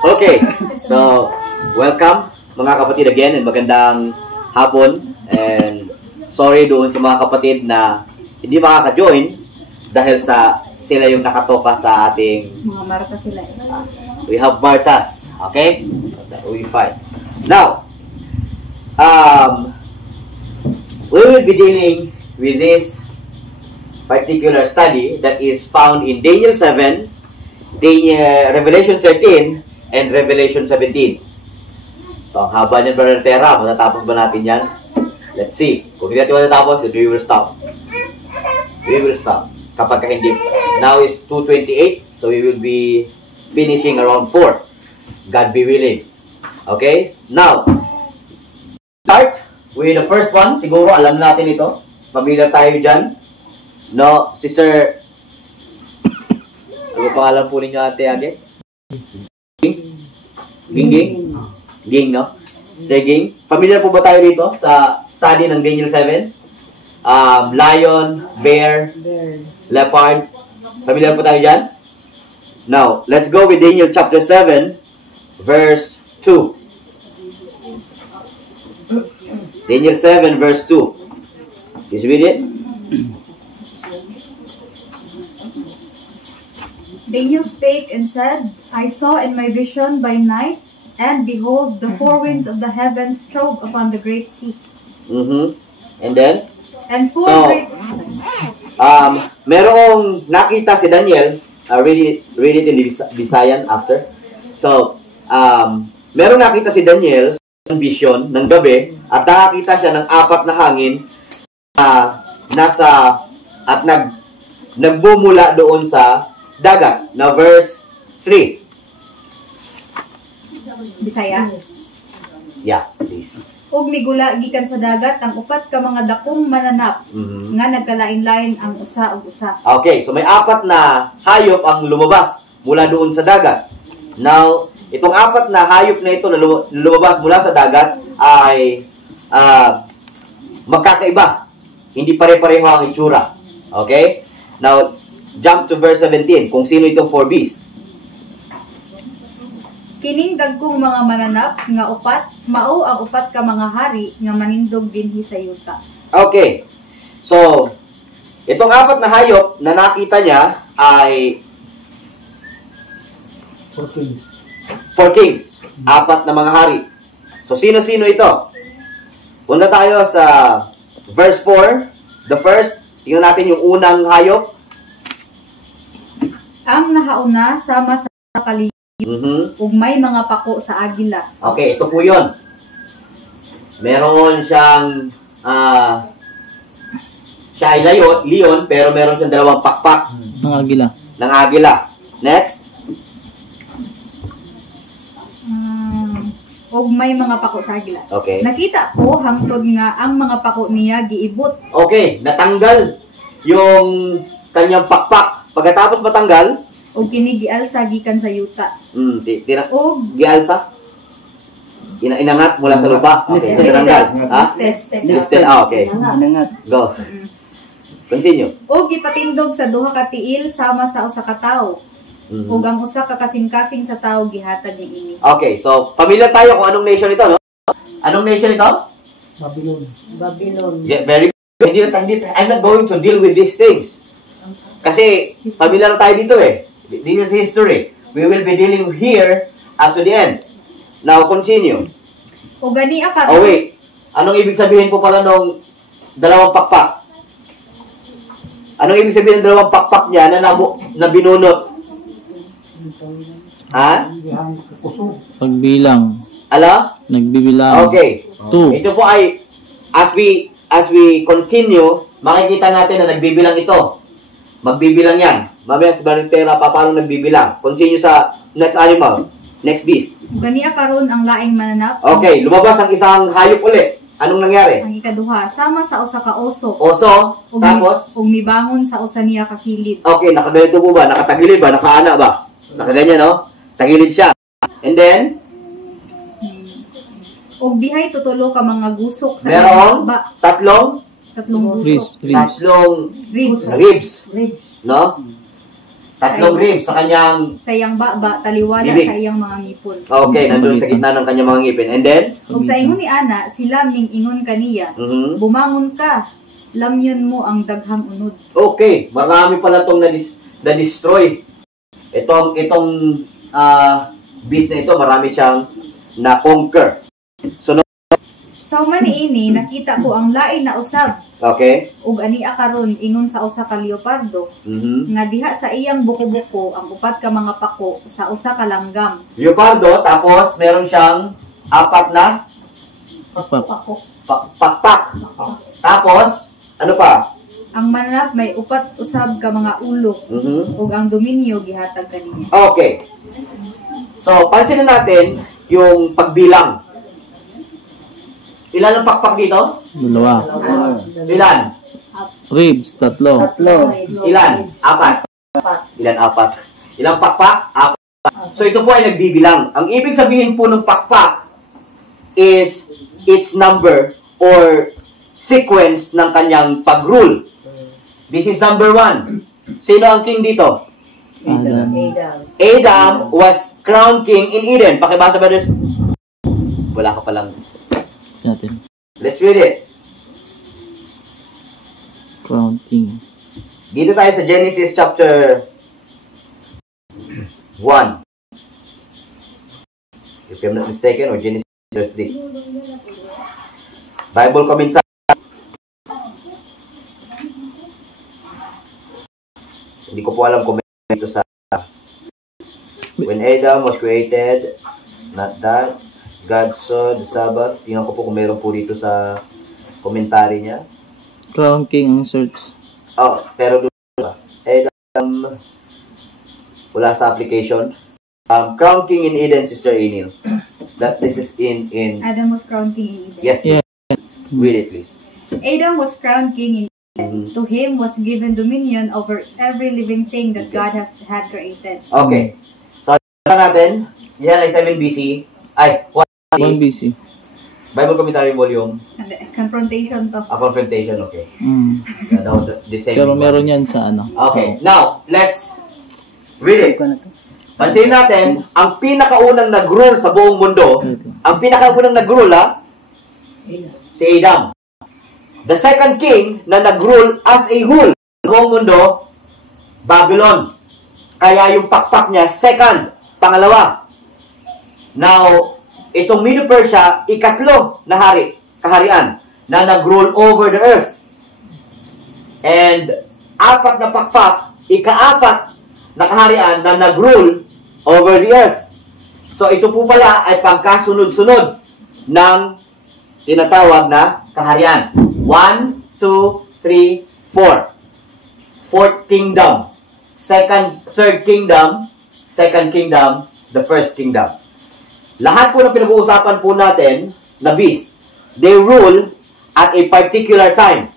Okay, so welcome mga kapatid again and magandang hapon, and sorry doon sa mga kapatid na hindi makaka-join dahil sa sila yung nakatoka sa ating mga marta sila. We have Martas, okay? We fight. Now, we will be dealing with this particular study that is found in Daniel 7, Revelation 13, and Revelation 17. So, ang haba niyan, Brother Terra. Matatapos ba natin yan? Let's see. Kung hindi natin matatapos, then we will stop. We will stop. Kapag hindi. Now is 2:28, so we will be finishing around 4. God be willing. Okay? Now, start with the first one. Siguro, alam natin ito. Familiar tayo dyan. No, Sister, ano pangalan po ninyo, Ate Age? Ging, no? Sister Ging. Familiar po ba tayo dito sa study ng Daniel 7? Lion, bear, leopard. Familiar po tayo dyan? Now, let's go with Daniel chapter 7, verse 2. Daniel 7, verse 2. Is read it? Daniel spake and said, I saw in my vision by night, and behold, the four winds of the heavens strove upon the great sea. And then? And four great... merong nakita si Daniel, read it in Visayan after. So, merong nakita si Daniel sa vision ng gabi, at nakakita siya ng apat na hangin nasa, at nagbumula doon sa dagat. Now, verse 3. Bisaya. Yeah, please. Og migula gikan sa dagat ang upat ka mga dakong mananap nga nagkalain-lain ang usa ug usa. Okay, so may apat na hayop ang lumabas mula doon sa dagat. Now, itong apat na hayop na ito na lumabas mula sa dagat ay magkakaiba. Hindi pare-pareho ang itsura. Okay? Now, jump to verse 17. Kung sino itong four beasts. Kining dagkong mga mananap nga upat, mao ang upat ka mga hari nga manindog dinhi sa yuta. Okay. So, itong apat na hayop na nakita niya ay four kings. Apat na mga hari. So, sino-sino ito? Punta tayo sa verse 4. The first, tingnan natin yung unang hayop. Ang nahauna sama sa kaliyo, ug may mga pako sa agila. Okay, ito po yun. Meron siyang, siya ay leon, pero meron siyang dalawang pakpak. Ng agila. Ng agila. Next. Og may mga pako sa agila. Okay. Nakita ko hangtod nga ang mga pako niya giibot. Okay, natanggal yung kanyang pakpak. Pagkatapos matanggal, og kini gialsa gikan sa yuta. Og gialsa? Inangat mula sa lupa. Okay, tinanggal. Ha? Lifted. Okay. Inangat. Go. Continue. Og gipatindog sa duha ka tiil sama sa usa ka tawo. Ug ang usa ka kasing-kasing sa tawo gihatag niini. Okay, so familiar tayo kung anong nation ito, no? Anong nation ito? Babylon. Yeah, very good. I'm not going to deal with these things. Kasi familiar tayo dito eh. This is history. We will be dealing here up to the end. Now, continue. O gani akaron. Oh, wait. Anong ibig sabihin po pala nung dalawang pakpak? Anong ibig sabihin ng dalawang pakpak niya na binunot? Ha? Pagbilang. Ala? Nagbibilang. Okay. 2. Ito po ay, as we continue, makikita natin na nagbibilang ito. Magbibilang yan. Mamaya sa Barintera, paano nagbibilang? Continue sa next animal. Next beast. Gani karon ang laing mananap. Okay, lumabas ang isang hayop ulit. Anong nangyari? Ang ikaduha, sama sa usa ka oso. Oso, tapos? Ug mibangon sa usa niya ka kilid. Okay, nakaganito po ba? Nakatagilid ba? Nakaana ba? Nakaganyan, no? Tagilid siya. And then? Ug dihay tutulo ka mga gusok sa meron? Tatlong gusok. Tatlong ribs. No? Tatlong ribs sa kanyang... Sa iyang baba, taliwala Bibig. sa iyang mga ngipon. Okay, nandun sa gitna ng kanyang mga ngipin. And then? Ug sa ingon ni ana, sila mingingon kaniya, Mhm. bumangon ka, lamyon mo ang daghang unod. Okay, marami pala itong na-destroy. Itong beast na ito, marami siyang na-conquer. So, Sa human niini, nakita ko ang lain na usab, okay. ug ania karon ingon sa usa ka leopardo, Mhm. nga diha sa iyang buko-buko ang upat ka mga pako sa usa ka langgam. Leopardo, tapos meron siyang apat na Pako. pakpak. Tapos, ano pa? Ang manap may upat usab ka mga ulo, Mhm. ug ang dominyo gihatag kaniya. Okay. So, pansinin natin yung pagbilang. Ilan ang pakpak dito? Dalawa. Ilan? Ribs, tatlo. Tatlo. Ilan? Apat. Ilan? Apat. Ilang pakpak? Apat. So, ito po ay nagbibilang. Ang ibig sabihin po ng pakpak is its number or sequence ng kanyang pag-rule. This is number 1. Sino ang king dito? Adam. Adam was crowned king in Eden. Pakibasa ba this? Wala ka palang. Natin. Let's read it. Crown King. Dito tayo sa Genesis chapter 1. If I'm not mistaken, or Genesis chapter 3. Bible commentary. Hindi ko po alam kung may ito sa when Adam was created, not that. God saw the Sabbath. Tingnan ko po kung meron po dito sa commentary niya. Crown King ang search. Oh, pero doon ba? Adam, wala sa application. Crown King in Eden, Sister Enil. That this is in Adam was crowned king in Eden. yes, Yeah. read it please. Adam was crowned king in Eden. Mhm. To him was given dominion over every living thing that God had created. Okay. So, natin, yan ay 7 BC. Ay, 1 1 BC. BC. Bible Commentary Volume. And confrontation to. A confrontation, okay. Mm. The same. Pero meron yan sa ano. Okay, now, let's read it. Pansin natin, ang pinakaunang nag-rule sa buong mundo, ang pinakaunang nag-rule, si Adam. The second king na nag-rule as a whole sa buong mundo, Babylon. Kaya yung pakpak niya, second, pangalawa. Now, itong Medo-Persia, ikatlo na kaharian, na nag-rule over the earth. And, apat na pakpak, ikaapat na kaharian na nag-rule over the earth. So, ito po pala ay pagkasunod-sunod ng tinatawag na kaharian. 1, 2, 3, 4. Fourth kingdom. Third kingdom, second kingdom, the first kingdom. Lahat po na pinag-uusapan po natin na beast, they rule at a particular time.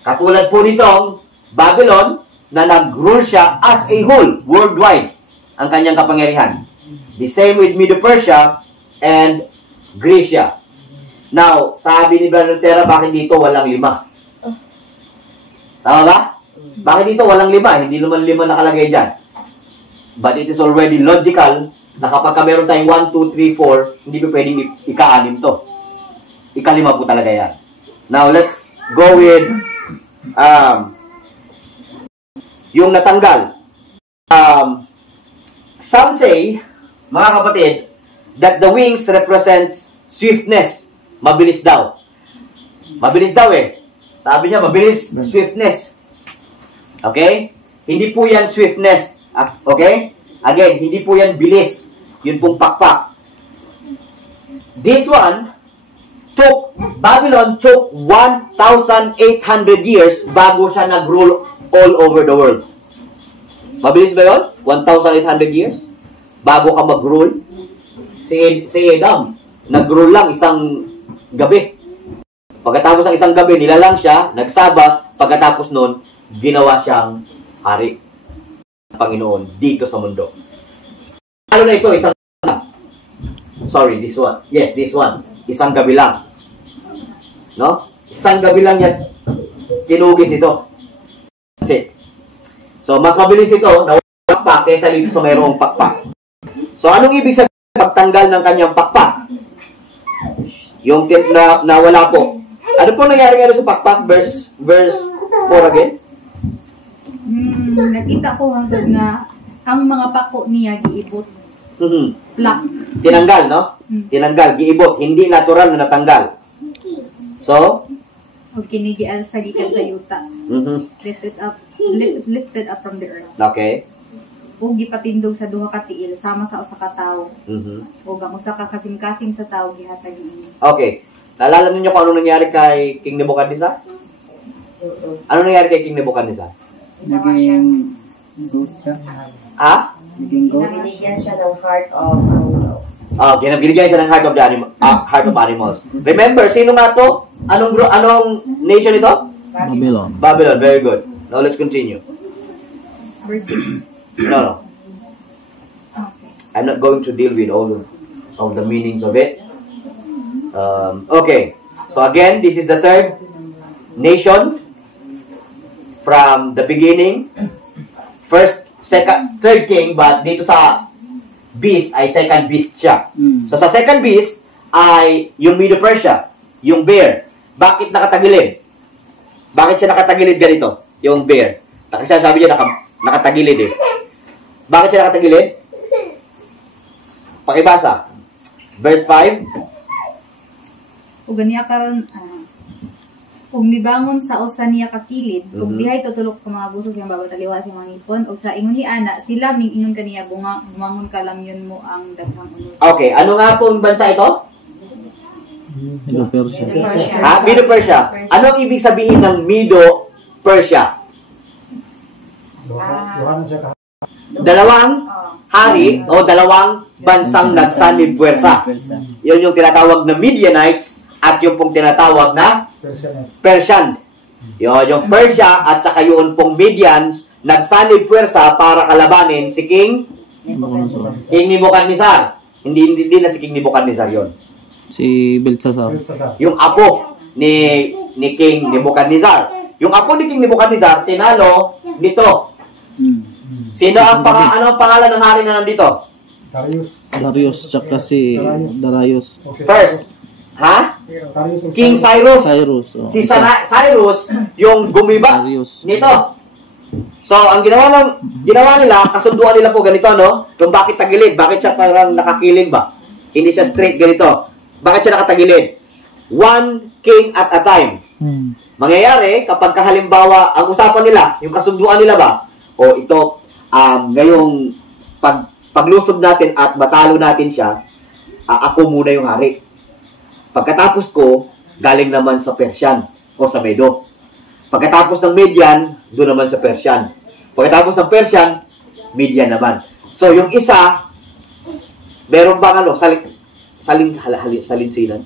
Katulad po nitong Babylon na nag-rule siya as a whole, worldwide, ang kanyang kapangyarihan. The same with Medo-Persia and Grecia. Now, sabi ni Brother Terra, bakit dito walang 5? Tama ba? Bakit dito walang 5? Hindi naman 5 nakalagay dyan. But it is already logical na kapag meron tayong 1, 2, 3, 4, hindi po pwedeng ika-6 to. Ika-5 po talaga yan. Now, let's go with yung natanggal. Some say, mga kapatid, that the wings represents swiftness. Mabilis daw. Mabilis daw eh. Sabi niya, mabilis, swiftness. Okay? Hindi po yan swiftness. Okay? Again, hindi po yan bilis. Yun pong pakpak. This one, Babylon took 1,800 years bago siya nag-rule all over the world. Mabilis ba yun? 1,800 years? Bago ka mag-rule? Si Adam, nag-rule lang isang gabi. Pagkatapos ng isang gabi, nilalang siya, nagsabat, pagkatapos nun, ginawa siyang hari ng Panginoon dito sa mundo. Ano na ito? Isang sorry, this one. Yes, this one. Isang gabi lang. No? Isang gabi lang yan. Tinugis ito. That's it. So, mas mabilis ito na kaysa dito sa mayroong pakpak. So, anong ibig sabihin pagtanggal ng kanyang pakpak? Yung nawala po. Ano po nangyari nga sa pakpak? Verse 4 again? Nakita ko hanggang nga ang mga pako niya giibot. Plak. Tinanggal, no? Tinanggal, giibot. Hindi natural na natanggal. So? O kinigial sa gikan sa yuta. Lifted up from the earth. Okay. O gipatindog sa duha ka tiil sama sa usa ka tawo. O ang usa ka kasing-kasing sa tawo gihatag niini. Okay. Naalala niyo kung ano nangyari kay King Nebuchadnezzar? Ano nangyari kay King Nebuchadnezzar? Naging goat siya. Naging goat. Binigyan siya ng heart of animals. Binigyan siya ng heart of animals. Remember, sino nga to? Anong nation ito? Babylon. Babylon, very good. Now let's continue. Verse 6. No. Okay. I'm not going to deal with all of the meanings of it. Okay. So again, this is the third nation from the beginning. First, second, third king, but dito sa beast ay second beast siya. So sa second beast ay yung Medo-Persia, yung bear. Bakit nakatagilid? Bakit siya nakatagilid ganito? Yung bear. Kasi sabi niya nakatagilid eh. Bakit siya nakatagilid? Pakibasa. Verse 5. Ug ganiya karon ug mibangon sa usa niya ka kilid ug dihay tutulok ka mga busog yang babataliwa sa mga ipon ug sa ingon ni ana sila mingon kaniya bumangon ka lamyon mo ang daghang unod. Okay, ano nga pong bansa ito? Medo-Persia. Medo-Persia. Ano ang ibig sabihin ng Medo-Persia? Dalawang hari o dalawang bansang nagsanib puwersa. Yun yung tinatawag na Midianites at yung pong tinatawag na Persians. Yun, yung Persia at saka yun pong Midians nagsanib puwersa para kalabanin si King Nebuchadnezzar. Hindi na si King Nebuchadnezzar yun. Si Belshazzar. Yung apo ni King Nebuchadnezzar. Yung apo ni King Nebuchadnezzar tinalo dito. Sino ang pangalan ng hari na nandito? Darius, tsaka si Darius. First, King Cyrus. Si Cyrus, yung gumiba nito. So, ang ginawa nila, kasunduan nila po ganito, no? Kung bakit tagilid, bakit siya parang nakakilid ba? Hindi siya straight ganito. Bakit siya nakatagilid? One king at a time. Mangyayari, kapag halimbawa, ang usapan nila, yung kasunduan nila ba? O ito, ngayong paglusob natin at matalo natin siya, ako muna yung hari. Pagkatapos ko, galing naman sa Persian o sa Medo. Pagkatapos ng Median, doon naman sa Persian. Pagkatapos ng Persian, Median naman. So, yung isa, meron bang salinsinan?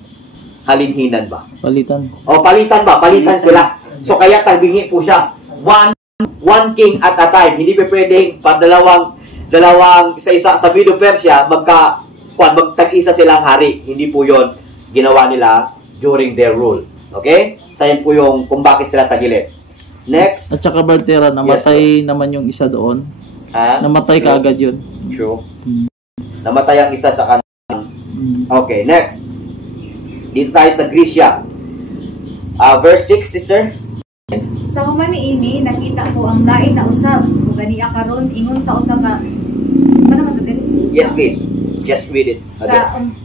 Halinhinan ba? Palitan. O, palitan ba? Palitan sila. So, kaya tagbingi po siya. One king at a time. Hindi pa pwedeng dalawang isa-isa sa Medo-Persia magtag-isa silang hari. Hindi po yon ginawa nila during their rule. Okay? So, yan po yung kung bakit sila tagilid. Next. At saka Bartera, namatay naman yung isa doon. Namatay kaagad yun. True. Namatay ang isa sa kanan. Okay, next. Dito tayo sa Grisha. Verse 6, sister. Sa human niini nakita ko ang lain na usab ug ganiya karon ingon sa usa ka Yes, please. Just read it.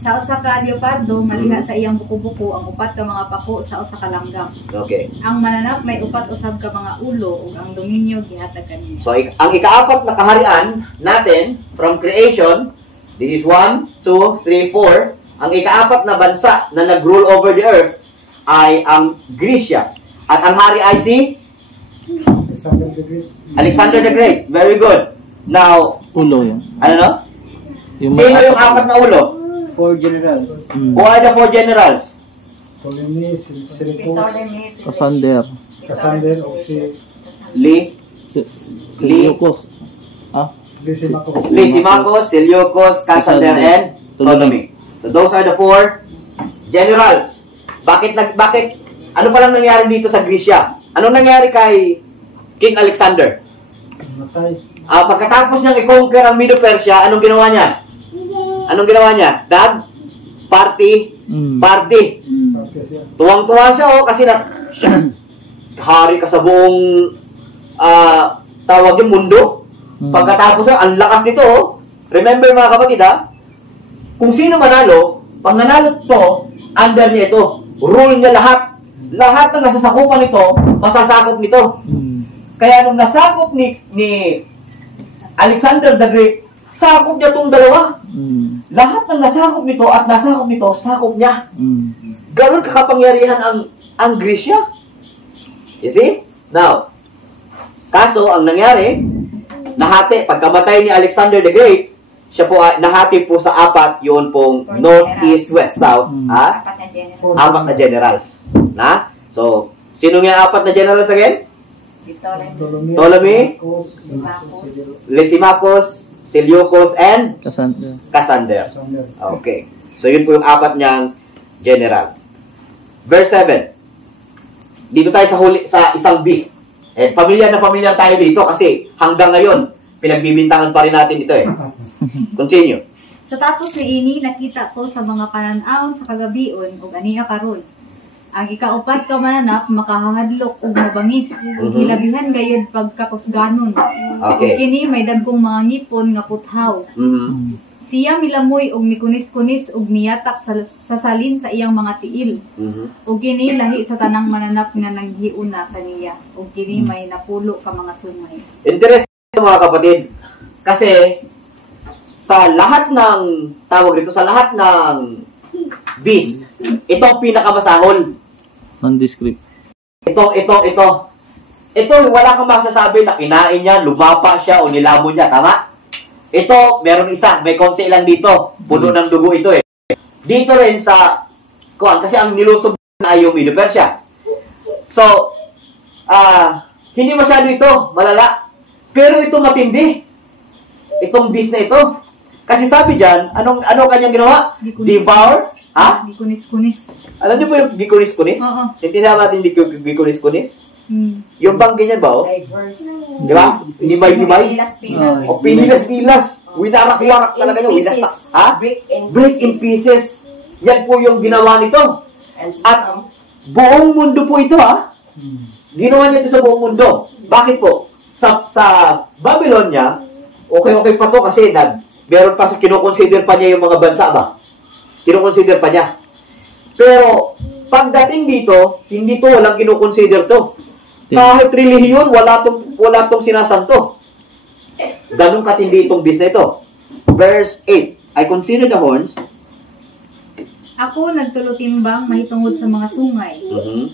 Sa usa ka leopardo maliha sa iyang buko-buko ang upat ka mga pako sa usa ka langgam. Okay. Ang mananap may upat usab ka mga ulo ug ang dominyo gihatag kaniya. So ang ikaapat na kaharian natin from creation, this is 1, 2, 3, 4. Ang ikaapat na bansa na nag-rule over the earth ay ang Grisha. At ang hari ay si Alexander the Great. Very good. Now, Ulo yun. ano no? Sino yung apat na ulo? 4 generals. Who are the 4 generals? Ptolemy, Cassander. Seleucus. Lysimachus, Seleucus, Cassander, and Ptolemy. So those are the 4 generals. Bakit ano pa lang nangyari dito sa Grisha? Anong nangyari kay King Alexander? Pagkatapos niyang i-conquer ang Medo-Persia, anong ginawa niya? Anong ginawa niya? Party. Tuwang-tuwa siya, kasi hari ka sa buong tawag yung mundo. Pagkatapos ang lakas nito, remember mga kapatid kung sino manalo, pag nanalo to, under niya ito, rule niya lahat. Lahat ng nasasakupan nito, masasakop nito. Kaya nung nasakop ni Alexander the Great, sakop niya itong dalawa. Lahat ng nasakop nito at nasakop nito, sakop niya. Ganon kakapangyarihan ang Grisya. You see? Now, kaso, ang nangyari, nahati, pagkamatay ni Alexander the Great, siya po nahati po sa apat, yun pong north, east, west, south, apat na generals. So, sino nga apat na generals again? Ptolemy, Lysimachus, Seleucus, and Cassander. Okay. So, yun po yung apat niyang general. Verse 7. Dito tayo sa isang beast. Pamilya na pamilya tayo dito kasi hanggang ngayon, pinagbibintangan pa rin natin ito Continue. Sa tapos niini, nakita ko sa mga pananaon sa kagabion o ganiya karon. Ang ikaupat ka mananap, makahahadlok o mabangis. Hilabihan gayod pagkakusganon. Okay. Kini may dagkong mga ngipon nga puthaw. Siya milamoy og mikunis-kunis og miyatak sa salin sa iyang mga tiil. Og kini lahi sa tanang mananap nga nanghiuna kaniya. Og kini may napulo ka mga sungay. Interesting mga kapatid. Kasi sa lahat ng tawag dito, sa lahat ng beast, ito ang pinakamasahol. Nondescript. Ito. Ito, wala kang masasabi na kinain niya, lumapa siya o nilamon niya, tama? Ito, meron isa, may konti lang dito. Puno ng dugo ito Dito rin sa, kasi ang nilusob na ay yung Medo-Persia. So, hindi masyado ito, malala. Pero ito matindi. Itong beast na ito. Kasi sabi dyan, ano kanyang ginawa? Devour? Gikunis-kunis. Alam niyo po yung gikunis-kunis? Oo. Tinatawag natin gikunis-kunis? Yung bang ganyan ba? Di ba? Himay-himay? O pinilas-pilas. Winarak-warak talaga yun. Break in pieces. Yan po yung ginawa nito. At buong mundo po ito Ginawa niya ito sa buong mundo. Bakit po? Sa Babylonia, okay pa to kasi meron pa sa kinukonsider pa niya yung mga bansa ba? Kinukonsider pa niya. Pero, pagdating dito, hindi to, walang kinukonsider to. Kahit relihiyon, wala tong sinasanto. Ganun katindi itong beast na ito. Verse 8. I consider the horns. Ako nagtulutimbang mahitungod sa mga sungay.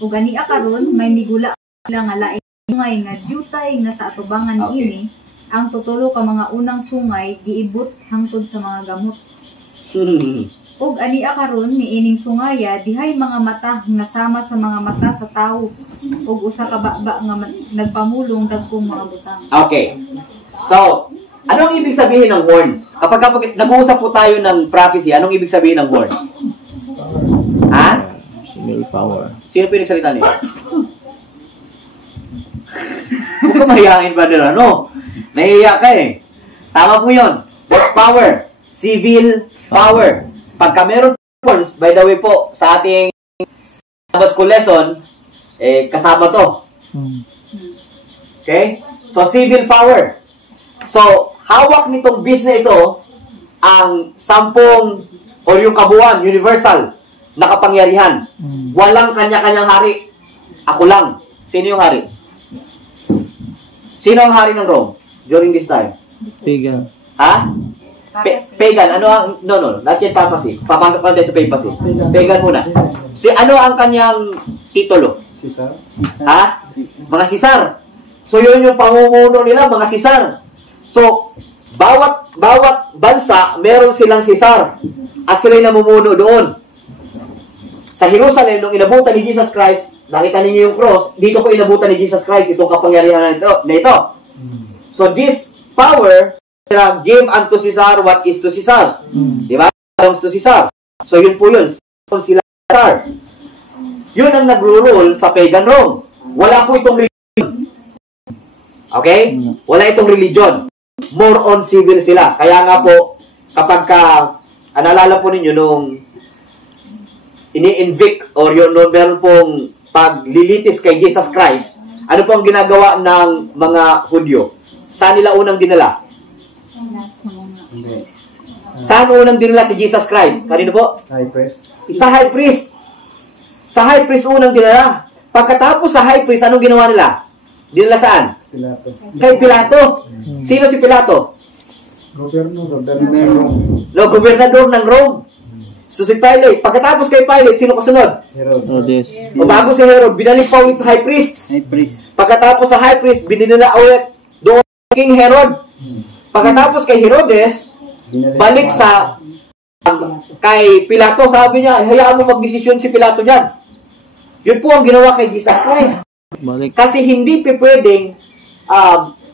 Ug ani karon may migula lang nga laing sungay nga jutay nga sa atubangan niini. Ang tutulo ka mga unang sungay giibot hangtod sa mga gamot. Ug ani karon niining sungaya dihay mga mata nga sama sa mga mata sa tawo ug usa ka baba nga nagpamulong dagkong mga butang. Okay. So, anong ibig sabihin ng horns? Kapag nag-uusap po tayo ng prophecy, anong ibig sabihin ng horns? Single power. Sino po yung nagsalita nila? Huwag ka mahihain ba nila, no? Nahihiya ka Tama po yun. That's power. Civil power. Pagka meron horns, by the way po, sa ating Sabbath School lesson, kasama to. Okay? So, civil power. So, hawak nitong beast na ito ang 10 o yung kabuuan, universal, na kapangyarihan. Walang kanya-kanyang hari. Ako lang. Sino yung hari? Sino ang hari ng Rome during this time? Pagan. Pagan. Ano ang... No. Not yet papacy. Papasok ka tayo sa papacy. Pagan muna. Ano ang kanyang titulo? Caesar. Mga Caesar. So, yun yung pamumuno nila, mga Caesar. So, bawat bansa, meron silang Caesar. At sila yung namumuno doon. Sa Jerusalem, nung inabutan ni Jesus Christ, nakita ninyo yung cross, dito po inabutan ni Jesus Christ itong kapangyarihan na ito. So, this power, give unto Caesar what is to Caesar. Di ba? Belongs to Caesar. So, yun po yun. Sila Caesar. Yun ang nag-rule sa pagan Rome. Wala po itong religion. Okay? Wala itong religion. more on civil sila. Kaya nga po, kapag naalala po ninyo nung ini-invict or yun, nung meron pong paglilitis kay Jesus Christ, ano po ang ginagawa ng mga Hudyo? Saan nila unang dinala? Saan unang dinala si Jesus Christ? Kanino po? High priest. Sa high priest. Sa high priest unang dinala. Pagkatapos sa high priest, anong ginawa nila? Dinala saan? Pilato. Kay Pilato. Sino si Pilato? Gobernador ng Rome. So si Pilate. Pagkatapos kay Pilate, sino kasunod? Herodes. O bago si Herod, binalik pa ulit sa high priest. High priest. Pagkatapos sa high priest, binilala ulit doon King Herod. Pagkatapos kay Herodes, balik sa kay Pilato. Sabi niya, hayaan mo magdesisyon si Pilato dyan. Yun po ang ginawa kay Jesus Christ. Balik. Kasi hindi pwedeng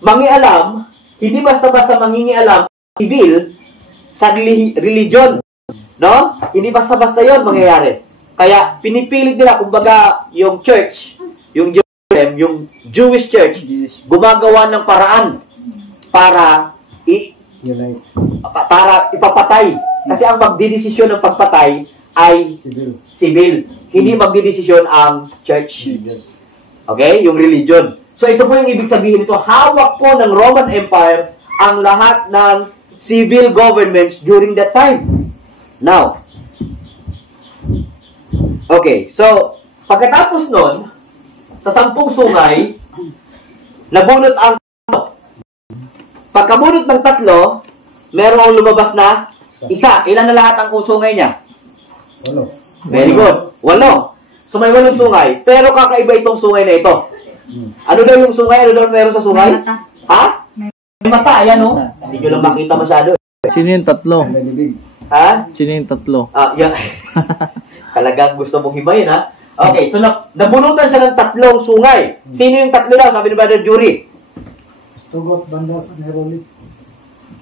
mangialam, hindi basta-basta mangingialam civil sa religion. No? Hindi basta-basta yon mangyayari. Kaya pinipilit nila, kumbaga, yung church, yung Jerusalem, yung Jewish church, gumagawa ng paraan para ipapatay. Kasi ang magdidesisyon ng pagpatay ay civil. Hindi magdidesisyon ang church. Okay? Yung religion. So ito po yung ibig sabihin nito. Hawak po ng Roman Empire ang lahat ng civil governments during that time. Now, okay. So, pagkatapos nun, sa 10 sungay, nabunot ang 3. Pagkabunot ng 3, merong lumabas na 1. Ilan na lahat ang sungay niya? 8. Very good. 8. So, may 8 sungay. Pero kakaiba itong sungay na ito. Ano daw yung sungay? Ano daw meron sa sungay? May mata. Ha? May mata. Ayan, no? Hindi nyo lang makita masyado. Sino yung 3? Ha? Sino yung 3? Yan. Talagang gusto mong himayin, ha? Okay, so nabunutan siya ng 3 sungay. Sino yung 3 daw? Sabi ni Brother Jury. Tugot, Bandas, and Heroli.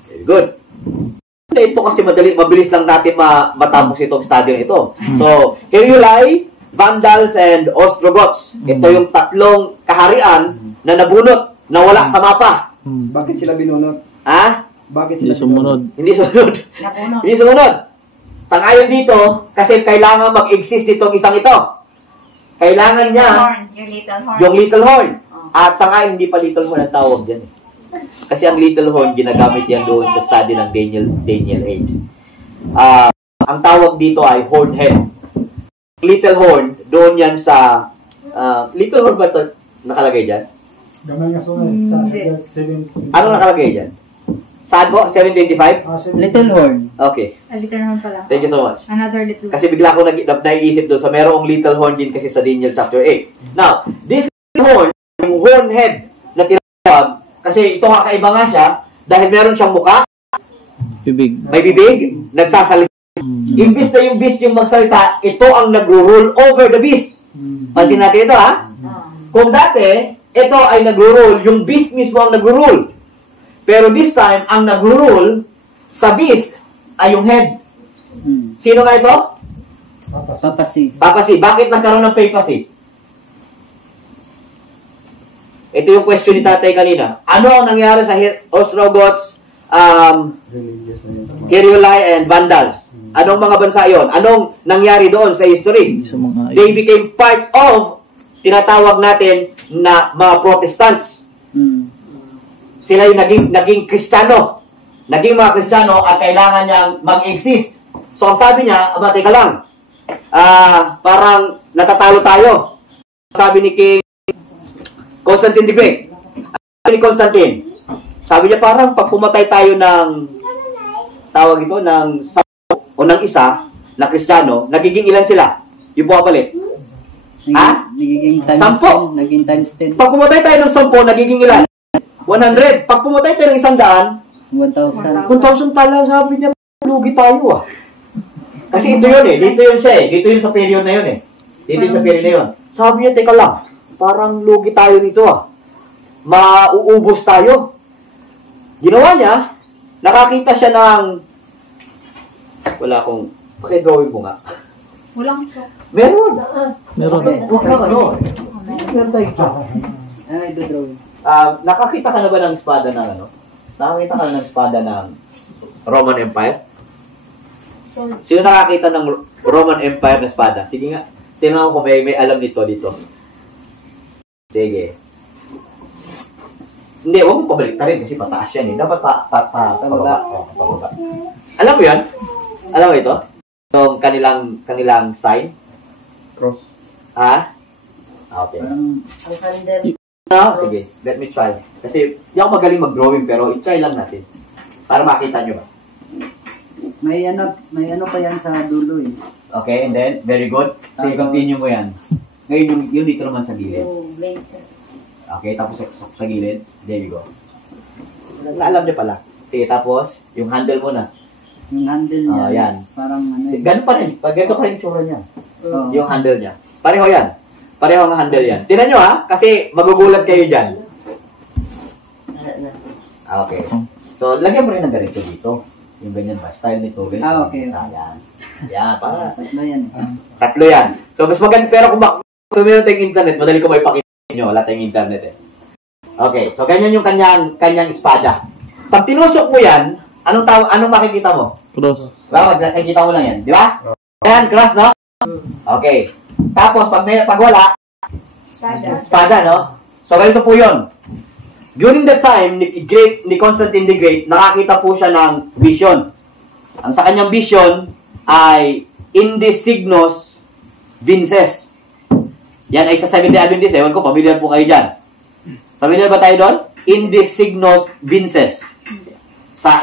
Very good. Ito kasi mabilis lang natin matapos itong study na ito. So, Heruli, Vandals, and Ostrogoths. Ito yung 3 kaharian na nabunot, na wala sa mapa. Bakit sila binunot? Ha? Bakit Hindi sila sumunod. Hindi sumunod. Hindi sumunod. Tangayon dito, kasi kailangan mag-exist itong isang ito. Kailangan niya yung little horn. At sangayon, hindi pa little horn ang tawag dyan. Kasi ang little horn, ginagamit yan doon sa study ng Daniel 8. Ang tawag dito ay horn head. Little horn, doon yan sa... little horn ba ito nakalagay dyan? Gamay nga sungay. Sa 7. Anong nakalagay dyan? Saan po? 725? Little horn. Okay. Little horn pala. Thank you so much. Another little horn. Kasi bigla ko naiisip doon sa merong little horn din kasi sa Daniel chapter 8. Now, this little horn, yung horn head na tinatawag, kasi ito kakaiba nga siya, dahil meron siyang muka, Bibig. may bibig, nagsasalita. Imbis na yung beast yung magsalita, ito ang nag-rule over the beast. Pansin natin ito, ha? Kung dati, ito ay nag-rule, yung beast mismo ang nag-rule. Pero this time, ang nag-rule sa beast ay yung head. Sino nga ito? Papacy. Papacy. Bakit nagkaroon ng papacy? Ito yung question ni tatay kanina. Ano ang nangyari sa Ostrogoths, Heruli, and Vandals? Anong mga bansa yon? Anong nangyari doon sa history? They became part of, tinatawag natin na mga Protestants. Sila yung naging Kristiyano. Naging mga Kristiyano at kailangan niyang mag-exist. So, ang sabi niya, teka lang, parang natatalo tayo. Sabi ni King Constantine the Great. Sabi ni Constantine, sabi niya parang pag pumatay tayo ng, tawag ito, ng 10 o ng 1 na Kristiyano, nagiging ilan sila? Yung buwapalit. Ha? Nagiging times 10. 10. Naging times 10. Pag pumatay tayo ng 10, nagiging ilan? 100. Pag pumatay tayo ng 100, 1,000. 1,000 pala, sabi niya, lugi tayo Kasi ito yun dito yun siya dito yun sa period na yun Dito yun sa period na yun. Sabi niya, teka lang, parang lugi tayo nito Mauubos tayo. Ginawa niya, nakakita siya ng, wala akong, pakidrawing mo nga. Walang shock. Meron. Meron. Meron tayo. Ito drawing. Nakakita ka na ba ng espada na Nakakita ka ng espada ng Roman Empire? Sword. Sino nakakita ng Roman Empire na espada? Sige nga. Tingnan ko may alam dito. Sige. Hindi, huwag mo pabalik rin kasi pataas yan eh. Dapat pababa. Pababa. Alam mo yan? Alam mo ito? Yung kanilang sign? Cross. Ha? Okay. Parang Ang handle. No? Sige, let me try. Kasi hindi ako magaling mag-drawing pero i-try lang natin. Para makita nyo ba? may ano pa yan sa dulo eh. Okay, and then, very good. Sige, continue mo yan. Ngayon, yung dito naman sa gilid. Okay, tapos sa gilid. There you go. Alam niyo pala. Sige, tapos, yung handle mo na. Yung handle niya yan. Parang ano eh. Ganun pa rin. Pag ganito pa rin yung tsura niya. Oo. Yung handle niya. Pareho yan. Pareho ang handle yan. Tingnan nyo ha, kasi magugulat kayo dyan. Okay. So, lagyan mo rin ng ganito dito. Yung ganyan ba? Style nito. Ganito. Okay. Yan. Yan, para. Tatlo yan. Tatlo yan. So, mas maganda. Pero kung meron tayong internet, madali ko may pakita nyo. Wala tayong internet eh. Okay. So, ganyan yung kanyang espada. Pag tinusok mo yan, anong makikita mo? Cross. Diba? Makikita mo lang yan. Di ba? Yan, cross, no? Okay. Tapos, pag wala, espada, no? So, ganito po yun. During the time ni Constantine the Great, nakakita po siya ng vision. Ang sa kanyang vision ay Indis Signos Vinces. Yan ay sa 70 Adventist. Ewan ko, familiar po kayo dyan. Familiar ba tayo doon? Indis Signos Vinces. Sa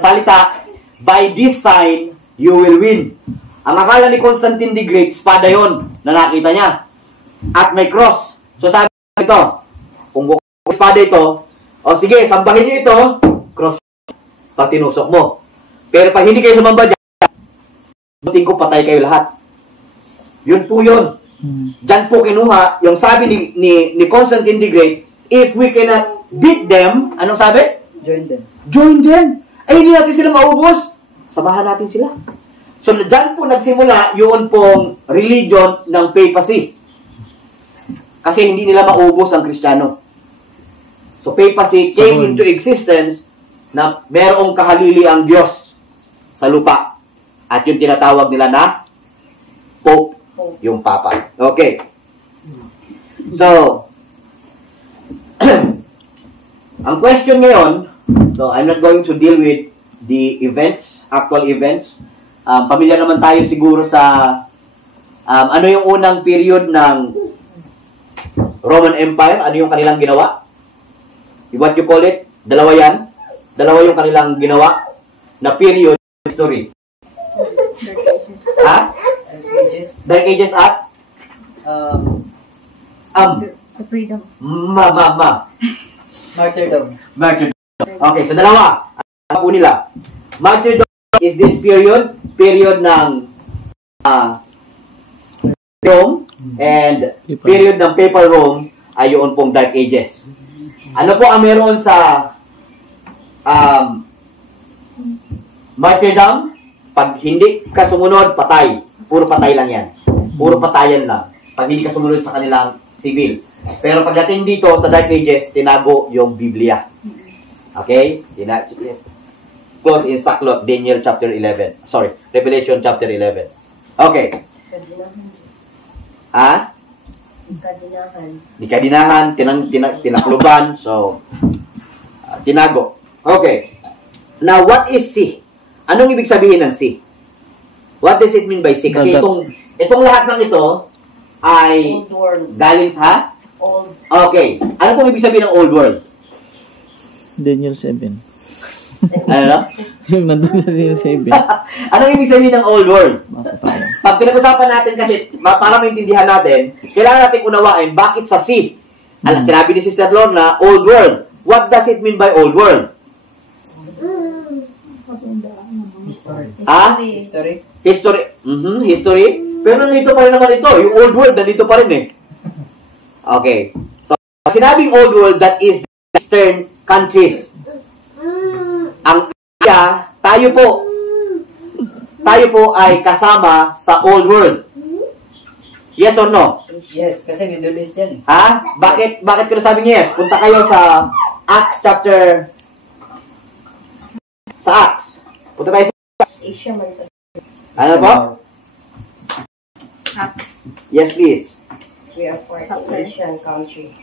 salita, by this sign, you will win. Ang akala ni Constantine the Great, espada yon na nakita niya. At may cross. So sabi ito, kung espada ito, o sige, sambahin niyo ito, cross, pag tinusok mo. Pero pag hindi kayo sumamba dyan, buting ko patay kayo lahat. Yun po yun. Diyan po kinuha, yung sabi ni Constantine the Great, if we cannot beat them, anong sabi? Join them. Join them. Ay, hindi natin sila maubos. Samahan natin sila. So, dyan po nagsimula yun pong religion ng papacy. Kasi hindi nila maubos ang Kristiyano. So, papacy came into existence na merong kahalili ang Diyos sa lupa. At yung tinatawag nila na Pope, yung Papa. Okay. So, ang question ngayon, so I'm not going to deal with the events, actual events. Pamilyar naman tayo siguro sa ano yung unang period ng Roman Empire, ano yung kanilang ginawa? What you call it? Dalawa yan. Dalawa yung kanilang ginawa na period history. Ha? Dark Ages at? The freedom. Martyrdom. Martyrdom. Okay, so dalawa. Ano po nila? Martyrdom is this period ng Rome, and period ng Papal Rome ay yun pong Dark Ages. Ano po ang meron sa martyrdom? Pag hindi ka sumunod, patay. Puro patay lang yan. Puro patayan lang. Pag hindi ka sumunod sa kanilang civil. Pero pagdating dito sa Dark Ages, tinago yung Biblia. Okay? Quote in Sackcloth, Daniel chapter 11. Sorry, Revelation chapter 11. Okay. Ha? Dikadinahan, tinakluban, so, tinago. Okay. Now, what is sea? Anong ibig sabihin ng sea? What does it mean by sea? Kasi itong lahat ng ito ay galing sa old. Okay. Ano pong ibig sabihin ng old world? Daniel 7. Ano? Yung nandun sa Daniel 7. Anong ibig sabihin ng old world? Basta tayo. Pag pinag-usapan natin kasi, para maintindihan natin, kailangan natin unawain bakit sa sea. Sinabi ni Sister Lorna, old world. What does it mean by old world? History. History. History. Pero nandito pa rin naman ito. Yung old world, nandito pa rin eh. Okay. So, sinabing old world, that is the Eastern countries. Ang tayo po ay kasama sa old world. Yes or no? Yes, kasi Middle East yan. Ha? Bakit ko nasabing yes? Punta kayo sa Acts chapter Sa Acts. Punta tayo sa Asia man. ano po? Acts. Yes, please. We are 14 Asian country.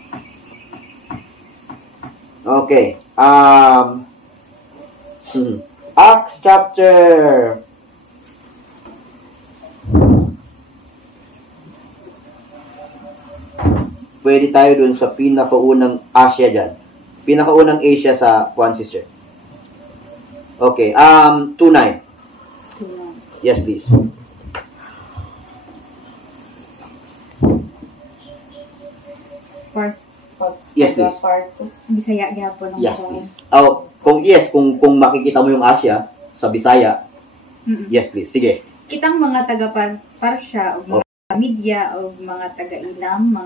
Okay. Acts chapter pwede tayo dun sa pinakaunang Asia dyan. Pinakaunang Asia sa Juan Sister. Okay. 2:9. Yes, please. First, Yes, please. Part 2. Bisaya gyapon ang Yes, please. Kung makikita mo yung Asia sa Bisaya, yes, please. Sige. Kitang mga taga-Parsya o mga Media o mga taga-Ilam,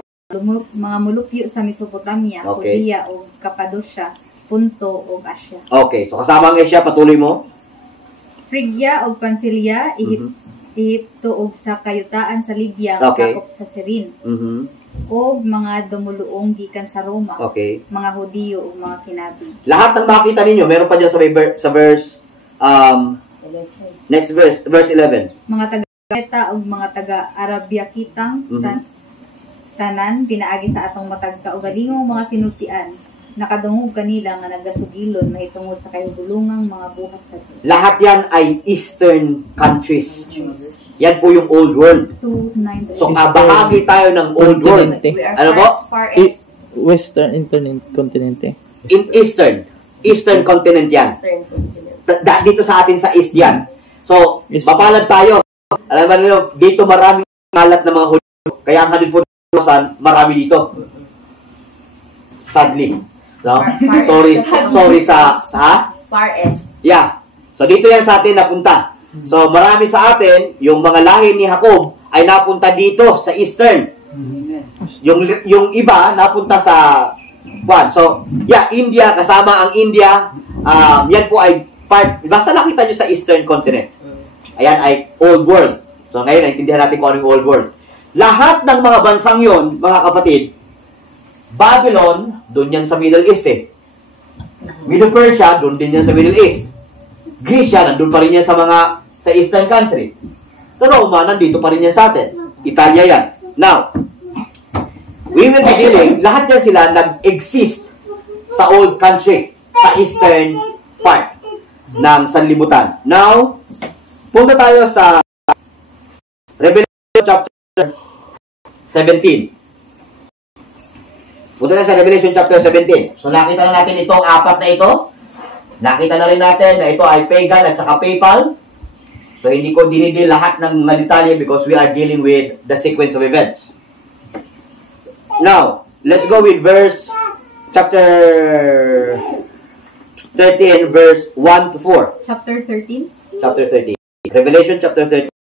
mga mulupyo sa Mesopotamia, Okay. Judea o Cappadocia, Punto o Asia. Okay. So, kasama ang Asia, patuloy mo. Phrygia o Pamphylia, Ehipto o sa kayutaan sa Libya, Okay. sakop sa Cyrene, Mhm. o mga dumuluong gikan sa Roma, Okay. mga Hudiyo o mga Kinabi. Lahat ng makita ninyo, meron pa dyan sa verse, next verse 11. Mga taga-Kreta o mga taga-Arabia kitang tanan, pinaagi sa atong matag kaugalingong mga sinultian, nakadungog kanila nga nagasugilon na itungod sa kahigulungang mga buhat sa Diyos. Lahat yan ay Eastern countries. Yan po yung Old World. 2:9. So, bahagi tayo ng Old World. Continente. We are Ano po? far east. Western continente. In Eastern continent yan. Eastern continent. Dito sa atin sa East yan. So, Yes. mapalad tayo. Alam mo nyo, dito maraming ngalat ng mga Hudyo. Kaya ang 140,000, marami dito. Sadly. No? Sorry sa Far east. Yeah. So, dito yan sa atin napunta. So, marami sa atin, yung mga lahi ni Jacob ay napunta dito sa Eastern. Yung iba, napunta sa Juan. So, yeah, India, kasama ang India. Yan po ay part, basta nakita nyo sa Eastern continent. Ayan ay Old World. So, ngayon, naintindihan natin kung ano yung Old World. Lahat ng mga bansang yon, mga kapatid, Babylon, doon yan sa Middle East eh. Medo-Persia, doon din yan sa Middle East. Greece yan, nandun pa rin yan sa Eastern country. So, Roma, nandito pa rin yan sa atin. Italia yan. Now, we will be dealing, lahat yan sila nag-exist sa old country, sa eastern part ng sanlibutan. Now, punta tayo sa Revelation chapter 17. Punta tayo sa Revelation chapter 17. So, nakita na natin itong apat na ito. Nakita na rin natin na ito ay pagan at saka PayPal. So, hindi ko dinidil lahat ng mga detalye because we are dealing with the sequence of events. Now, let's go with chapter 13, verse 1 to 4. Chapter 13. Chapter 13. Revelation chapter 13,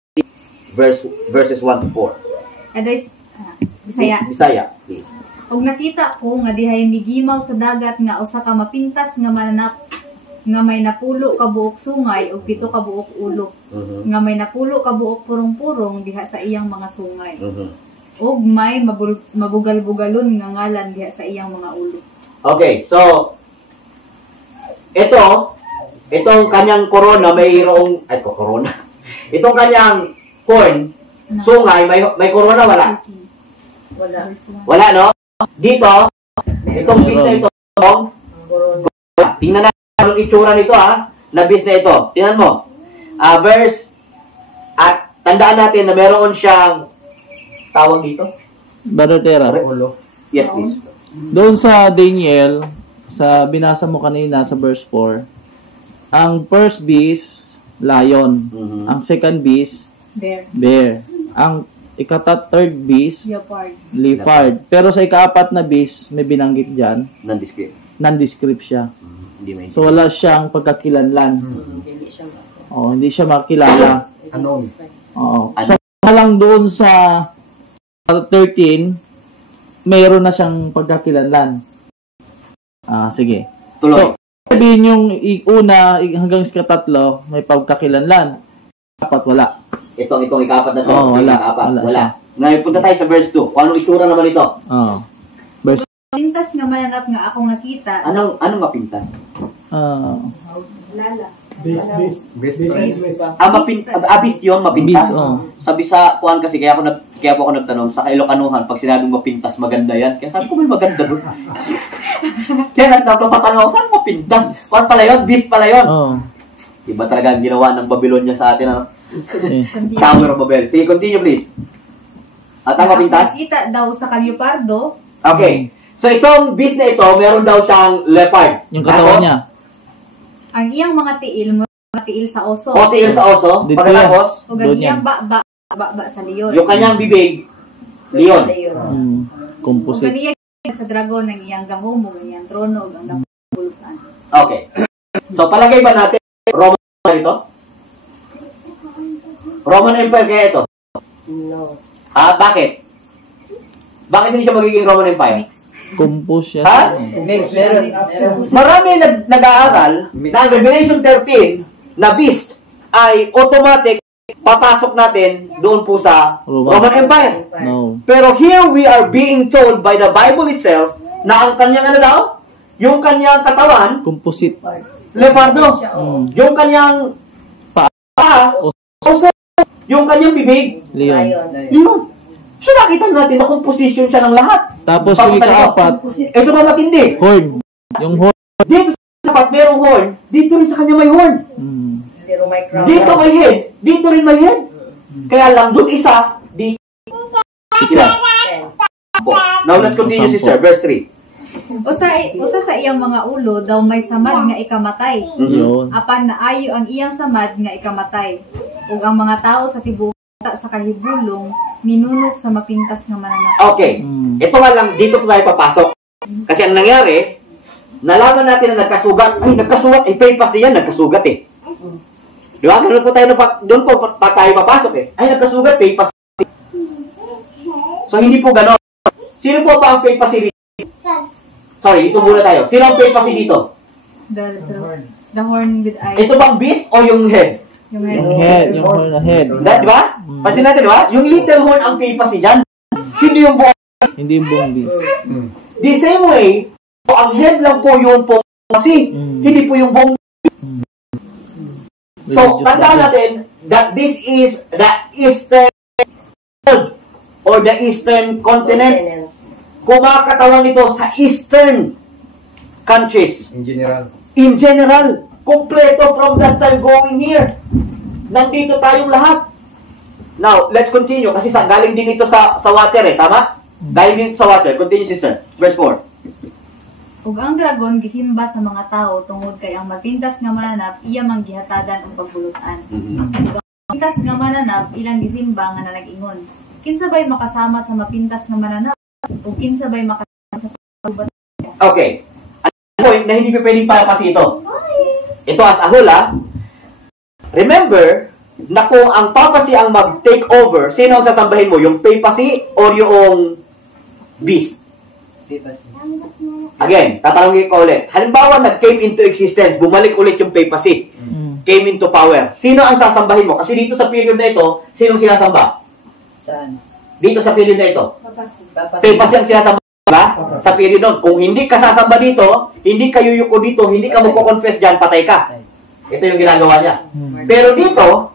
verses 1 to 4. Bisaya, please. Og nakita ko nga dihay migimaw sa dagat nga usa ka mapintas nga mananap nga may napulo ka buok sungay ug pito ka buok ulo. Nga may napulo ka buok purong-purong diha sa iyang mga sungay. Ug may mabugal-bugalon nga ngalan diha sa iyang mga ulo. Okay, so itong kanyang corona mayroong corona. Itong kanyang corn, sungay may corona wala. Wala no? Dito, itong bis na ito, tingnan natin ang itsura nito na bis na ito. Tingnan mo. Verse, at tandaan natin na meron siyang tawag dito. Baratera. Yes, please. Doon sa Daniel, sa binasa mo kanina sa verse 4, ang first beast, lion. Ang second beast, bear. Ang third beast, leopard. Pero sa ikaapat na beast, may binanggit dyan. Non-descript siya. So wala siyang pagkakilanlan. Hindi siya makilala. So lang doon sa 13, mayroon na siyang pagkakilanlan. Sige. Tuloy. So, sabihin yung una hanggang sa tatlo, may pagkakilanlan. Dapat wala. Itong ikapat na to. Wala. Ngayon, punta tayo sa verse 2. Kung anong itsura naman ito? Verse Pintas nga mananap nga akong nakita. Anong mapintas? Lala. Beast yun, mapintas. Beast, oh. Sabi sa kuan kasi, kaya po ako nagtanong, sa Ilocanuhan, pag sinabing mapintas, maganda yan. Kaya sabi ko, may maganda doon. Kaya nagpapatanong ako, saan mapintas? Kuan pala yun, beast pala yun. Oh. Iba talaga ang ginawa ng Babylonia sa atin, ano? Eh. Tower of Babel. Sige, continue please. At ang mapintas? Kita daw sa Kalyopardo. Okay. So itong beast na ito, meron daw siyang leopard. Yung katawan niya. Ang iyang mga tiil, mga tiil sa oso. O tiil sa oso. Dito Pagkatapos, O ang iyang ba sa leon. yung kanyang bibig, leon. O Composite. ganiya sa dragon, ang iyang gahom, o ang iyang trono, o ang napulutan. Okay. So palagay ba natin, Roman Empire ito? Roman Empire kaya ito? No. Bakit? Bakit hindi siya magiging Roman Empire? Compose siya. Ha? Mix, meron. Marami nag-aaral na ang Revelation 13 na beast ay automatic papasok natin doon po sa Roman Empire. No. Pero here we are being told by the Bible itself na ang kanyang ano daw? Yung kanyang katawan, Composite. leopardo. Yung kanyang paa, oso. Yung kanyang bibig, Leon. yun. So nakita natin na composition siya ng lahat. Tapos yung ikaapat, Ito ba matindi? horn. Yung horn. Dito sa sapat merong horn, dito rin sa kanya may horn. Pero may crown. Dito may head, dito rin may head. Kaya lang, doon isa, dito. Ilan? Now let's continue, sister. Verse 3. Usa sa iyang mga ulo daw may samad nga ikamatay. Yun. Apan naayo ang iyang samad nga ikamatay. Ug ang mga tao sa tibuok sa kahibulong minunok sa mapintas nga mananap. Okay. Ito nga lang, dito tayo papasok. Kasi ang nangyari, nalaman natin na nagkasugat. Ay, nagkasugat. Eh, papas yan, nagkasugat eh. Di ba? Ganun po tayo, doon po tayo papasok eh. Ay, nagkasugat, papas. So, hindi po ganon. Sino po ba ang papas dito? Sorry, dito muna tayo. Sino ang papas dito? The horn with eyes. Ito bang beast o yung head? Yung head. Yung head. Yung horn na head. Di ba? Pansin natin, di ba? Yung little horn ang papas dyan. Hindi yung buong. Hindi yung buong beast. The same way, ang head lang po yung pong kasi. Hindi po yung buong. So, tandaan natin that this is the Eastern world or the Eastern continent. Kumakatawan nito sa Eastern countries. In general. Kompleto from that time going here. Nandito tayong lahat. Now, let's continue. Kasi galing din ito sa water eh. Tama? Galing din ito sa water. Continue, sister. Verse 4. Ug ang dragon gisimba sa mga tao tungod kay ang mapintas nga mananap iya manggihatagan og pagbulutan. Ug ang mapintas nga mananap ilang gisimba nga nag-ingon. Kinsa bay makasama sa mapintas nga mananap? Ug kinsa bay makasama sa pagbulutan? Okay. Ang point na hindi pa pwedeng palapasi ito. Ito as a whole, remember, na kung ang papacy ang mag-take over, sino ang sasambahin mo? Yung papacy or yung beast? Again, tatanungin ko ulit. Halimbawa, nag-came into existence, bumalik ulit yung papacy. Came into power. Sino ang sasambahin mo? Kasi dito sa period na ito, sinong sinasamba? Saan? Dito sa period na ito. Papacy. Papacy ang sinasamba. Sa period nun. Kung hindi ka sasamba dito, hindi ka yuyuko dito, hindi ka magpo-confess dyan, patay ka. Ito yung ginagawa niya. Pero dito,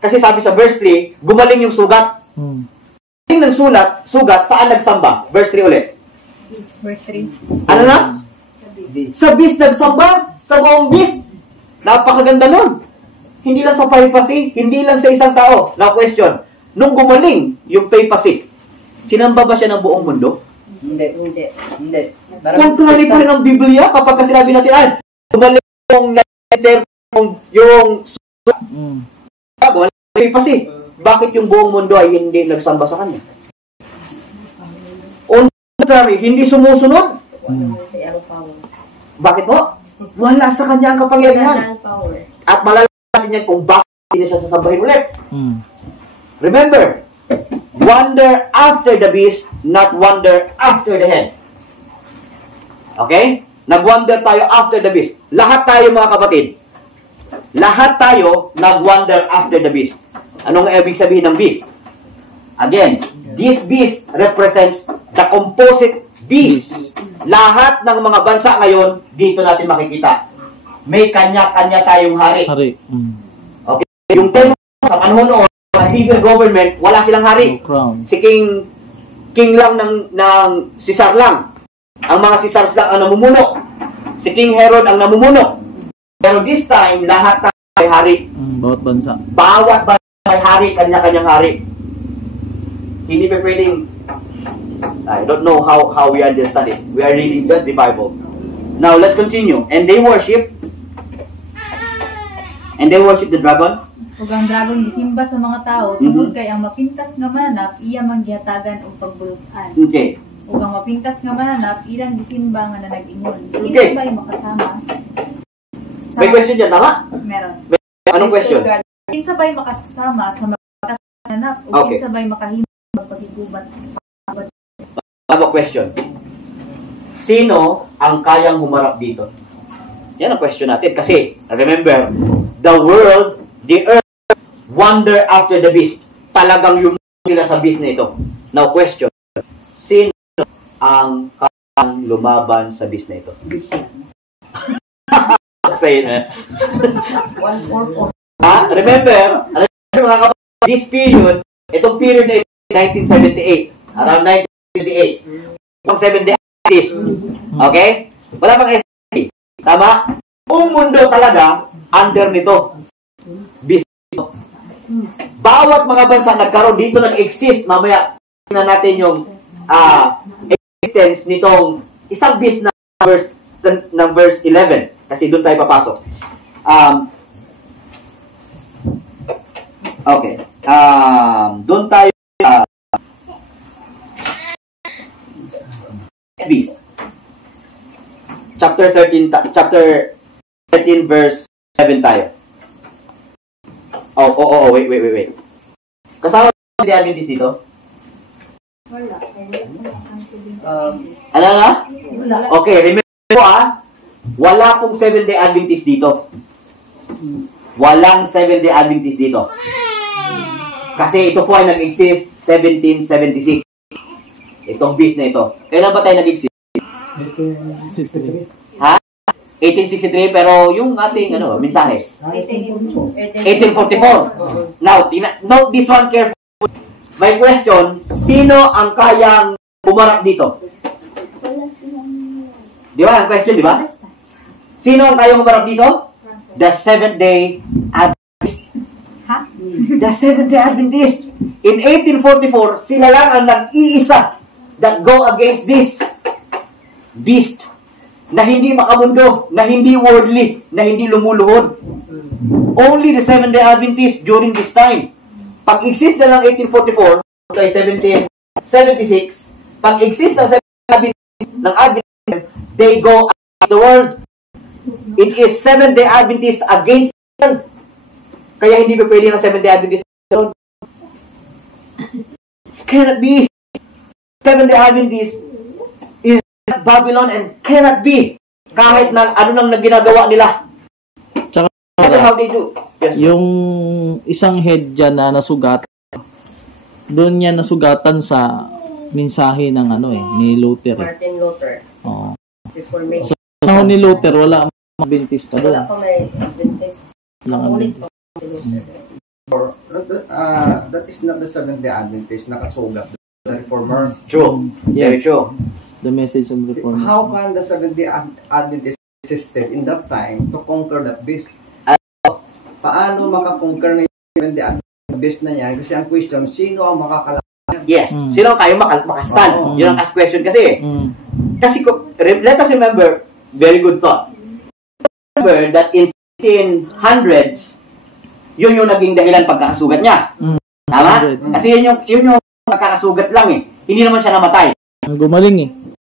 kasi sabi sa verse 3, gumaling yung sugat. Gumaling ng sugat, saan nagsamba? Verse 3 ulit. Verse 3. Ano na? Sa beast nagsamba, sa buong beast. Napakaganda nun. Hindi lang sa papacy, hindi lang sa isang tao. Now question, nung gumaling yung papacy, sinamba ba siya ng buong mundo? Hindi. Contrary pa rin ang Biblia kapag kasi sinabi natin, gumaling yung papacy. Bakit yung buong mundo ay hindi nagsamba sa kanya? On contrary, hindi sumusunod. Bakit po? Wala sa kanya ang kapangyarihan. At malalaman natin yan kung bakit hindi siya sasambahin ulit. Remember, wonder after the beast, not wonder after the head. Okay? Nag-wonder tayo after the beast. Lahat tayo mga kapatid. Lahat tayo nag-wonder after the beast. Anong ibig sabihin ng beast? Again, this beast represents the composite beast. Lahat ng mga bansa ngayon, dito natin makikita. may kanya-kanya tayong hari. Hari. Mm. Okay? Yung tempo sa panahon noon, sa civil government, wala silang hari. No crown. Si king lang ng Caesar lang. Ang mga Caesars lang ang namumuno. Si King Herod ang namumuno. Pero this time, lahat tayo may hari. Bawat bansa. Bawat bansa may hari, kanya-kanyang hari. Hindi pa pwedeng, I don't know how we understand it. We are reading just the Bible. Now, let's continue. And they worship the dragon. Ug ang dragon gisimba sa mga tao tungod kay ang mapintas nga mananap iya manggihatagan og pagbulutan. Okay. Ug ang mapintas nga mananap ilang gisimba nga nanag-ingon. Okay. Kinsa ba'y makasama? May question dyan, tama? Meron. Anong question? Kinsa ba'y makasama sa mapintas nga mananap o Okay. kinsa ba'y makahimo sa pagigubat? Tama question. Sino ang kayang humarap dito? Yan ang question natin. Kasi, remember, the world, the earth, wonder after the beast. Talagang lumaban sila sa beast na ito. Now, question. Sino ang kayang lumaban sa beast na ito? Say it. 144. Remember, mga kapatid, this period, itong period na ito, 1978. Around 1978. Pang 70 Adventist. Okay? Wala pang SC. Tama? Ang mundo talaga, under nito. Beast. Bawat mga bansa nagkaroon dito nag-exist. Mamaya, tingnan natin yung existence nitong isang beast na verse 11. Kasi doon tayo papasok. Okay. Doon tayo beast. Chapter 13 verse 7 tayo. Wait. Kasama di Adventist dito? Wala. Ano nga? Okay, remember po wala pong 7-day Adventist dito. Walang 7-day Adventist dito. Kasi ito po ay nag-exist 1776. Itong beast na ito. Kailan ba tayo nag-exist? 1863, pero yung ating mensahe. 1844. Now, note this one carefully. My question, sino ang kayang umarap dito? Di ba? Ang question, di ba? Sino ang kayang umarap dito? The Seventh-day Adventist. Ha? The Seventh-day Adventist. In 1844, sila lang ang nag-iisa that go against this beast na hindi makamundo, na hindi worldly, na hindi lumuluhod. Only the Seventh-day Adventist during this time. Pag-exist na ng 1844 kay 1776, pag-exist ng Adventist, they go against the world. It is Seventh-day Adventist against the world. Kaya hindi pa pwede ng Seventh-day Adventist. Cannot be. Seventh-day Adventist is Babylon and cannot be. Kahit na ano nang ginagawa nila. Tsaka, That's how they do. Yes. yung isang head dyan na nasugat, doon niya nasugatan sa mensahe ng ni Luther. Martin Luther. Oo. Reformation. Sa panahon ni Luther, wala ang Adventista doon. Wala pa may Adventist. Walang Ulit Adventista. pa si Luther. That is not the Seventh-day Adventist nakasugat. The Reformers. True. Very true. The message of reform. How can the Seventh-day Adventist existed in that time to conquer that beast? Paano makakonquer na yung Seventh-day Adventist beast na yan? Kasi ang question, sino ang makakalaban? Yes. Sino ang kayang makastand? Oo. Yun ang ask question kasi. Kasi let us remember, very good thought. Remember that in 1500s, yun yung naging dahilan pagkakasugat niya. Tama? Kasi yun yung pagkakasugat lang eh. Hindi naman siya namatay. Gumaling eh.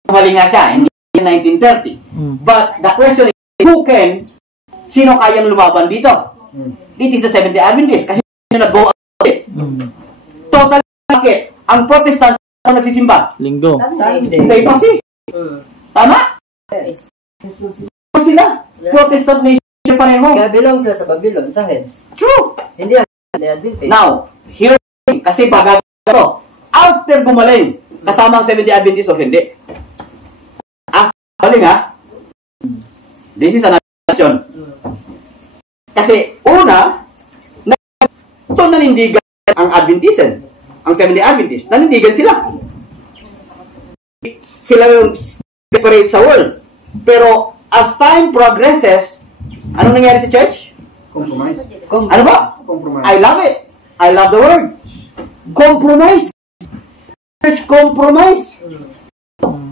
Gumaling nga siya, hindi 1930. But the question is, sino kayang lumaban dito? It is the Seventh-day Adventist kasi yun nag-go out it. Total bakit? Ang Protestant ang nagsisimba. Linggo. Kay Pasi. Tama? Ano sila? Protestant nation pareho. Kaya belong sila sa Babylon, sa heads. True. Hindi ang Adventist. Now, here, kasi baga ito, after gumaling, kasama ang Seventh-day Adventist o hindi? After gumaling ha? This is another question. Kasi, una, ito nanindigan ang Adventism. Ang Seventh-day Adventist. Nanindigan sila. Sila yung separate sa world. Pero, as time progresses, anong nangyari sa church? Compromise. Ano ba? Compromise. I love it. I love the word. Compromise. Church compromise.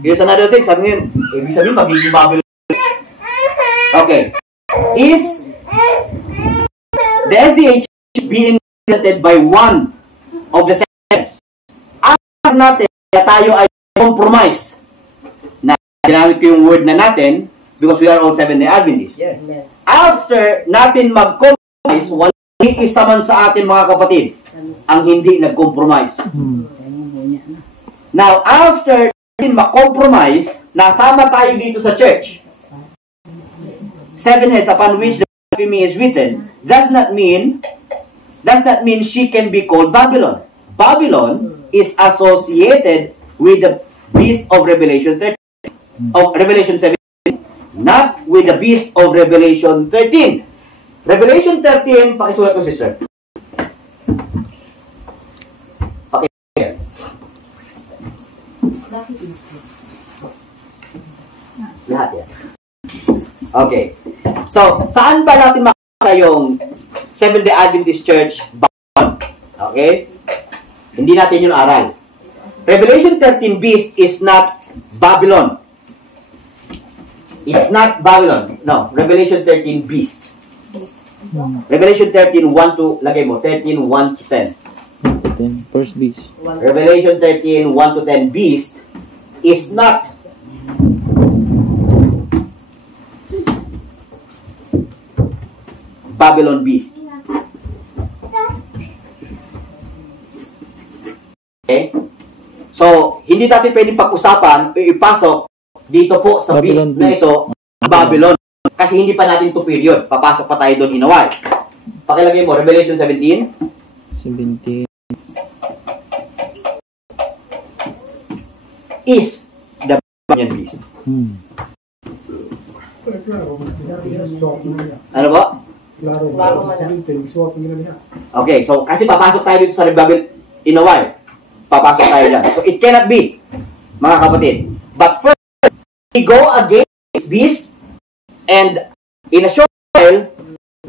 Here's another thing. Sabi ngayon, ibig sabihin, magiging Babylon. Okay. Is the SDA being implemented by one of the sections? After natin, tayo ay compromise. Na ginamit ko yung word na natin because we are all Seventh-day Adventists. Yes. After natin mag-compromise, wala isa man sa atin mga kapatid ang hindi nag-compromise. Now, after natin mag-compromise, nasama tayo dito sa church. 7 heads upon which the blasphemy is written does not mean she can be called Babylon. Babylon is associated with the beast of Revelation 13, of Revelation 17, not with the beast of Revelation 13. Revelation 13, pakisulat ko, sister. Pakisulat. Lahat yan. Okay. So, saan ba natin makikita yung Seventh-day Adventist Church Babylon? Okay? Hindi natin yung aral. Revelation 13 beast is not Babylon. It's not Babylon. No. Revelation 13 beast. Revelation 13, 1 to, lagay mo, 13, 1 to 10. 10, first beast. Revelation 13, 1 to 10 beast is not Babylon beast. Okay? So, hindi natin pwedeng pag-usapan, ipasok dito po sa Babylon beast na ito, Babylon. Kasi hindi pa natin ito period. Papasok pa tayo doon in a while. Pakilagay mo, Revelation 17. 17. Is the Babylonian beast. Ano ba? Okay, so kasi papasok tayo dito sa Babylon in a while. Papasok tayo dyan. So it cannot be, mga kapatid. But first, we go against this beast, and in a short while,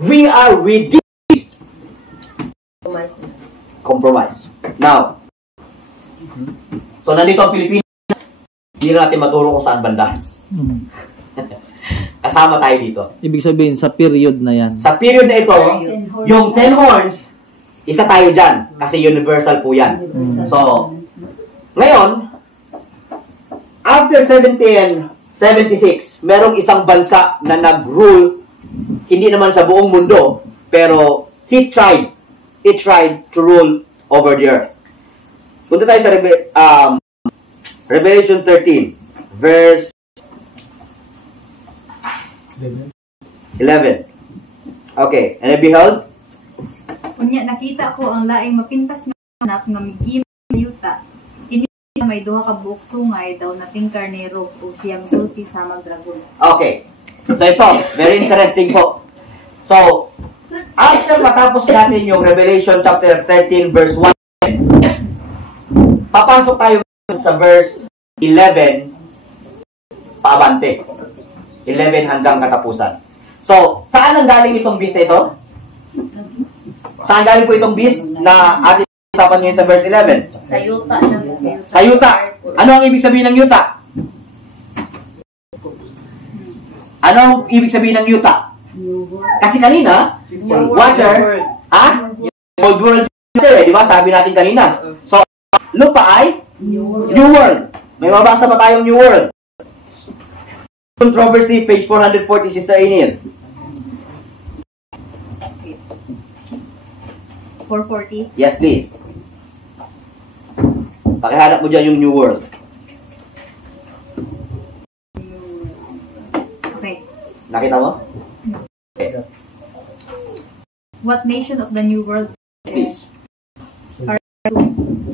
we are with this beast. Compromise. Now, so nandito ang Pilipinas, hindi natin maturo kung saan banda. Kasama tayo dito. Ibig sabihin, sa period na yan. Sa period na ito, yung 10 horns, isa tayo dyan. Kasi universal po yan. So, ngayon, after 1776, merong isang bansa na nag-rule, hindi naman sa buong mundo, pero he tried to rule over the earth. Punta tayo sa Revelation 13, verse 11. Okay, and I beheld. Unya nakita ko ang laing mapintas nga anak nga migim yuta. Kini may duha ka buok sungay daw nating karnero o siyang sulti sa mag-dragon. Okay. So ito, very interesting po. So, after matapos natin yung Revelation chapter 13 verse 1, papasok tayo sa verse 11 paabante. 11 hanggang katapusan. So, saan ang galing itong beast na ito? Saan galing po itong beast na ating usapan ngayon sa verse 11? Sa yuta ng Sa yuta. Ano ang ibig sabihin ng yuta? Ano ang ibig sabihin ng yuta? Kasi kanina, water, old world water, di ba? Sabi natin kanina. So, lupa ay new world. May mabasa pa tayong new world. Controversy, page 440, Sister Ainil. 440. Yes, please. Pakihanap mo dyan yung New World. Okay. Nakita mo? Okay. What nation of the New World? Please.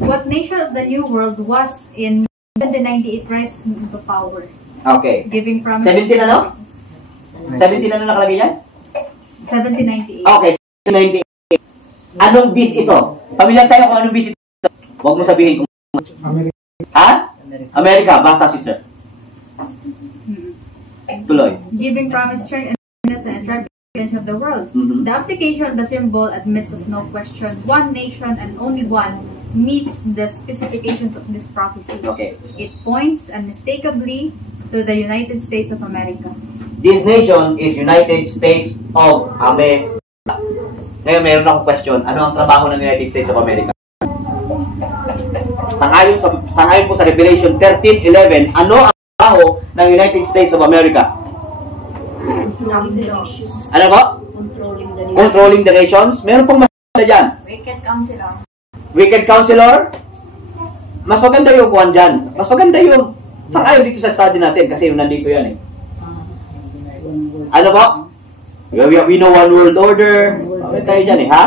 What nation of the New World was in 1798 rise into power? Okay. Giving promise. 17 ano? 17 ano nakalagay yan? 1798. Okay, 1998. Anong beast ito? Pamilyar tayo kung anong beast ito. Huwag mo sabihin kung... America. Ha? America. Basta, sister. Tuloy. Giving promise, strength, and attractiveness of the world. Mhm. The application of the symbol admits of no question. One nation and only one meets the specifications of this prophecy. Okay. It points unmistakably to the United States of America. This nation is United States of America. Ngayon, meron akong question. Ano ang trabaho ng United States of America? Sangayon po sa Revelation 13:11, ano ang trabaho ng United States of America? Ano po? Controlling the nations. Meron pong masala dyan. Wicked Counselor. Wicked Counselor. Mas maganda yung kuhan dyan. Mas maganda yung sangayon dito sa study natin kasi yung nandito yan eh. Ano po? We know one world order. Okay tayo dyan eh, ha?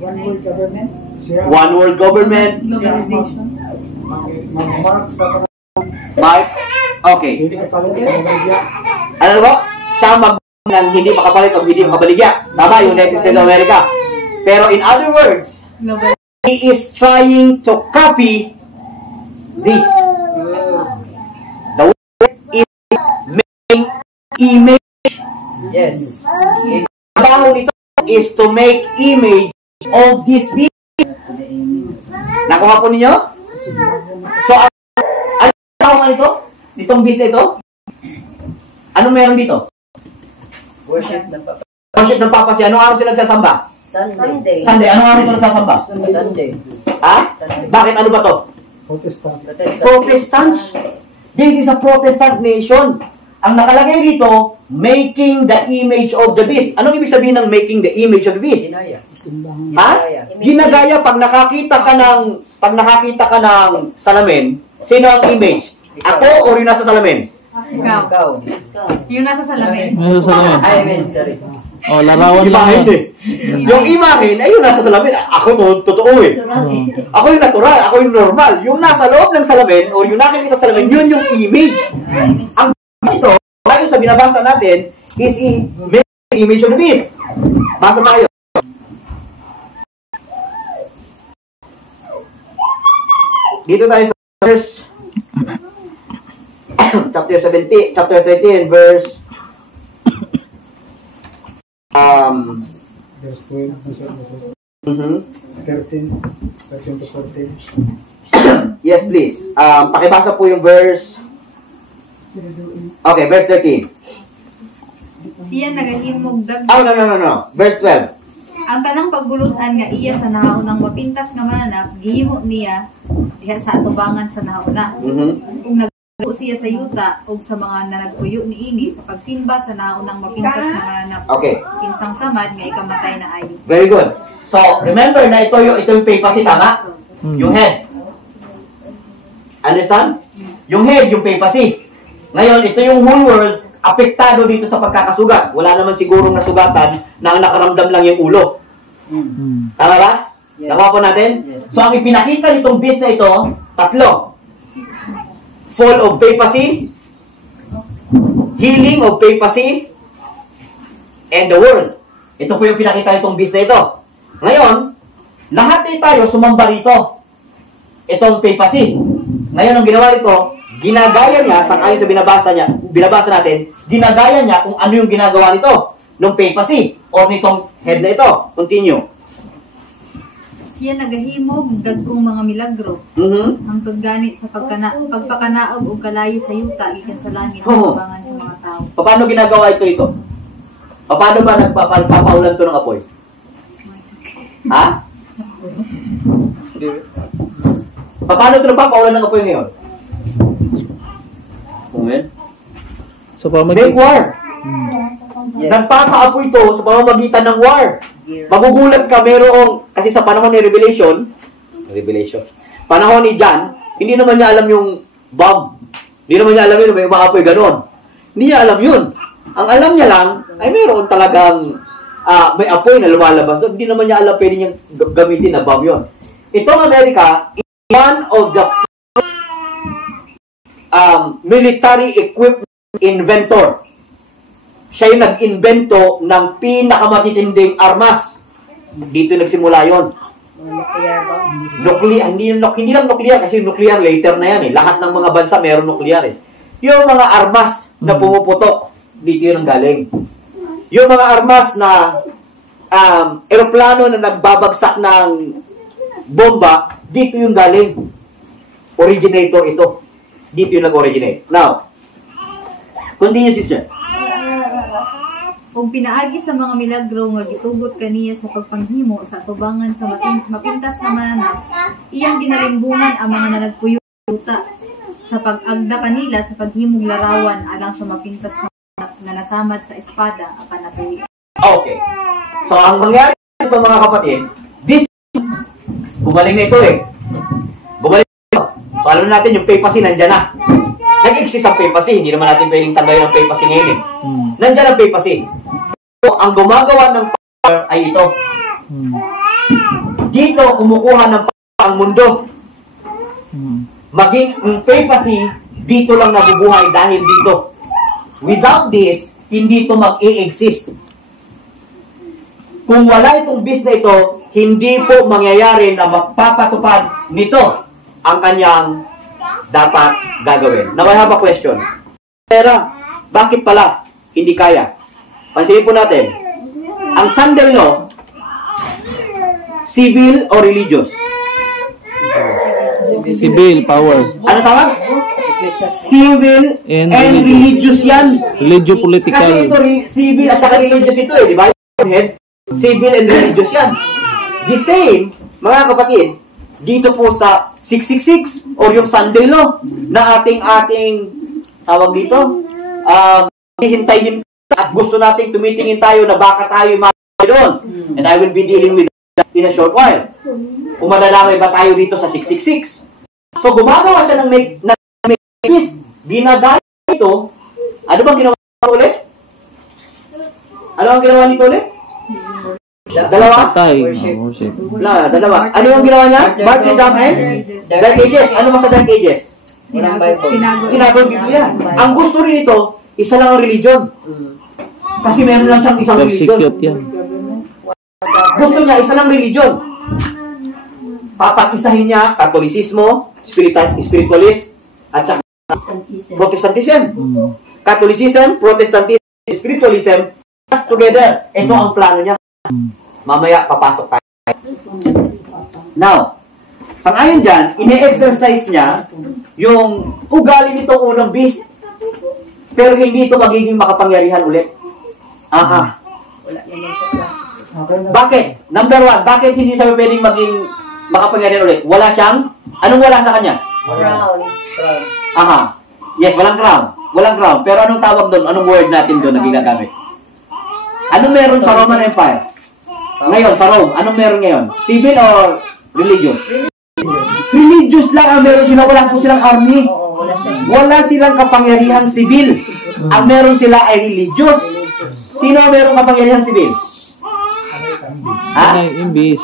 One world government. Siya, One world government. Globalization. mag-mark sa Mark. Okay. hindi ka palit sa media. Ano po? Siya ng hindi makapalit o hindi makabaligya. Tama, United States of America. Pero in other words, Global. he is trying to copy this. The word is making image. Yes. Ang trabaho nito is to make image of this being. Nakuha po ninyo? So, ano trabaho nito? Itong beast na ito? Ano meron dito? Worship ng Papa. Worship ng Papa siya. Anong araw sila nagsasamba? Sunday. Sunday. Anong araw sila nagsasamba? Sunday. Ha? Bakit? Ano ba to? Protestant. Protestants. This is a Protestant nation. Ang nakalagay dito, making the image of the beast. Anong ibig sabihin ng making the image of the beast? Ginaya. Simbahan. Ha? Ginagaya pag nakakita ka ng salamin, sino ang image? Ako or yung nasa salamin? Ikaw. Yung nasa salamin. Ano sa salamin? I mean, sorry. Oh, larawan lang Imahin yun. eh. Yung imahin ay yung nasa salamin. Ako to, totoo eh. Ako yung natural, ako yung normal. Yung nasa loob ng salamin o yung nakikita sa salamin, yun yung image. Ang ito, ayon sa binabasa natin, is image of the beast. Basa tayo. Dito tayo sa verse chapter 13, verse Verse 12, verse 13 to 14. Yes, please. Pakibasa po yung verse. Okay, verse 13. Siya nagahimog dag. Oh, no. Verse 12. Ang tanang paggulutan nga iya sa nahaunang mapintas nga mananap, gihimo niya diha sa atubangan sa nahauna. Kung nagpo siya sa yuta o sa mga nanagpuyo ni ini sa pagsimba sa nahaunang mapintas nga mananap. Okay. Kinsang samad nga ikamatay na ay. Very good. So, remember na ito yung papacy, tama? Yung head. Understand? Yung head, yung papacy. Ngayon, ito yung whole world apektado dito sa pagkakasugat. Wala naman sigurong nasugatan na ang nakaramdam lang yung ulo. Tama ba? Yes. Nakuha po natin? Yes. So, ang ipinakita nitong beast na ito, tatlo. Fall of papacy, healing of papacy, and the world. Ito po yung pinakita nitong beast na ito. Ngayon, lahat tayo sumamba rito. Itong papacy. Ngayon, ang ginawa nito, ginagaya niya, ayon sa binabasa natin, ginagaya niya kung ano yung ginagawa nito, ng papacy, o nitong head na ito. Continue. Siya nagahimog dagkong mga milagro. Hangtod gani sa pagpakanaog o kalayo sa yuta gikan sa langit Oo. sa sa mga tao. Paano ginagawa ito? Paano ba nagpapaulan to ng apoy? Ha? Paano ito nagpapaulan ng apoy ngayon? Amen? Sa Make pamamagitan. war. Yes. Nagpapaapoy ito sa pamamagitan ng war. Magugulat ka merong, kasi sa panahon ni Revelation, panahon ni John, hindi naman niya alam yung bomb. Hindi naman niya alam yun, may umaapoy ganon. Hindi niya alam yun. Ang alam niya lang, ay meron talagang may apoy na lumalabas doon. Hindi naman niya alam pwede niyang gamitin na bomb yun. Itong Amerika is one of the military equipment inventor. siya yung nag-invento ng pinakamatitinding armas. Dito nagsimula yon. Nuclear ba? Nuclear, hindi lang nuclear kasi nuclear later na yan eh. Lahat ng mga bansa meron nuclear eh. Yung mga armas na pumuputok, dito yun ang galing. Yung mga armas na eroplano na nagbabagsak ng bomba, dito yung galing. Originator ito. Dito yung nag-originate. Now, continue, sister. Kung pinaagi sa mga milagro nga gitugot kaniya sa pagpanghimo sa tubangan sa mapintas na mananap, iyang ginalimbungan ang mga nalagpuyuta sa pag-agda kanila sa paghimong larawan alang sa mapintas na mananap nga nasamad sa espada apan natuwi. Okay. So, ang mangyari ito mga kapatid, gumaling na ito eh. Gumaling na ito. So, alam natin yung papacy nandyan na. Nag-exist ang papacy. Hindi naman natin pwedeng tanggalin ang papacy ngayon eh. Nandyan ang papacy. So, ang gumagawa ng power ay ito. Dito, kumukuha ng power ang mundo. Maging ang papacy, dito lang nabubuhay dahil dito. Without this, hindi ito mag-i-exist. Kung wala itong bis na ito, hindi po mangyayari na magpapatupad nito ang kanyang dapat gagawin. Now, I have a question. Pero, bakit pala hindi kaya? Pansinin po natin. Ang Sunday law, civil or religious? Civil power. Ano tawag? Civil and religious yan. Religio-political. Kasi ito, civil at saka religious ito eh, di ba? Civil and religious yan. The same, mga kapatid, dito po sa 666 or yung Sunday law na ating tawag dito, hintay-hintay at gusto nating tumitingin tayo na baka tayo makakaya doon. And I will be dealing with that in a short while. Kung malalamay ba tayo dito sa 666. So, gumagawa siya ng make peace. Dinadaya ito. Ano bang ginawa nito ulit? Ano ang ginawa nito ulit? Dalawa? Worship. Dalawa. Ano yung ginawa niya? Martyr Dam and Dark Ages. Ano ba sa Dark Ages? Tinagong Biblia. Ang gusto rin ito, isa lang ang religion. Kasi meron lang siyang isang religion. Yan. Gusto niya, isa lang religion. Papakisahin niya, Katolisismo, spiritualist, at saka Protestantism. Catholicism, Protestantism, spiritualism, together. Ito ang plano niya. Mamaya, papasok tayo. Now, sangayon dyan, ine-exercise niya yung ugali nitong unang beast, pero hindi ito magiging makapangyarihan ulit. Aha. Wala naman sa practice. Bakit? Number one, bakit hindi siya pwedeng maging makapangyarihan ulit? Wala siyang, anong wala sa kanya? Crown. Aha. Yes, walang crown. Walang crown. Pero anong tawag doon? Anong word natin doon na ginagamit? Anong meron sa Roman Empire? Ngayon, sa Rome, anong meron ngayon? Civil or religious? Religious lang ang meron sila. Wala po silang army. Oo, wala siya. Wala silang kapangyarihang civil. Ang meron sila ay religious. Sino ang merong kapangyarihang civil? Ha? Imbis.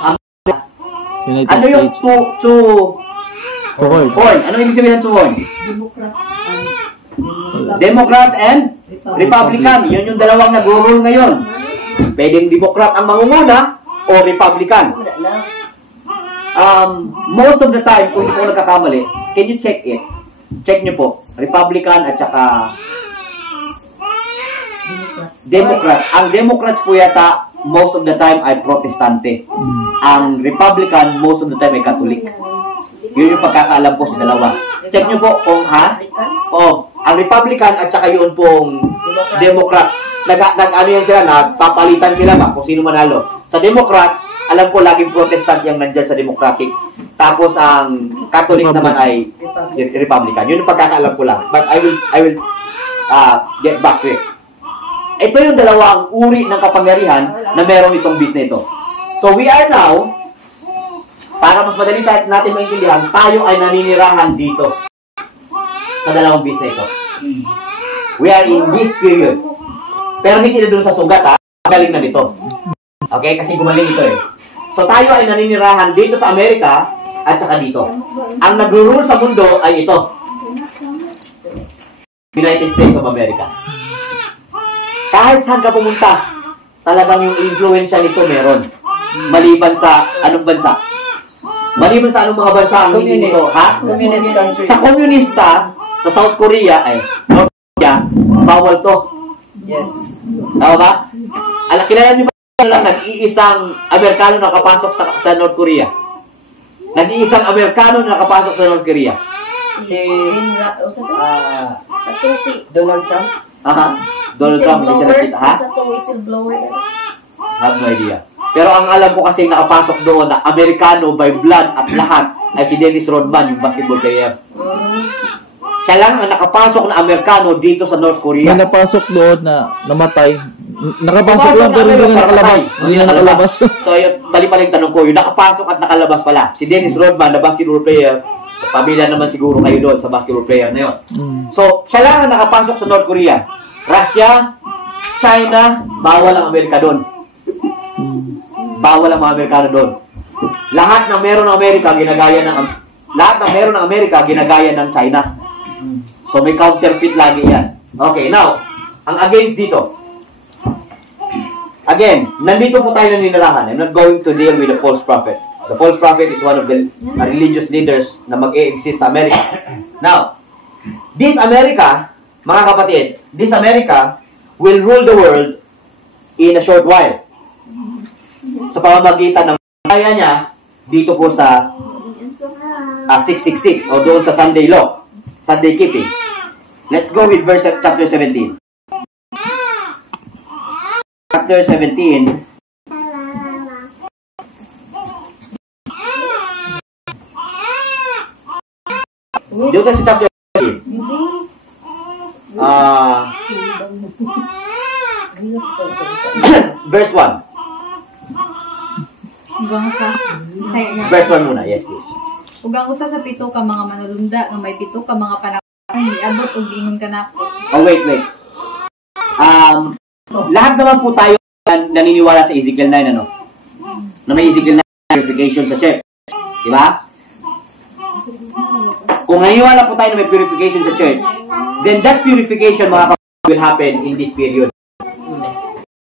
United Ano yung States. Horn? Ano ibig sabihin ng horn? Democrat and Republican. Yun yung dalawang nag-rule ngayon. Pwedeng Democrat ang mangunguna o Republican. Most of the time, kung hindi po nagkakamali, can you check it? Check nyo po. Republican at saka Democrat. Ang Democrats po yata, most of the time ay Protestante. Ang Republican, most of the time ay Catholic. Yun yung pagkakaalam po sa dalawa. Check nyo po kung ang Republican at saka yun pong Democrats. Ano yan sila, nagpapalitan sila ba kung sino manalo. Sa Democrat, alam ko laging Protestant yung nandyan sa Democratic. Tapos ang Catholic naman ay Republican. Yun yung pagkakaalam ko lang. But I will get back to it. Ito yung dalawang uri ng kapangyarihan na meron itong bis na ito. So we are now, para mas madali natin maintindihan, tayo ay naninirahan dito sa dalawang bis na ito. We are in this period. Pero hindi na doon sa sugat, ha? Magaling na dito. Okay? Kasi gumaling ito eh. So tayo ay naninirahan dito sa Amerika at saka dito. Ang nag-rule sa mundo ay ito. United States of America. Kahit saan ka pumunta, talagang yung influensya nito meron. Maliban sa anong bansa? Maliban sa anong mga bansa ang hindi Communist. ito, ha? Communist countries. Sa komunista, sa South Korea, North Korea, bawal to. Yes. Tama ba? Kilala niyo ba lang nag-iisang Amerikano nakapasok sa North Korea? Nag-iisang Amerikano nakapasok sa North Korea. Si Ato si Donald Trump. Aha. Donald Trump, hindi siya nakita, ha? Sa to whistleblower. Have no idea. Pero ang alam ko kasi nakapasok doon na Amerikano by blood at lahat ay si Dennis Rodman, yung basketball player. Siya lang ang nakapasok na Amerikano dito sa North Korea. May napasok doon na namatay. Nakapasok lang pero hindi na nakalabas. Hindi na nakalabas. So, yun, bali pala yung tanong ko, yung nakapasok at nakalabas pala. Si Dennis Rodman, na basketball player, pamilya naman siguro kayo doon sa basketball player na yun. So, siya lang ang nakapasok sa North Korea. Russia, China, bawal ang Amerika doon. Bawal ang mga Amerikano doon. Lahat ng meron ng Amerika, ginagaya ng China. So, may counterfeit lagi yan. Okay, now, ang against dito. Again, nandito po tayo naninirahan. I'm not going to deal with the false prophet. The false prophet is one of the religious leaders na mag-e-exist sa Amerika. Now, this America, mga kapatid, this America will rule the world in a short while. Sa pamamagitan ng kaya niya dito po sa 666 o doon sa Sunday law, Sunday keeping. Let's go with verse chapter 17. Chapter 17. Dito sa chapter 17. Verse 1. Ugang usa. Verse 1 muna. Yes, please. Ugang usa sa pito ka mga manulunda nga may pito ka mga panakon niabot og ingon kanako. Oh, wait. Lahat naman po tayo naniniwala sa Ezekiel 9, ano? Na may Ezekiel 9 purification sa church. Di ba? Kung naniniwala po tayo na may purification sa church, then that purification, mga kapatid, will happen in this period.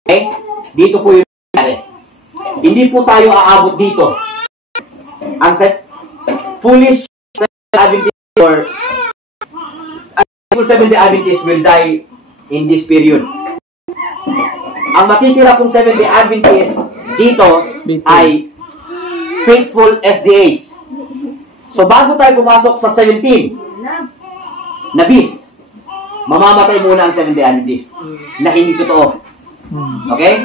Okay? Dito po yung nangyari. Hindi po tayo aabot dito. Ang foolish Adventists or Seventh-day Adventists will die in this period. Ang matitira pong Seventh-day Adventists dito ay faithful SDAs. So bago tayo pumasok sa 17 na beast, mamamatay muna ang Seventh-day Adventist na hindi totoo. Okay?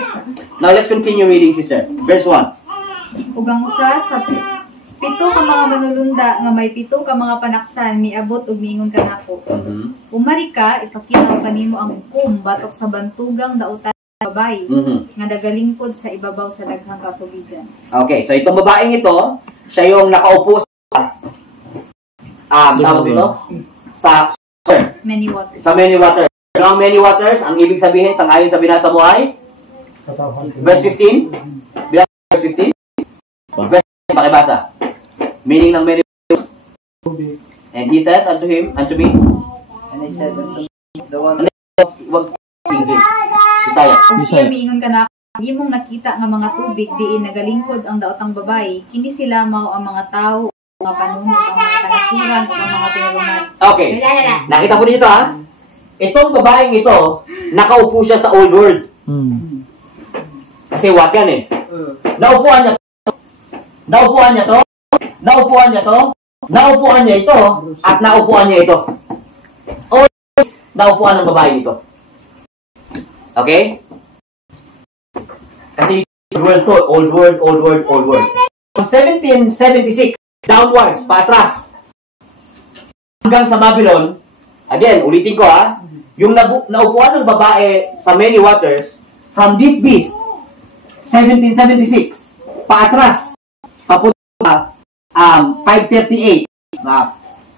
Now let's continue reading, sister. Verse 1. Ugang usa sa pito ka mga manulunda nga may pito ka mga panaksan miabot ug miingon kanako. Umari ka ipakita ko kanimo ang hukom batok sa bantugang dautan sa babae nga nagalingkod sa ibabaw sa daghang katubigan. Okay, so itong babaeng ito, siya yung nakaupo sa Many waters. Sa many waters. Ano ang many waters? Ang ibig sabihin, sangayon sa binasa mo ay verse 15. Binasa verse 15. Verse 15, pakibasa. Meaning ng many waters. And he said unto him, unto me, And I said unto the one wag English. Bisaya. Ug siya miingon kanako, imong nakita nga mga tubig diin nagalingkod ang daotang babae, kini sila mao ang mga tawo, mga panuno, ang mga kanasuran, o ang mga pinulungan. Okay. Nakita po dito, ha? Itong babaeng ito, nakaupo siya sa old world. Kasi what yan eh. Naupuan niya to, naupuan niya ito, at naupuan niya ito. Always, naupuan ng babae ito. Okay? Kasi world to, old world. From 1776, downwards, paatras, hanggang sa Babylon, again, ulitin ko ha, yung naupuan ng babae sa many waters, from this beast, 1776, paatras, papunta 538,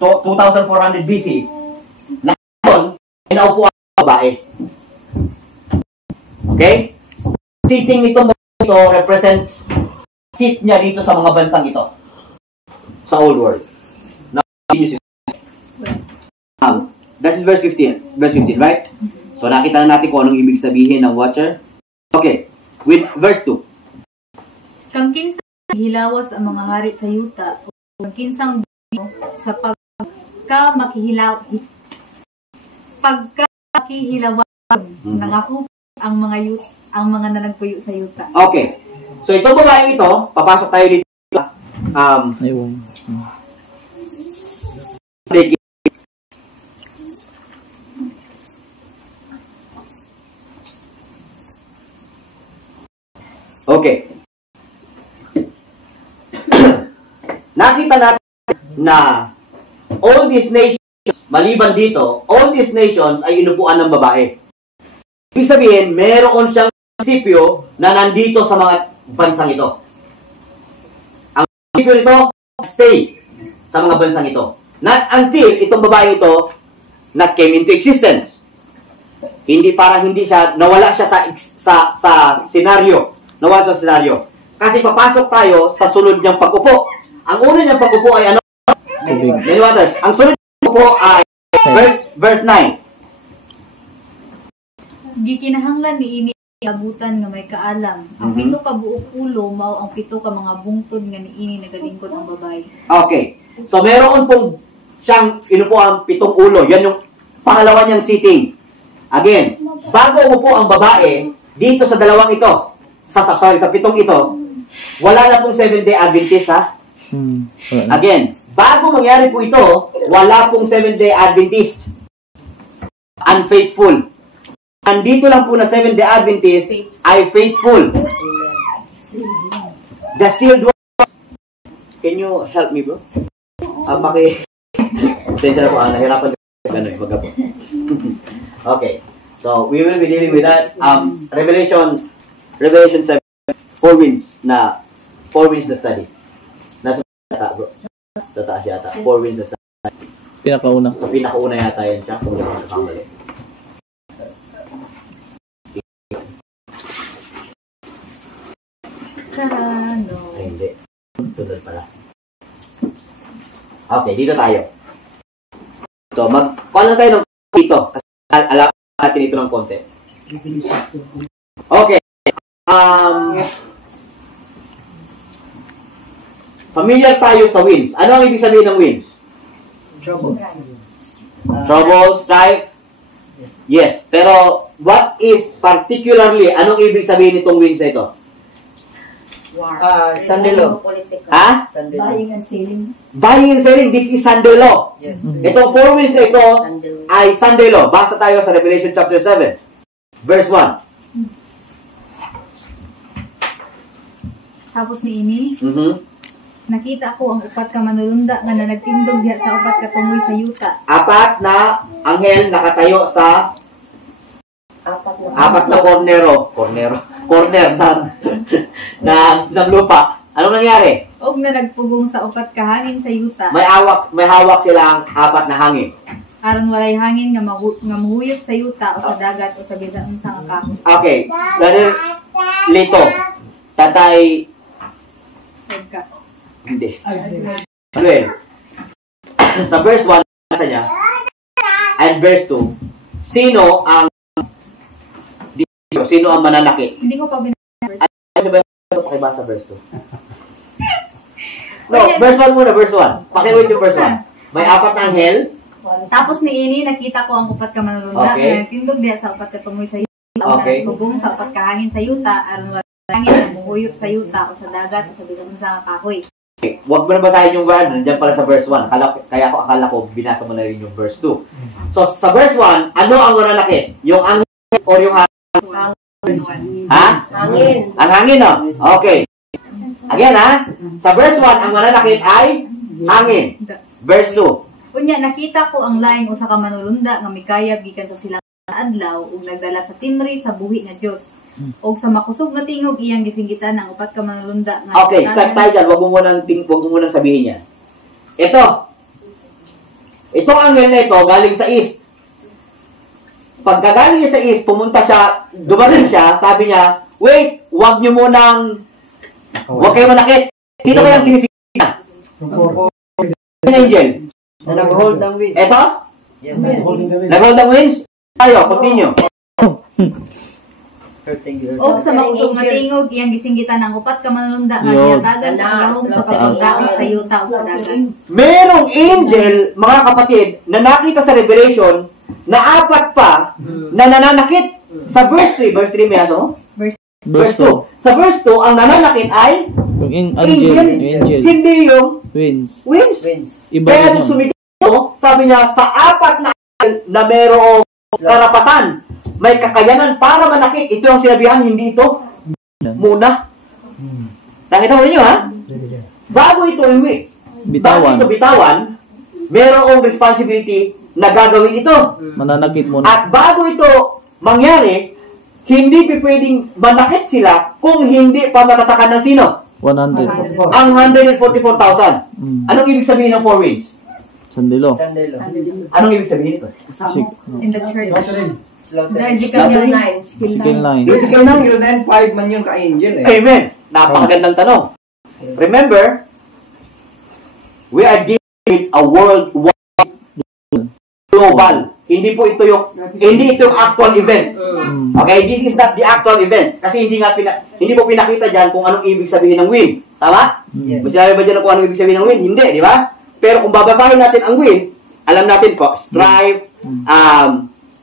2400 BC, na yun, naupuan ng babae. Okay? Sitting ito represents seat niya dito sa mga bansang ito. Sa old world. Now, that is verse 15. Verse 15, right? So, nakita na natin kung anong ibig sabihin ng watcher. Okay. With verse 2. Kang kinsang hilawas ang mga hari sa yuta, kang kinsang sa pagkakihilawas nangako ang mga nanagpuyo sa yuta. Okay. So, itong babaeng ito, papasok tayo dito. Ayun. Okay. Nakita natin na all these nations, maliban dito, all these nations ay inupuan ng babae. Ibig sabihin, meron siyang prinsipyo na nandito sa mga bansang ito. Ang prinsipyo nito, stay sa mga bansang ito. Not until itong babae ito not came into existence. Hindi parang hindi siya, nawala siya sa senaryo. Nawala sa senaryo. Kasi papasok tayo sa sunod niyang pag-upo. Ang una niyang pag-upo ay ano? Many waters. Ang sunod niyang pag-upo ay verse 9. Gikinahanglan ni ini abutan nga may kaalam. Ang pito ka buok ulo mao ang pito ka mga bungtod nga niini nagalingkod ang babae. Okay. So meron pong siyang inupo ang 7 ulo. Yan yung pangalawa niyang sitting. Again, bago umupo ang babae dito sa dalawang ito, sa 7 ito, wala na pong 7-day Adventist, ha? Again, bago mangyari po ito, wala pong 7-day Adventist. Unfaithful. Andito lang po na 7-day Adventist ay faithful. The sealed ones. Can you help me, bro? Pasensya na po, nahirapan magkapo. Okay. So, we will be dealing with that. Revelation 7, 4 winds na study. Nasa yata, bro. Tataas yata. 4 winds na study. Pinakauna. So, pinakauna yata yan siya. Kung wala ka kamali. Karano. Ay, hindi. Tunod pala. Okay, dito tayo. So, kuha tayo ng dito. Kasi alam natin ito ng konti. Okay. Familiar tayo sa winds. Ano ang ibig sabihin ng winds? Trouble, strife. Yes. Pero, what is particularly, anong ibig sabihin itong winds na ito? Sandilo. Ha? Sandilo. Buying and selling. Buying and selling, this is Sunday law. Yes. Itong 4 winds na ito Sandilo. ay Sunday law. Basa tayo sa Revelation chapter 7. Verse 1. Tapos ni ini, Mhm. nakita ko ang upat ka manulunda nga nagtindog diha sa upat ka tungoy sa yuta. 4 na anghel nakatayo sa Apat 4 na. na corner ng lupa. Anong nangyari? Og na nagpugong sa upat ka hangin sa yuta. May hawak silang 4 na hangin. Aron walay hangin nga mahuyop sa yuta o sa dagat o sa bisan sa kahoy. Okay. Dahil lito. Tatay Ka. hindi. Ano eh? Sa verse 1 nasa niya and verse 2, sino ang mananakit? Hindi ko pa Ano ba yung pakibasa verse 2? No, verse 1 muna, verse 1. Pakiwait yung verse 1. May 4 na anghel. Tapos ni ini nakita ko ang upat ka manulunda Okay. nga nagtindog diha sa upat ka tungoy sa yuta. O Okay. nagpugong sa upat ka hangin sa yuta aron walay hangin nga mahuyop sa yuta o sa dagat o sa bisan sa kahoy. Okay. Huwag mo na basahin yung word. Nandiyan pala sa verse 1. Akala ko, binasa mo na rin yung verse 2. So, sa verse 1, ano ang mananakit? Yung anghel or yung ha? Hangin. Ang hangin, no? Okay. Again, ha? Sa verse 1, ang mananakit ay hangin. Verse 2. Unya nakita ko ang laing usa ka manulunda nga mikayab gikan sa silang adlaw ug nagdala sa timri sa buhi nga Dios. Og sa makusog nga tingog iyang gisinggitan ang upat ka manulunda nga Okay, start tayo dyan. Huwag mo munang sabihin yan. Itong anghel na ito, galing sa east. Pagkagaling niya sa east, dumating siya, sabi niya, wait, huwag kayo manakit. Sino kayang sinisingit niya? Angel. Na nag-hold ng wind. Ito? Yes. Nag-hold ang winds? Tayo, continue. O sa makusog nga tingog, iyang gisinggitan ng upat ka manununda nga Yo. gihatagan sa agahom sa pagpagdaon sa yuta o sa dagat. Merong angel, mga kapatid, na nakita sa Revelation na apat pa na nananakit sa verse 3. Verse 3 may aso mo? Verse 2. Sa verse 2, ang nananakit ay Yung angel. hindi yung Winds. winds. Iba Kaya rin nung yun. sumikito, sabi niya, sa apat na angel na merong karapatan, may kakayanan para manakit. Ito ang sinabihan, hindi ito muna. Nakita mo ninyo, ha? Bago ito iwi, Bitawan. bago ito bitawan, merong responsibility na gagawin ito. Mananakit muna. At bago ito mangyari, hindi pwedeng manakit sila kung hindi pa matatakan ng sino? 100. Ang 144,000. Anong ibig sabihin ng four winds? Sandilo. Anong ibig sabihin ito? In the church. Slaughter. Ezekiel 9. Skill 9. Basically, ng 5 man yung ka-angel eh. Amen. Napakagandang tanong. Remember, we are dealing with a worldwide global. Hindi ito yung actual event. Okay, this is not the actual event. Kasi hindi po pinakita diyan kung anong ibig sabihin ng wind. Tama? Yes. Sinabi ba diyan kung anong ibig sabihin ng wind? Hindi, di ba? Pero kung babasahin natin ang wind, alam natin po, strife,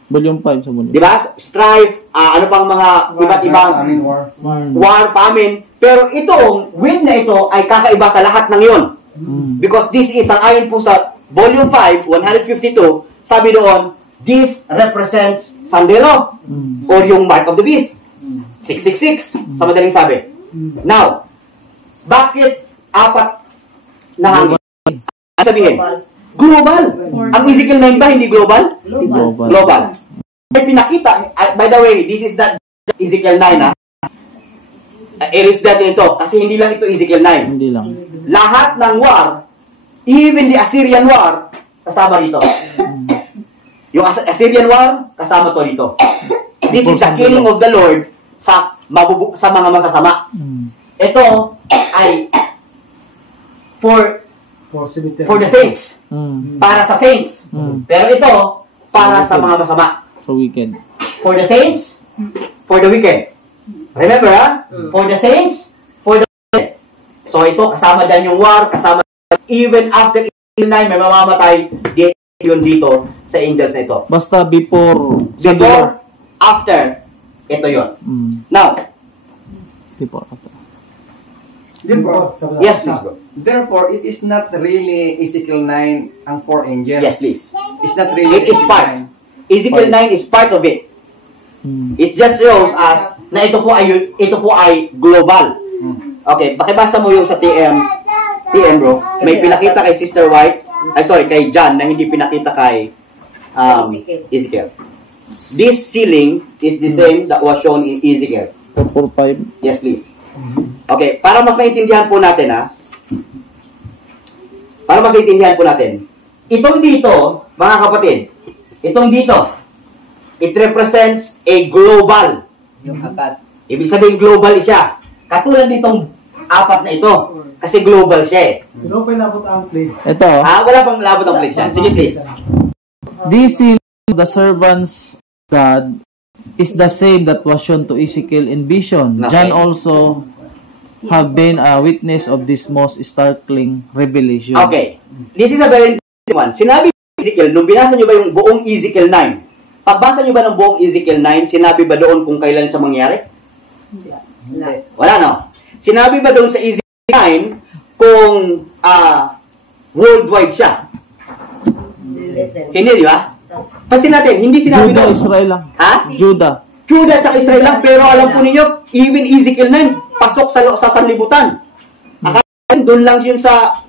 Volume 5 sa volume. di ba? Strife, ano pang mga iba't ibang war, famine. Pero itong wind na ito ay kakaiba sa lahat ng iyon. Because this is, ang ayon po sa volume 5, 152, sabi doon, this represents Sandero or yung mark of the beast. 666, sa madaling sabi. Now, bakit apat na hangin? Ano sabihin? Global. Ang Ezekiel 9 ba hindi global? Global. May pinakita, by the way, this is not Ezekiel 9, ha? It is that ito, kasi hindi lang ito Ezekiel 9. Hindi lang. Lahat ng war, even the Assyrian war, kasama dito. Yung Assyrian war, kasama to dito. This is the killing of the Lord sa mga masasama. Ito ay for the saints. Para sa saints. Pero ito, para sa mga masama. So wicked. For the saints, for the wicked. Remember, ha? For the saints, for the wicked. So ito, kasama dyan yung war, kasama even after 9, may mamamatay yun dito sa angels na ito. Basta before, after, ito yun. Now, before, after. yes please bro. Therefore, it is not really Ezekiel 9 ang 4 angels. Yes please. It's not really It is part. Ezekiel 9 is part of it. It just shows us na ito po ay global. Okay, pakibasa mo yung sa TM bro. May pinakita kay Sister White, kay John na hindi pinakita kay Ezekiel. This sealing is the same that was shown in Ezekiel. 4:5. Yes please. Okay, para mas maintindihan po natin, ha? Para maintindihan po natin. Itong dito, mga kapatid, itong dito, it represents a global. Yung apat. Ibig sabihin global siya. Katulad nitong apat na ito. Kasi global siya eh. Pero pa labot ang plate. Ito, Wala pang labot ang plate siya. Sige please. this seal of the servants of God is the same that was shown to Ezekiel in vision. Okay. John also have been a witness of this most startling revelation. Okay. This is a very interesting one. Sinabi ni Ezekiel, nung binasa nyo ba yung buong Ezekiel 9? Pagbasa nyo ba ng buong Ezekiel 9, sinabi ba doon kung kailan siya mangyari? Wala, no? Sinabi ba doon sa Ezekiel 9 kung worldwide siya? Hindi, di ba? Pansin natin, hindi sinabi Judah, doon. Israel lang. Ha? Judah. Judah at Israel lang, pero alam po ninyo, even Ezekiel 9, pasok sa sanlibutan. Akala doon lang yun sa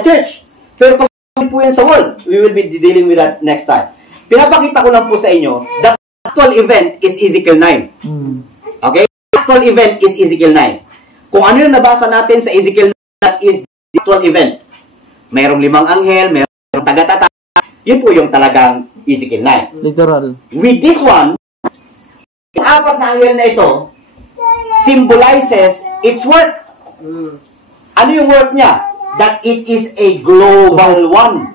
church. Pero pasok po yan sa world. We will be dealing with that next time. Pinapakita ko lang po sa inyo, the actual event is Ezekiel 9. Okay? The actual event is Ezekiel 9. Kung ano yung nabasa natin sa Ezekiel 9, that is the actual event. Mayroong 5 anghel, mayroong taga-tata. Yun po yung talagang Ezekiel 9. Literal. With this one, yung 4 na anghel na ito symbolizes its work. Ano yung work niya? That it is a global one.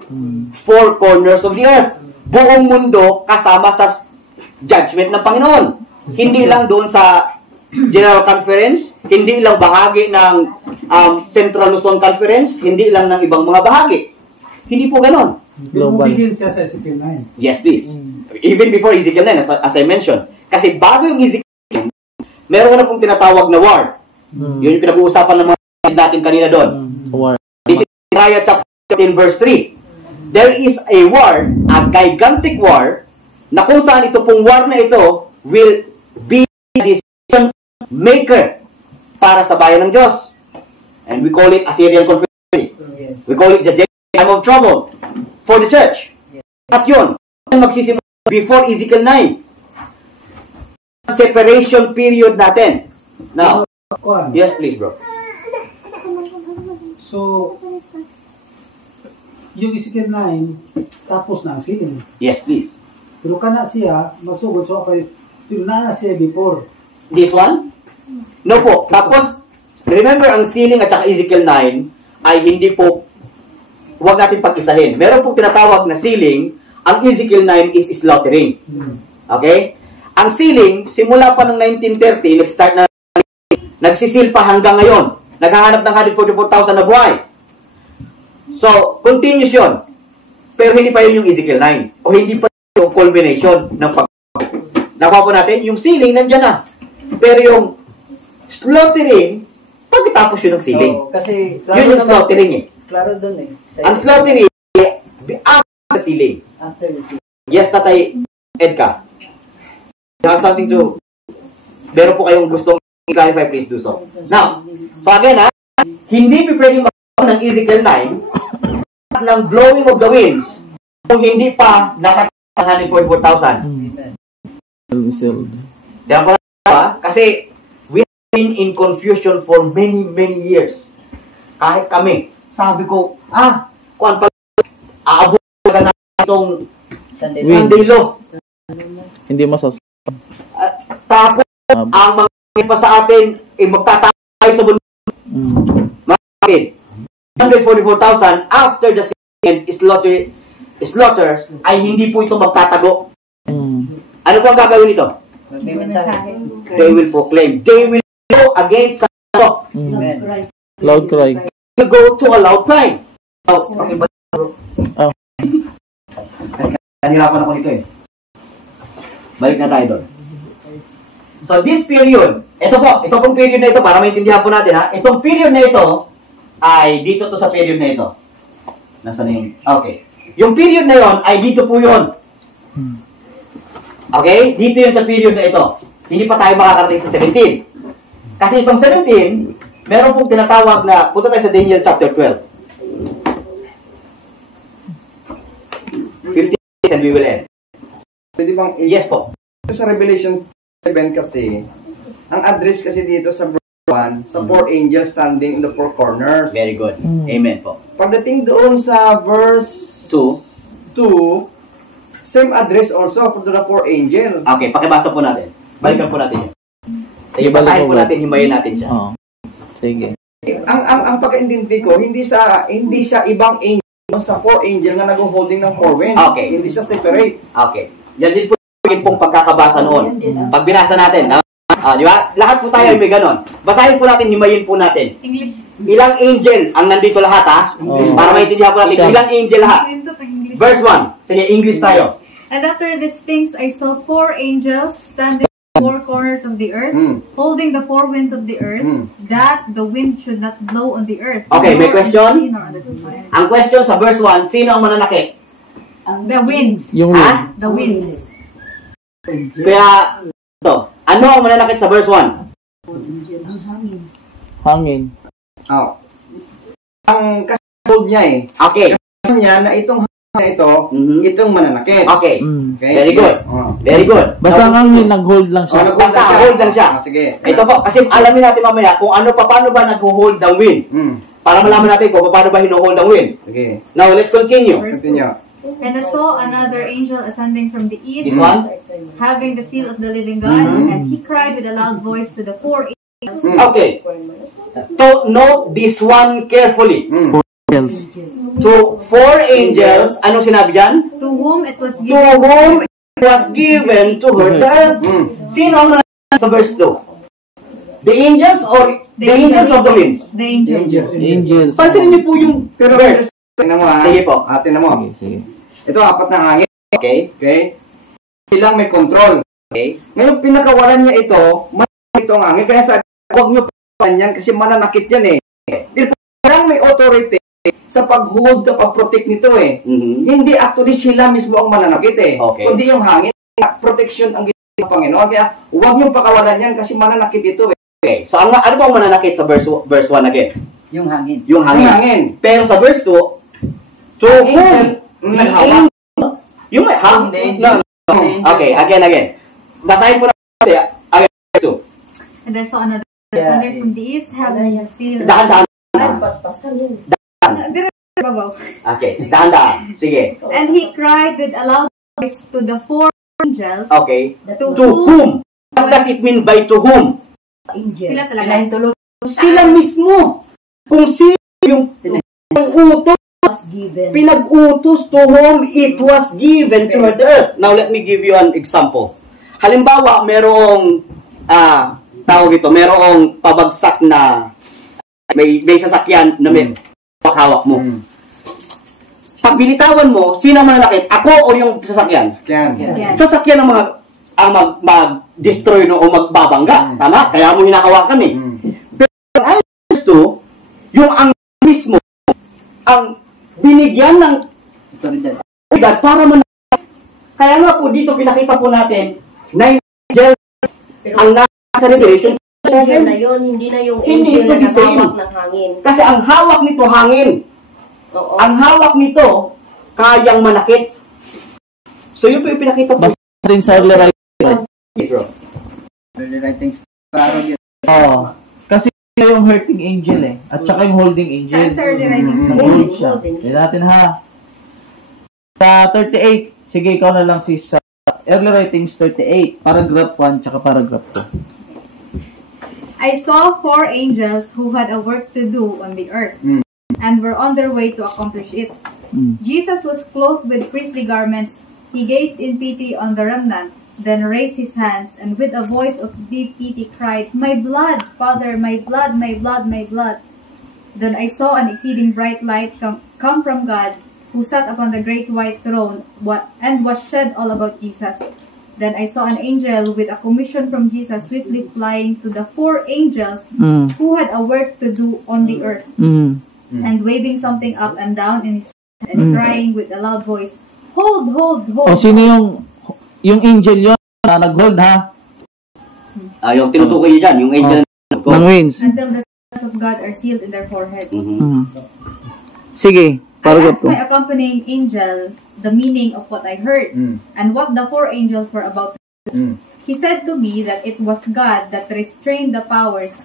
4 corners of the earth. buong mundo kasama sa judgment ng Panginoon. Hindi lang doon sa General Conference, hindi lang bahagi ng Central Luzon Conference, hindi lang ng ibang mga bahagi. Hindi po ganon. Global. Bumigil siya sa Ezekiel 9. Yes, please. Even before Ezekiel 9, as I mentioned. Kasi bago yung Ezekiel 9, meron ko na pong tinatawag na war. Yun yung pinag-uusapan ng mga natin kanina doon. War. This is Isaiah chapter 10 verse 3. There is a war, a gigantic war, na kung saan ito pong war na ito will be the decision maker para sa bayan ng Diyos. And we call it Assyrian Confederacy. We call it the time of trouble for the church. At yun, magsisimula before Ezekiel 9. Separation period natin. Now, yes please bro. So, yung Ezekiel 9, tapos na ang siling. Yes please. Pero kana siya, magsugod so kay na siya before. This one? No po. Tapos, remember ang sealing at saka Ezekiel 9 ay hindi po, huwag natin pag-isahin. Meron pong tinatawag na sealing, ang Ezekiel 9 is slaughtering. Okay? Ang sealing, simula pa ng 1930, nag-start na, nagsisil pa hanggang ngayon. Naghahanap ng 144,000 na buhay. So, continuous yun. Pero hindi pa yun yung Ezekiel 9. O hindi pa yung culmination ng nakuha po natin, yung sealing, nandyan na. Pero yung slaughtering, pagkatapos yun ng sealing. So, kasi, Yun yung slaughtering eh. Klaro dun eh. Ang slaughtering, after the sealing. After the sealing. Yes, Tatay Edka. You have something to, meron po kayong gustong i-clarify, please do so. Now, so again ha, hindi pa pwedeng magkaroon ng Ezekiel 9 ng blowing of the winds kung hindi pa nakatang 144,000. Diyan po na, kasi we have been in confusion for many years. Kahit kami, sabi ko, kuan pa, aabot na itong Sunday law. Hindi masas. Tapos, ang mga pa sa atin, magtatay sa bundok. Bakit? 144,000 after the second slaughter ay hindi po ito magtatago. Ano po ang gagawin nito? They will proclaim. They will go against sa law. Loud cry. They will go to a loud cry. Okay ba? Nahirapan ako nito eh. Balik na tayo doon. So this period, ito pong period na ito, para maintindihan po natin ha, itong period na ito, ay dito to sa period na ito. Nasaan yung, okay. Yung period na yon ay dito po yun. Okay? Dito yun sa period na ito. Hindi pa tayo makakarating sa 17. Kasi itong 17, meron pong tinatawag na, punta tayo sa Daniel chapter 12. 15 and we will end. Pwede bang Yes po. sa Revelation 7 kasi, ang address kasi dito sa verse 1, sa four angels standing in the four corners. Very good. Amen po. Pagdating doon sa verse 2, same address also for the four angels. Okay, pakibasa po natin. Balikan po natin yun. Sige, basahin po natin, himayin natin siya. Sige. Ang pagkaintindi ko, hindi siya ibang angel sa four angel na nag-holding ng four winds. Okay. Hindi siya separate. Okay. Yan din po yung pong pagkakabasa noon. Pag binasa natin, di ba? Lahat po tayo may ganon. Basahin po natin, himayin po natin. English. Ilang angel ang nandito lahat ha? Para maintindihan po natin, ilang angel lahat. Verse 1. Sige, English tayo. And after these things, I saw four angels standing in the four corners of the earth, holding the four winds of the earth, that the wind should not blow on the earth. Okay, may nor on the question? sea, nor on the ground. Ang question sa verse 1, sino ang mananakit? The winds. Yung Ha? The winds. Kaya, ito, ano ang mananakit sa verse 1? hangin. Oh. Ang kasold niya eh. Okay. Kasi niya na itong na ito, itong mananakit. Okay. Okay? Very good. Very good. Basta ang hangin, nag-hold lang siya. Basta hold lang siya. Sige. Ito po, kasi alamin natin mamaya kung paano ba nag-hold ang wind. Para malaman natin kung paano ba hino-hold ang wind. Sige. Now, let's continue. Continue. And I saw another angel ascending from the east, This one? having the seal of the living God, and he cried with a loud voice to the four angels. Okay. So, note this one carefully. angels. To 4 angels, anong sinabi dyan? To whom it was To given. whom it was given to her the earth. Sino ang nangyari sa verse 2? The angels or the angels of the winds? The angels. Angels. Pansinin niyo po yung Pero verse. tingnan mo ha. Sige po. Tingnan mo. Sige, sige. Ito, apat na hangin. Okay. Okay? Silang may control. Okay. Ngayon, pinakawalan niya ito, ito ang hangin. Kaya sabi, huwag niyo pakawalan yan kasi mananakit yan eh. Parang may authority sa pag-hold, sa pag-protect nito eh. Hindi actually sila mismo ang mananakit eh. Okay. Kundi yung hangin, protection ang ginagawa ng Panginoon. Kaya huwag niyo pakawalan yan kasi mananakit ito eh. Okay. So, ano bang mananakit sa verse 1 again? Yung hangin. Yung Ang hangin. hangin. Pero sa verse 2, to Ang whom? angel, naghawak. Yung may hangin. The angel. Okay, again. Basahin po natin. Again, verse 2. And I saw another thunder from the east, having a seal. Dahan-dahan. Paspasan yun. Babaw. Okay, dahan-dahan. Sige. And he cried with a loud voice to the 4 angels, Okay. to To whom? What does it mean by to whom? Angel. Sila talaga. Pinahintulog Sila mismo. Kung sino yung utos, was given. pinag-utos to whom it was given to the earth. Now, let me give you an example. Halimbawa, merong, tawag ito, merong pabagsak na may sasakyan na may hawak mo. Pag binitawan mo, sino ang mananakit? Ako o yung sasakyan? Yan. Yes. Sasakyan ang mag-destroy no, o magbabangga. Tama? Kaya mo hinahawakan eh. Pero ang gusto, yung ang mismo, ang binigyan ng otoridad para manakit. Kaya nga po dito pinakita po natin na angel Pero ang nasa Revelation angel na yun, hindi na yung Hindi angel na ito the same. nakahawak ng hangin. kasi ang hawak nito hangin. Oo. Ang hawak nito kayang manakit. So yun po yung pinakita po. Basta rin sa early writing. Yes, bro. Early writings. Parang yun. Oo. Kasi siya yung hurting angel eh. At saka yung holding angel. Sa early writings. Hold siya. Tignan natin ha. Sa 38. Sige, ikaw na lang sis. Sa early writings 38. Paragraph 1 tsaka paragraph 2. I saw 4 angels who had a work to do on the earth, and were on their way to accomplish it. Jesus was clothed with priestly garments. He gazed in pity on the remnant, then raised his hands, and with a voice of deep pity cried, "My blood, Father, my blood, my blood, my blood." Then I saw an exceeding bright light come from God, who sat upon the great white throne, and was shed all about Jesus. Then I saw an angel with a commission from Jesus swiftly flying to the 4 angels who had a work to do on the earth, and waving something up and down in his hand, and crying with a loud voice, "Hold, hold, hold." O sino yung angel yun na nag-hold ha? Yung tinutukoy niyo dyan, yung angel Ng winds. Until the sons of God are sealed in their foreheads. Sige, I paragraph asked my 2. accompanying angel the meaning of what I heard, and what the 4 angels were about to do. He said to me that it was God that restrained the powers,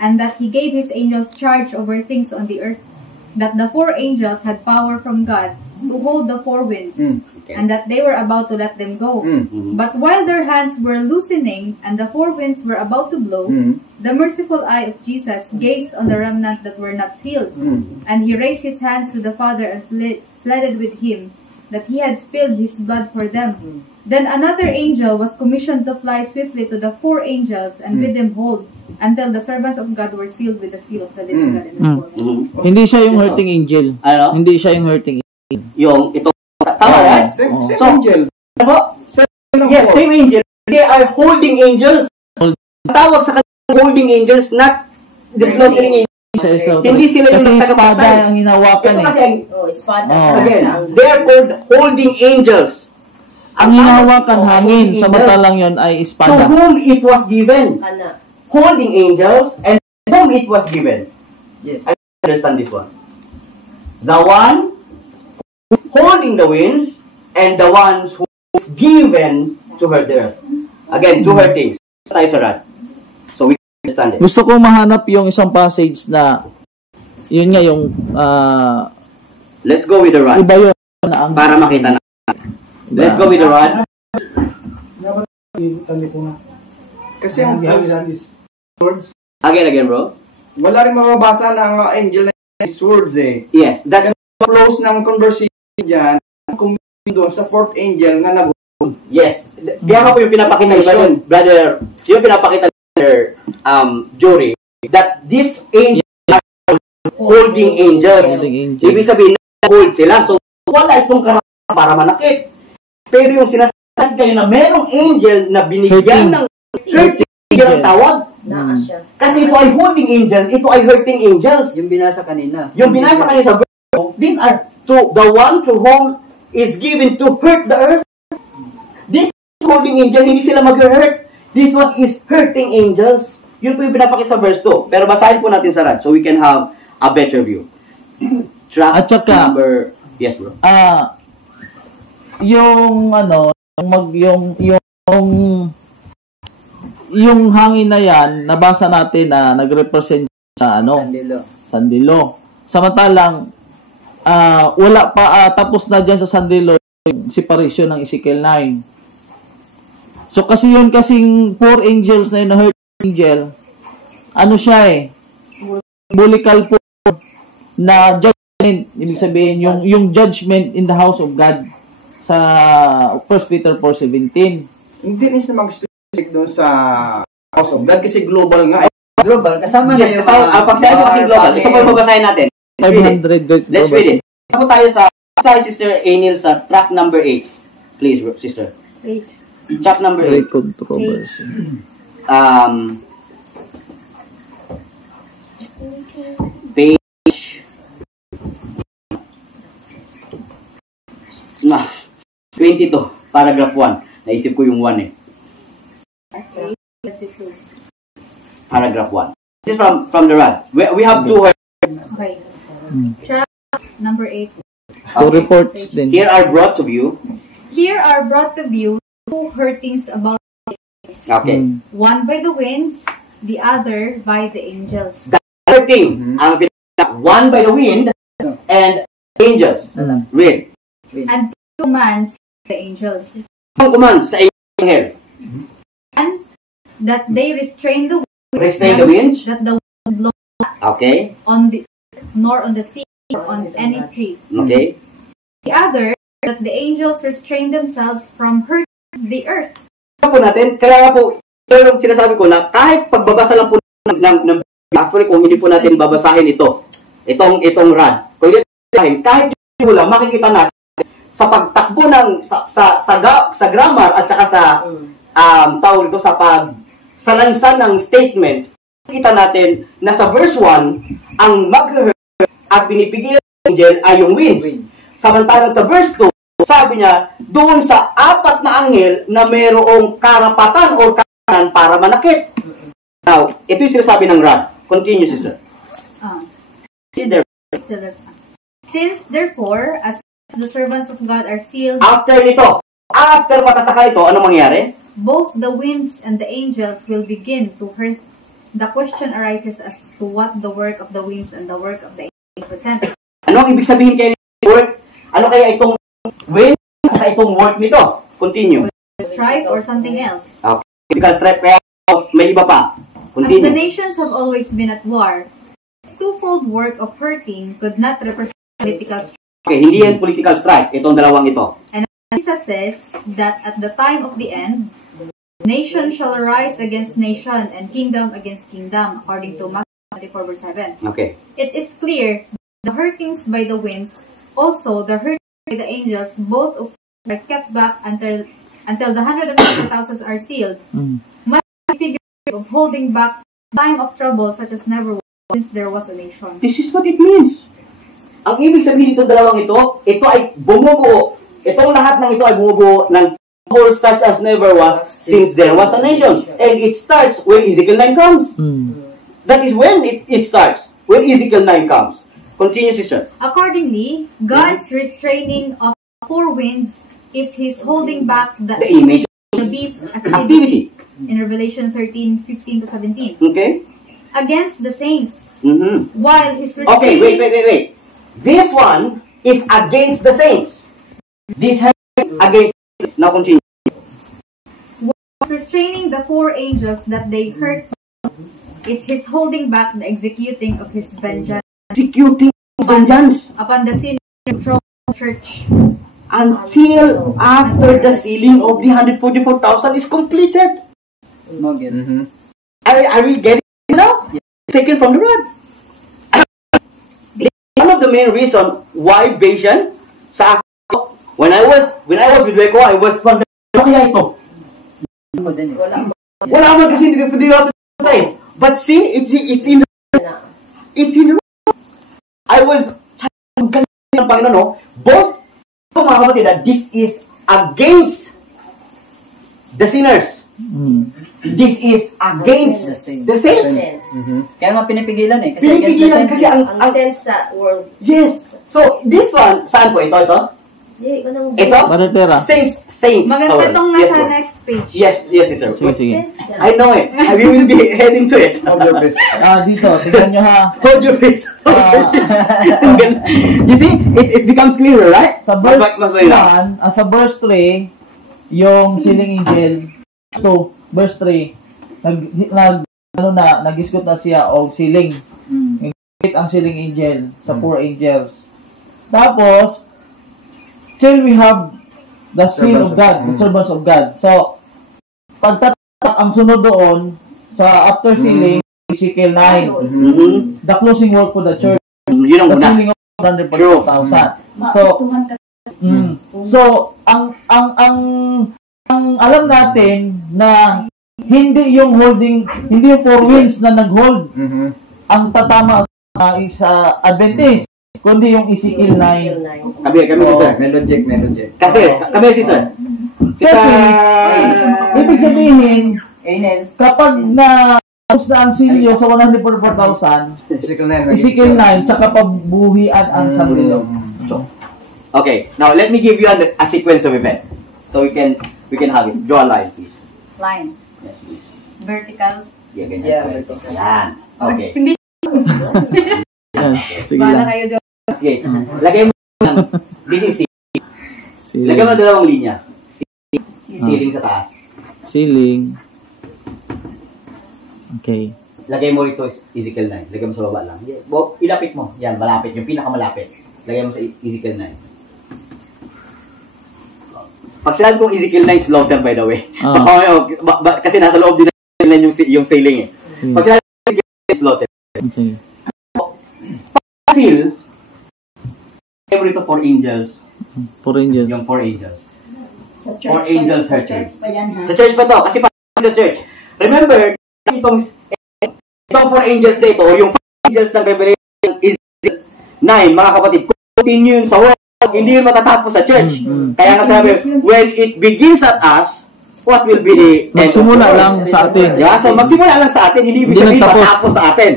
and that he gave his angels charge over things on the earth, that the 4 angels had power from God to hold the 4 winds, and that they were about to let them go. But while their hands were loosening, and the 4 winds were about to blow, the merciful eye of Jesus gazed on the remnant that were not sealed, and he raised his hands to the Father and pleaded with him that he had spilled his blood for them. Then another angel was commissioned to fly swiftly to the 4 angels and bid them hold until the servants of God were sealed with the seal of the living God in their forehead. Hindi siya yung hurting angel. Ano? Hindi siya yung hurting angel. Yung ito. Tama yan? Same So, angel. Ano? Yes, same angel. They are holding angels. Tawag sa kanila holding angels, not dislocating angels. Hindi sila yung kasi espada nagkakapatay. ang hinawakan Ito eh. kasi, Oh, espada. Oh. again, they are called holding angels. Ang hinawakan tawag- hangin, holding samantalang yon ay angels, to espada. whom it was given. Kana. Holding angels and whom it was given. Yes. I understand this one. The one who's holding the winds and the ones who is given to her the earth. Again, to her things. Tayo sa rat. So we understand it. Gusto ko mahanap yung isang passage na yun nga yung Let's go with the rod. iba yun na ang Para makita na. Let's go with the rod. Dapat tali ko nga. Kasi ang Ang gihawisan is words. Again, bro. wala rin mababasa ng angel na nice words eh. Yes, that's Close ng conversation dyan, kung doon sa fourth angel na nag yes. Kaya nga po yung pinapakita ni brother, yung pinapakita ni Jory, that this angel are holding angels. Holding angels. Ibig sabihin, hold sila. So, wala itong karapat para manakit. Pero yung sinasabi kayo na merong angel na binigyan ng hurting angel ang tawag. Naa siya. Kasi ito ay holding angels, ito ay hurting angels. Yung binasa kanina. Yung binasa kanina sa verse, these are the one to whom is given to hurt the earth. This holding angel, hindi sila mag-hurt. This one is hurting angels. Yun po yung pinapakita sa verse 2. Pero basahin po natin sa rad so we can have a better view. Track At saka, number... Yes, bro. Yung yung hangin na yan, nabasa natin na nagrepresent sa sandilo. Samantalang wala pa tapos na diyan sa sandilo yung separation ng Ezekiel 9. So kasi yun kasing four angels na yun, na hurt angel, ano siya symbolical po na judgment, ibig sabihin yung judgment in the house of God sa 1 Peter 4:17. Hindi rin siya mag-specific doon sa house of God kasi global nga. Global, kasama na Yes, yung ang pagsabi mo kasi global. Ito po yung babasahin natin. 500 Let's read it. Ako tayo Sister Anil sa track number 8. Please, sister. 8. Track number Very 8. controversy. Page 22, paragraph 1. Naisip ko yung 1 Paragraph 1. This is from the rod. We have two words. Okay. Track number 8. Two reports din. Here are brought to view. Here are brought to view two hurtings about Okay. one by the winds, the other by the angels. Hurting. Ang one by the wind and angels. Read. And two commands the angels. Ang command sa angel. And that they restrain the wind, Restrain the winds. that the wind blow Okay. on the nor on the sea or on any tree. Okay. The other, that the angels restrain themselves from hurting the earth. Po natin, kaya po, pero sinasabi ko na kahit pagbabasa lang po ng actually kung hindi po natin babasahin itong rod, kung hindi babasahin, kahit yung lang, makikita natin sa pagtakbo ng sa grammar at saka sa tawag ito sa lansan ng statement, makikita natin na sa verse 1 ang mag-hurt at pinipigilan ng angel ay yung winds. Samantalang sa verse 2, sabi niya, doon sa apat na anghel na mayroong karapatan o kakayanan para manakit. Now, ito yung sinasabi ng rod. Continue, sister. Since therefore, as the servants of God are sealed, After matataka ito, ano mangyari? both the winds and the angels will begin to hurt. The question arises as to what the work of the winds and the work of the angels represent. Ano ang ibig sabihin kaya ng work? Ano kaya itong wind at itong work nito? Continue. Strife or something else. Because strife kaya may iba pa. As the Continue. nations have always been at war, twofold work of hurting could not represent political strife. Okay, hindi yan political strife. Itong dalawang ito. Jesus says that at the time of the end, nation shall arise against nation and kingdom against kingdom, according to Matthew 24 verse 7. Okay. It is clear the hurtings by the winds, also the hurtings by the angels, both of which are kept back until the 150,000 are sealed. Much figure of holding back time of trouble such as never was since there was a nation. This is what it means. Ang ibig sabihin dito dalawang ito ay bumubuo. Itong lahat ng ito ay bumubuo ng trouble such as never was since there was a nation. And it starts when Ezekiel 9 comes. That is when it starts. When Ezekiel 9 comes. Continue, sister. Accordingly, God's restraining of four winds is His holding back The image the beast activity. in Revelation 13:15 to 17 Okay? against the saints, Mm-hmm. while His Okay, restraining wait. This one is against the saints. This has against the saints. Now continue. restraining the four angels that they hurt is His holding back the executing of His vengeance executing vengeance upon the sin from church. until after the sealing of the 144,000 is completed. Are we getting it now? Taken from the rod. One of the main reason why Bayesian sa ako, when I was with Weko, I was from the kaya ito. Wala man kasi hindi natin time. But see, it's in the I was galing ng Panginoon, no? Both mga kapatid, that this is against the sinners. This is against the saints. Kaya nga pinipigilan eh. Kasi Pinipigilan against the kasi sense. Ang sense sa world. Yes. So, this one, saan po? Ito? Hindi, ikaw nang Ito? Baratera. Saints. Maganda Alright. itong Yes, nasa bro. next page. Yes, sir. Sige. I know it. We will be heading to it. Dito, tingnan nyo ha. Hold your face. You see, it becomes clearer, right? Sa verse Mas mahirap. 1, sa verse 3, yung siling angel, so, verse 3, nag-iskot na siya o siling. Ang siling angel sa 4 angels. Tapos, till we have the seal of God, the servants of God. So, pagtatak ang sunod doon, sa after sealing, Ezekiel 9, the closing work for the church, Yun ang the una. sealing of 144,000. So, ang alam natin na hindi yung hindi yung 4 winds na nag-hold ang tatama sa Adventist, kundi yung Ezekiel 9. Kami, sir. Melogic. Kasi, kami, sir. Kasi, ibig sabihin, kapag tapos na ang silyo sa 144,000, Ezekiel 9, tsaka pabuhian ang sandilo. Okay, now let me give you a sequence of events. So we can have it. Draw a line, please. Line. Yes, please. Vertical. Yeah, ganyan. Yeah, vertical. Yan. Okay. Hindi. Sige Bahala lang. kayo doon. Yes. Lagay mo lang. This is C. Lagay mo na dalawang linya. Ceiling sa taas. Ceiling. Okay. Lagay mo ito Ezekiel 9. Lagay mo sa baba lang. Ilapit mo. Yan, malapit. Yung pinakamalapit. Lagay mo sa Ezekiel 9. Pag sinabi kong Ezekiel 9 slaughter, by the way. Kasi nasa loob din natin yung sailing eh. Pag sinabi kong Ezekiel 9 slaughter. Sige. Seal, lagay mo rito 4 angels. 4 angels. Yung 4 angels. Sa 4 angels Sa church. church pa yan, ha? Sa church pa to. Kasi pa sa church. Remember, itong 4 angels na ito, o yung 4 angels ng Revelation is 9, mga kapatid, continue yun sa world. Hindi yun matatapos sa church. Kaya nga sabi, when it begins at us, what will be the end? Magsimula lang sa atin. Yeah, so magsimula lang sa atin, hindi ibig sabihin matapos sa atin.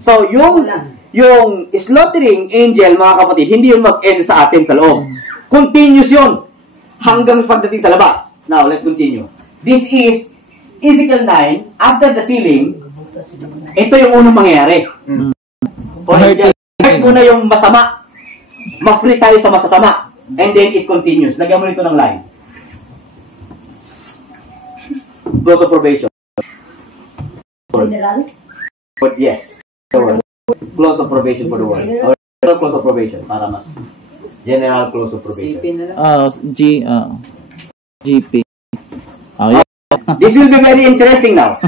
So, yung slaughtering angel, mga kapatid, hindi yun mag-end sa atin sa loob. Continuous yun hanggang pagdating sa labas. Now, let's continue. This is Ezekiel 9, after the sealing, ito yung unang mangyayari. Kahit muna yung masama, ma-free tayo sa masasama. And then it continues. Lagyan mo nito ng line. Close of probation. General? But yes. Close of probation for the world. Or close of probation para mas general close of probation. CP na lang. GP. Yeah. This will be very interesting now.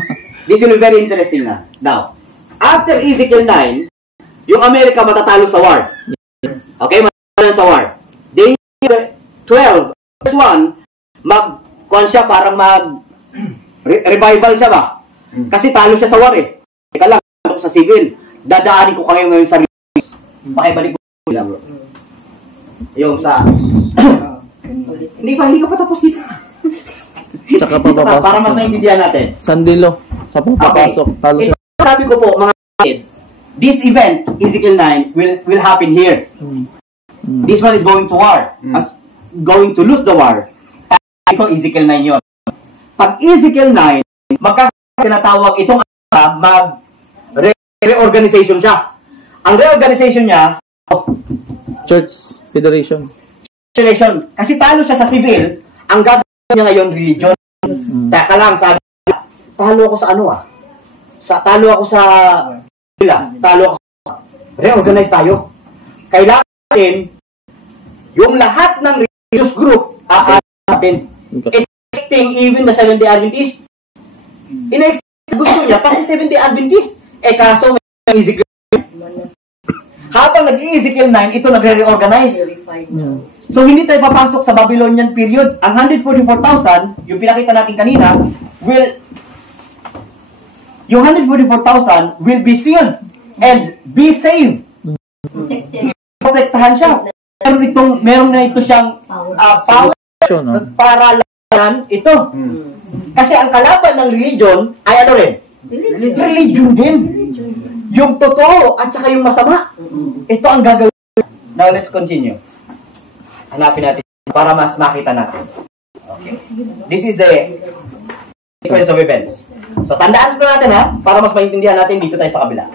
Now, after Ezekiel 9, yung Amerika matatalo sa war. Okay, matatalo sa war. Day 12, verse 1, mag-kuhan siya, parang revival siya ba? Kasi talo siya sa war eh. Teka lang, sa civil. Dadaanin ko kayo ngayon sa release. Pakibalik ko lang, bro. Yung sa... Hindi ko pa tapos dito. Tsaka papapasok. Para mas maintindihan natin. Sandilo. Sa papapasok. Talo siya. Sabi ko po, mga kapatid, this event, Ezekiel 9, will happen here. This one is going to war. Going to lose the war. Ito, Ezekiel 9 yun. Pag Ezekiel 9, magkakatinatawag itong reorganization siya. Ang reorganization niya, Church Federation. kasi talo siya sa civil, ang gagawin niya ngayon, religion. Teka lang, sabi niya, talo ako sa ano talo ako sa reorganize tayo. Kailangan natin yung lahat ng religious group aasapin. Expecting even the Seventh-day Adventist. Gusto niya, pati Seventh-day Adventist. Kaso may Ezekiel. Habang nag-Ezekiel 9, ito nagre-reorganize. So, hindi tayo papasok sa Babylonian period. Ang 144,000, yung pinakita natin kanina, yung 144,000 will be sealed and be saved. Protektahan siya. Meron na ito siyang power para laban ito. Kasi ang kalaban ng religion ay ano rin? Religion din. Yung totoo at saka yung masama. Ito ang gagawin. Now, let's continue. Hanapin natin para mas makita natin. Okay. This is the sequence of events. So, tandaan ko natin ha, para mas maintindihan natin dito tayo sa kabila.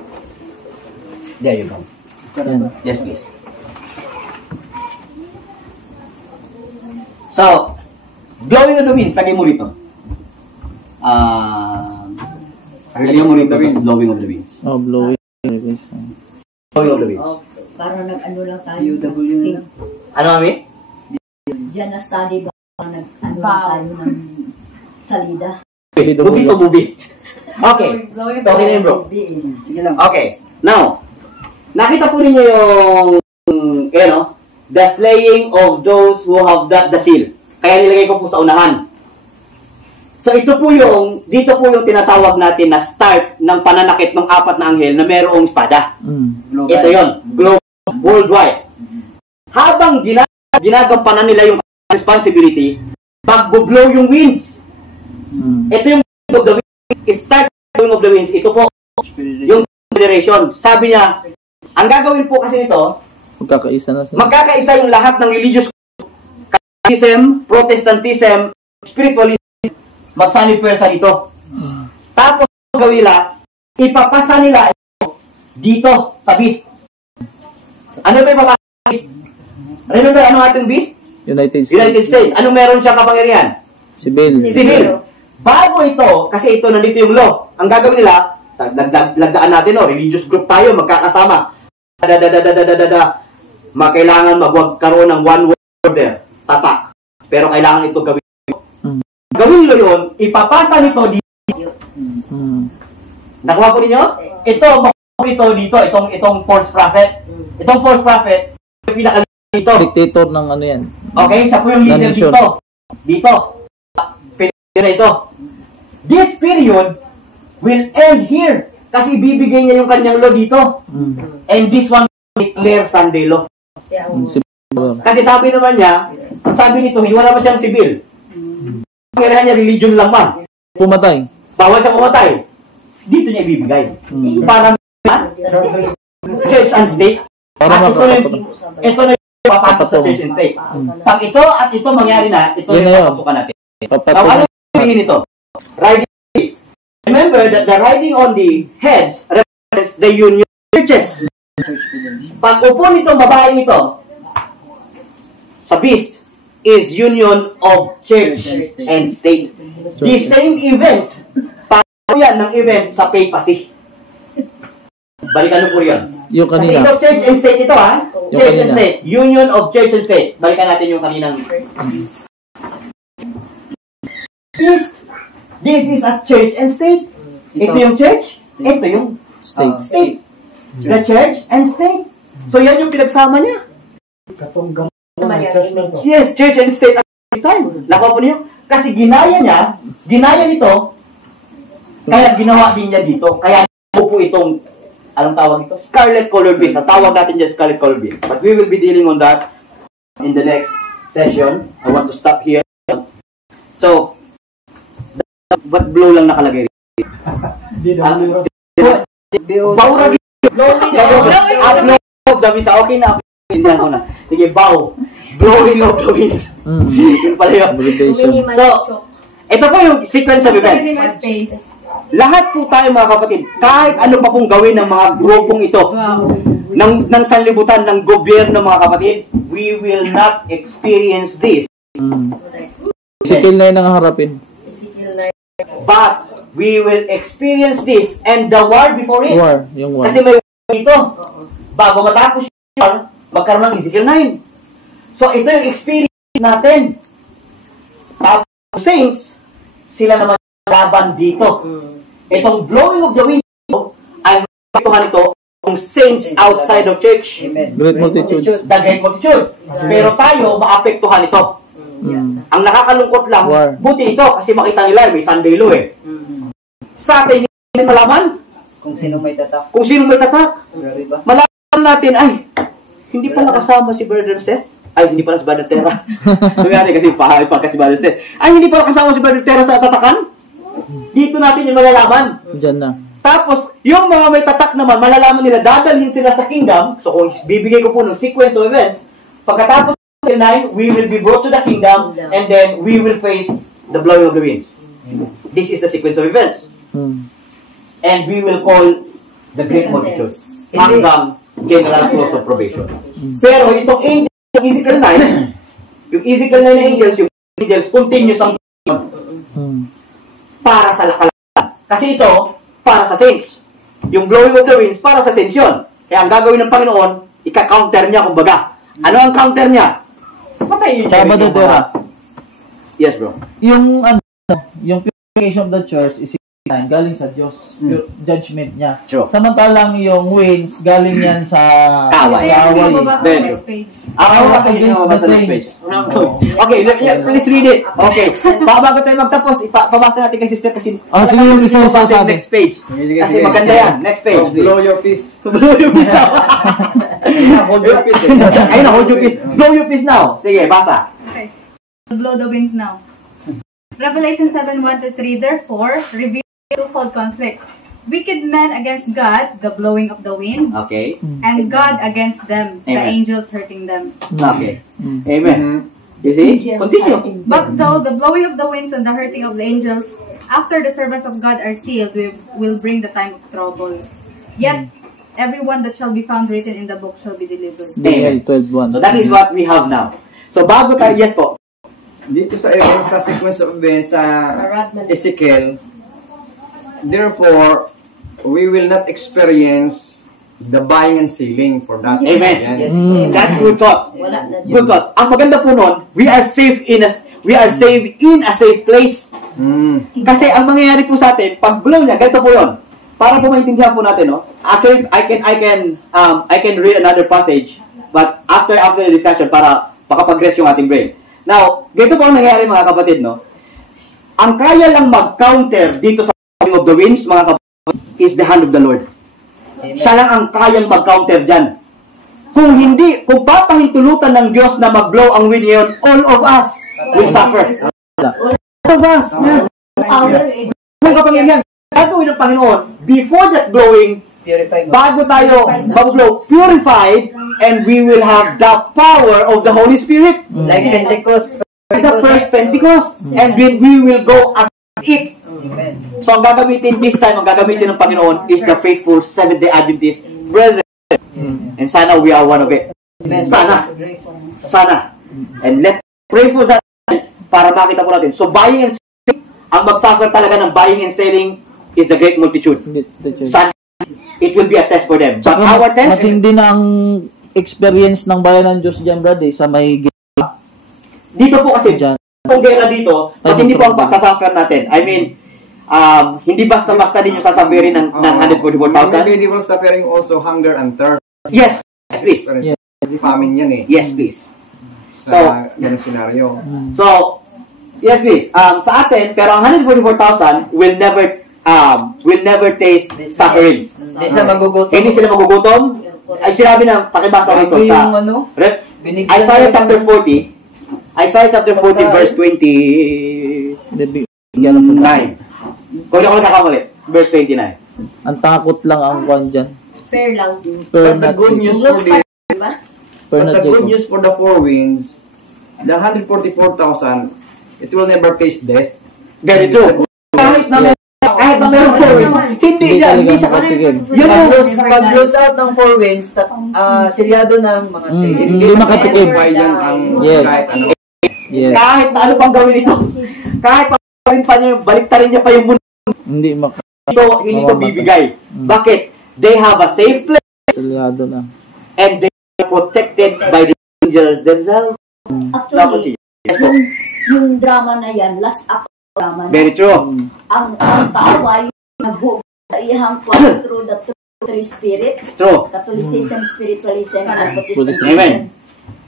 There you go. Yes, please. So, blowing of the winds, lagay mo rito. Lagay mo rito, blowing of the winds. Oh, blowing of the winds. Blowing of the winds. Para nag-ano lang tayo. Ano, Mami? Diyan na study ba? Nag-ano lang tayo ng salida. Movie to movie. Okay. Okay na yun, bro. Sige lang. Okay. Now, nakita po ninyo yung, the slaying of those who have got the seal. Kaya nilagay ko po sa unahan. So, dito po yung tinatawag natin na start ng pananakit ng apat na anghel na mayroong espada. Ito yun. Global, worldwide. Habang ginagampanan nila yung responsibility, magbo-blow yung winds. Ito yung of the winds, start of the winds. Ito po, yung federation. Sabi niya, ang gagawin po kasi nito, magkakaisa yung lahat ng religious Catholicism, Protestantism, spiritualism, magsanib pwersa dito. Tapos, gawin nila, ipapasa nila dito sa beast. Ano ba ipapasa sa beast? Remember, ano ating beast? United States. Anong meron siyang kapangyarihan? Civil. Bago ito, kasi ito nandito yung law. Ang gagawin nila, lagdaan natin, religious group tayo, magkakasama. Kailangan magkaroon ng one order, tatak. Pero kailangan ito gawin. Gawin nyo yun, ipapasa nito dito. Nakuha po ninyo? Ito dito, itong false prophet. Itong false prophet, yung dito. Dictator ng ano yan. Okay, siya po yung leader dito. Dito. Period na ito. This period will end here. Kasi bibigay niya yung kanyang law dito. And this one declare Sunday law. Kasi sabi naman niya, sabi nito, wala pa siyang civil. Pangyarihan niya, religion lang man. Pumatay. Bawal siya pumatay. Dito niya ibibigay. Para church and state. Ito na yung papasok sa church and state. Pag ito at ito mangyari na, ito yung papasukan natin. Now, ano yung ito? Riding beast. Remember that the riding on the heads represents the union churches. Pag upo nito, babae nito, sa beast, is union of church and state. The same event, paano yan ng event sa papacy? Balikan mo po yan. Yung kanina. Kasi ito church and state ito ha. Church and state. Union of church and state. Balikan natin yung kaninang. This is a church and state. Ito yung church. Ito yung state. The church and state. So yan yung pinagsama niya. Yes, church and state at the time. Nakuha po niyo? Kasi ginaya nito, kaya ginawa din niya dito. Kaya po itong, anong tawag ito? Scarlet color beast. Ang tawag natin dyan scarlet color beast. But we will be dealing on that in the next session. I want to stop here. So, what blow lang nakalagay? Baura dito. Blow of the winds. Okay na. Hindihan ko na. Sige, bow. Blowing of the winds. Yun pala yun. So, ito po yung sequence of events. Lahat po tayo mga kapatid, kahit ano pa pong gawin ng mga grupong ito, ng sanlibutan, ng gobyerno mga kapatid, we will not experience this. Ezekiel na yun ang harapin. But, we will experience this and the war before it. Yung war. Kasi may war dito. bago matapos yun, magkaroon ng Ezekiel 9. So, ito yung experience natin. Tapos, saints, sila naman laban dito. Itong blowing of the wind ay makikituhan ito kung saints outside of church. Great multitudes. The great multitude. Pero tayo, maapektuhan ito. Ang nakakalungkot lang, buti ito kasi makita nila may Sunday law eh. Sa atin, hindi malaman Kung sino may tatak. kung sino may tatak. Grabe ba? Malaman natin, ay, hindi pala kasama si Brother Seth. Ay, hindi pala si Brother Terra. Sabi natin kasi pahay pa kasi Brother Seth. Ay, hindi pala kasama si Brother Terra sa tatakan. Dito natin yung malalaman. Diyan na. Tapos, yung mga may tatak naman, malalaman nila, dadalhin sila sa kingdom. So, kung bibigay ko po ng sequence of events, pagkatapos ng 9, we will be brought to the kingdom, and then we will face the blowing of the winds. This is the sequence of events. And we will call the great multitude. Hanggang general close of probation. Pero itong angel, yung Ezekiel 9, yung Ezekiel 9 na angels, yung angels, continuous ang para sa lakalan. Kasi ito, para sa saints. Yung blowing of the winds, para sa saints yun. Kaya ang gagawin ng Panginoon, ika-counter niya kumbaga. Ano ang counter niya? Patay yung Kaya ba Jericho. Dora? Yes, bro. Yung purification of the church is galing sa Diyos. Yung judgment niya. True. Samantalang yung winds, galing yan sa Kaway. kaway. Then, against the saints. Okay, please read it. Okay. Bago tayo magtapos, pabasa natin kay sister kasi Sige, yung isa sa sabi. next page. Kasi maganda yan. Next page, please. Blow your peace. Blow your peace now. Hold your peace. Ayun na, hold your peace. Blow your peace now. Sige, basa. Okay. Blow the winds now. Revelation 7:1-3. Therefore, reveal twofold conflict. Wicked men against God, the blowing of the winds, Okay. and God against them, the Amen. angels hurting them. Okay. Amen. You see? Continue. But though the blowing of the winds and the hurting of the angels, after the servants of God are sealed, will bring the time of trouble. Yet, everyone that shall be found written in the book shall be delivered. Amen. 12:1. So that is what we have now. So bago tayo, yes po. Dito sa events, sa sequence of events sa Radman. Ezekiel, therefore, we will not experience the buying and selling for that. Amen. Yan. Yes. That's good thought. Wala na dyan. Good thought. Ang maganda po nun, we are saved in a safe place. Kasi ang mangyayari po sa atin, pag blow niya, ganito po yun. Para po maintindihan po natin, no? Actually, I can read another passage, but after the discussion, para makapag-rest yung ating brain. Now, ganito po ang nangyayari mga kapatid, no? Ang kaya lang mag-counter dito sa blowing of the winds, mga kapatid, is the hand of the Lord. Siya lang ang kayang mag-counter dyan. Kung papahintulutan ng Diyos na mag-blow ang wind ngayon, all of us will suffer. All of us. Kung kapangyarihan, gagawin ng Panginoon, before that blowing, Purified. bago tayo mag-blow, purified, and we will have the power of the Holy Spirit. Like Pentecost. The first Pentecost. And then we will go at it. Amen. So, ang gagamitin this time, ang gagamitin ng Panginoon is the faithful Seventh-day Adventist brethren. And sana we are one of it. Amen. Sana. Sana. And let's pray for that para makita po natin. So, buying and selling, ang mag-suffer talaga ng buying and selling is the great multitude. Sana, it will be a test for them. But our test, Matindi na ang experience ng bayan ng Diyos dyan, Brad, sa may dito po kasi, dyan. itong gera dito, at hindi po ang sasuffer natin. I mean, hindi basta-basta din yung sasafirin ng 144,000. Maybe they will suffering also hunger and thirst. Yes, please. Yes. Kasi famine yan eh. Yes, please. Sa ganung senaryo. So, yes, please. Sa atin, pero ang 144,000 will never taste suffering. Hindi sila magugutom. Hindi sila magugutom. Ay, sinabi na, pakibasa rito Yung sa ano? Isaiah chapter 40. Isaiah chapter 40 verse 29. Kung di ako nagkakamali, verse 29. Ang takot lang ang kwan dyan. Fair lang. But the good news for the Jacob. for the four winds, the 144,000, it will never taste death. Very true. Kahit na meron four winds, hindi siya makatigil. Yun yung Pag-lose out ng four winds, silyado ng mga saints. Hindi makatikim. Yan ang Yes. kahit ano. Yes. kahit na ano pang gawin ito. Kahit baliktarin niya pa yung mundo. Hindi Hindi ito bibigay. Bakit? They have a safe place. makasigilado na. and they are protected by the angels themselves. Actually, Yes po. yung drama na yan, last act drama na. Very true. Ang kaaway, nagbuo sa iyang kwan through the three spirit, True. Catholicism, spiritualism, and Buddhism. Amen.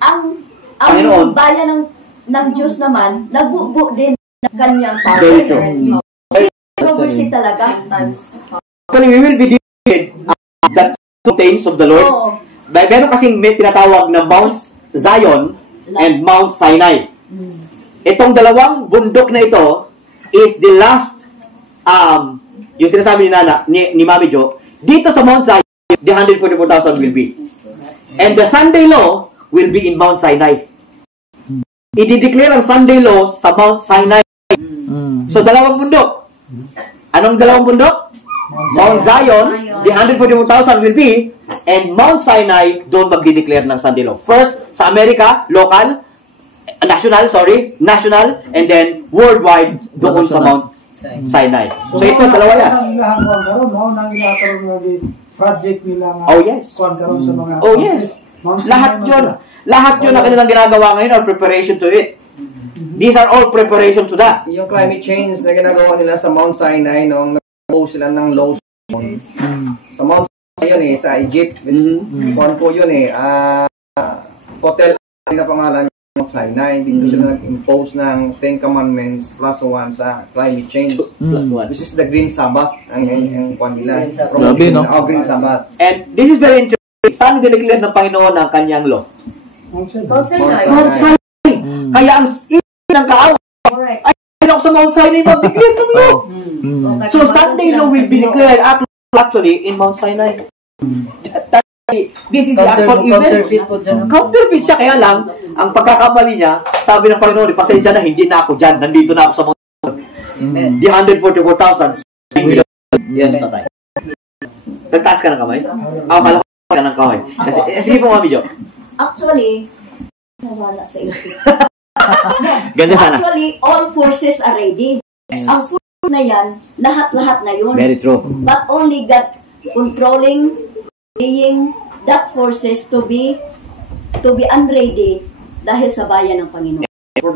Ang Panginoon. bayan ng Diyos naman, nagbuo din ng kanyang power. Very true. Controversy talaga. Actually, we will be dealing with the mountains of the Lord. Oo. Meron kasing may tinatawag na Mount Zion and Mount Sinai. Itong dalawang bundok na ito is the last, yung sinasabi ni Nana, ni Mami Jo, dito sa Mount Zion, the 144,000 will be. And the Sunday law will be in Mount Sinai. I-declare ang Sunday law sa Mount Sinai. So, dalawang bundok. Anong dalawang bundok? Mount Zion, the 144,000 will be, and Mount Sinai, doon magdi-declare ng Sunday law. First, sa Amerika, local, national, and then worldwide, doon sa Mount Sinai. So, ito, dalawa yan. Ilang kuwan karon, mao nang ilakaroon nga project nila nga. Oh, yes. Kuwan karon sa mga. Oh, yes. Lahat yun na kanilang ginagawa ngayon are preparation to it. These are all preparation to that. Yung climate change na ginagawa nila sa Mount Sinai nung nag-post sila ng low zone. Sa Mount Sinai yun sa Egypt. Kuwan po yun hotel na pangalan Mount Sinai. Dito sila nag-impose ng 10 Commandments plus 1 sa climate change. This is the Green Sabbath ang kuwan nila. Grabe, no? Green Sabbath. And this is very interesting. Saan dineclare ng Panginoon ang kanyang law? Mount Sinai. Kaya ang ng kaaway ay ako sa Mount Sinai mag-declare ng law. So Sunday law will be declared actually in Mount Sinai. This is the actual event. Counterfeit siya, kaya lang ang pagkakamali niya, sabi ng Panginoon, pasensya na, hindi na ako dyan, nandito na ako sa Mount Sinai. The 144,000 yes, tatay. Nagtaas ka ng kamay? Akala ko ka ng kamay. Sige po, Mami Jo. Actually, nawala sa isip. Ganda sana. Actually, all forces are ready. Ang forces na yan, lahat-lahat na yun. Very true. But only God controlling, being that forces to be unready dahil sa bayan ng Panginoon.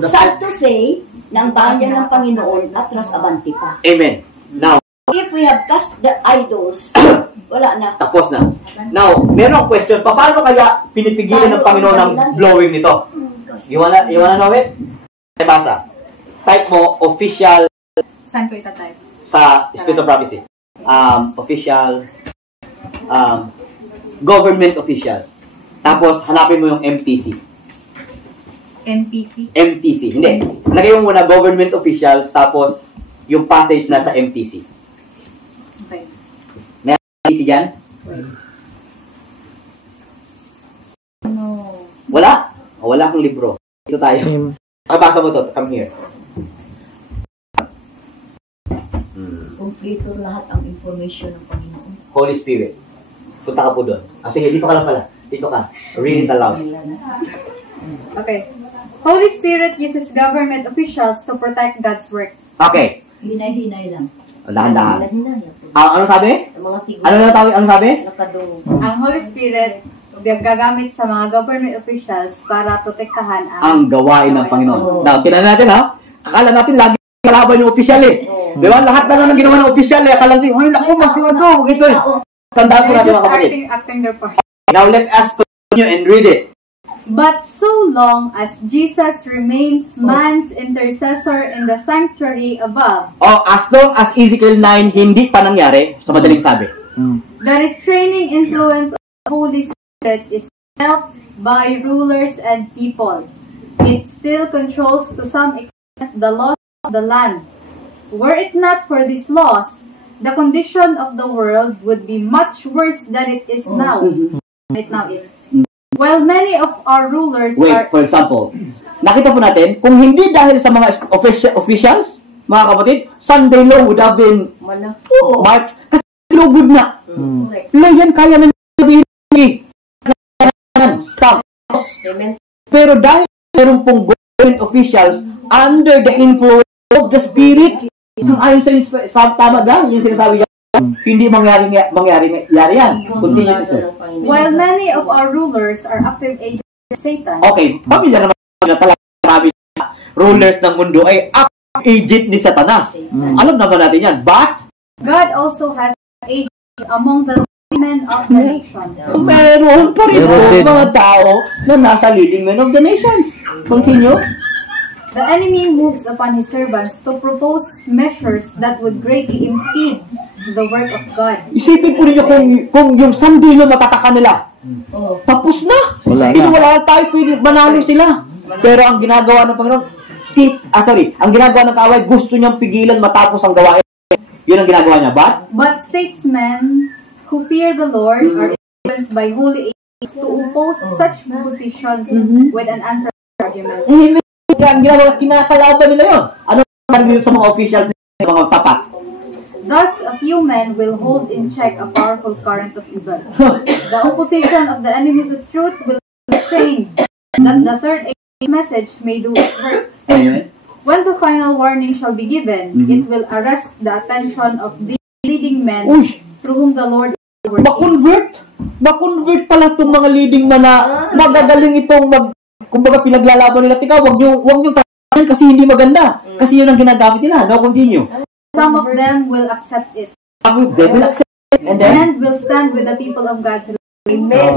Sad to say, na ang bayan ng Panginoon atras abanti pa. Amen. Now, if we have cast the idols, wala na. tapos na. Now, meron question, paano kaya pinipigilan ng Panginoon ang blowing nito? You wanna know it? Ay basa. Type mo, official Saan ko itatype? sa Spirit of Prophecy. Official, government officials. Tapos, hanapin mo yung MTC. NPC? MTC. Hindi. Lagay mo muna government officials, tapos yung passage na sa MTC. Okay. May MTC dyan? No. Wala? Wala akong libro. Ito tayo. Basa mo to. Come here. Kompleto lahat ang information ng Panginoon. Holy Spirit. Punta ka po doon. Sige, dito ka lang pala. Dito ka. Read it aloud. Okay. Holy Spirit uses government officials to protect God's work. Okay. Hinay-hinay lang. Dahan-dahan. Hinay-hinay lang. Ano sabi? Ang mga tigil. Ano sabi? Nakadungo. Ang Holy Spirit gagamit sa mga government officials para protektahan Ang gawain ng Panginoon. Now, tingnan natin ha. Akala natin lagi kalaban yung official eh. Di ba? Lahat na ng ginawa ng official eh. Akala natin, ay naku, masiwa to. Ito eh. Tandaan ko natin mga kapatid. acting their part. Now, let us continue and read it. But so long as Jesus remains man's intercessor in the sanctuary above, As long as Ezekiel 9 hindi pa nangyari, sa madaling sabi. the restraining influence of the Holy Spirit is felt by rulers and people. It still controls to some extent the laws of the land. Were it not for these laws, the condition of the world would be much worse than it is now. Right now is. While many of our rulers are... For example, nakita po natin, kung hindi dahil sa mga officials, mga kapatid, Sunday law would have been marked. Kasi no good na. Law yan, kaya na sabihin. Stop. Pero dahil meron pong government officials under the influence of the Spirit, ayon sa tama ba? Yung sinasabi niya, Hindi mangyari yan. Continue, sister. While many of our rulers are active agents of Satan, Okay, pamilya naman na talaga marami sa rulers ng mundo ay active agent ni Satanas. Alam naman natin yan. But, God also has agents among the men of the nation. meron pa rin mga tao na nasa leading men of the nations. Continue. The enemy moves upon his servants to propose measures that would greatly impede the work of God. Isipin po ninyo kung yung sandilo matataka nila. Tapos na. Wala tayo pwede manalo sila. Pero ang ginagawa ng Panginoon, ang ginagawa ng kaaway, gusto niyang pigilan matapos ang gawain. Yun ang ginagawa niya. But statesmen who fear the Lord are influenced by holy agents to oppose such positions with an answer argument. Ang ginagawa, kinakalaban nila yun. Ano ang sa mga officials nila, mga tapat? Thus, a few men will hold in check a powerful current of evil. The opposition of the enemies of truth will be trained that the third message may do its work. When the final warning shall be given, it will arrest the attention of the leading men through whom the Lord is working. Ba-convert pala itong mga leading man na magagaling itong kumbaga pinaglalaban nila. Tika, wag nyo tawanan kasi hindi maganda. Kasi yun ang ginagamit nila. No, continue. Some of them will accept it. They will accept it. And then, will stand with the people of God.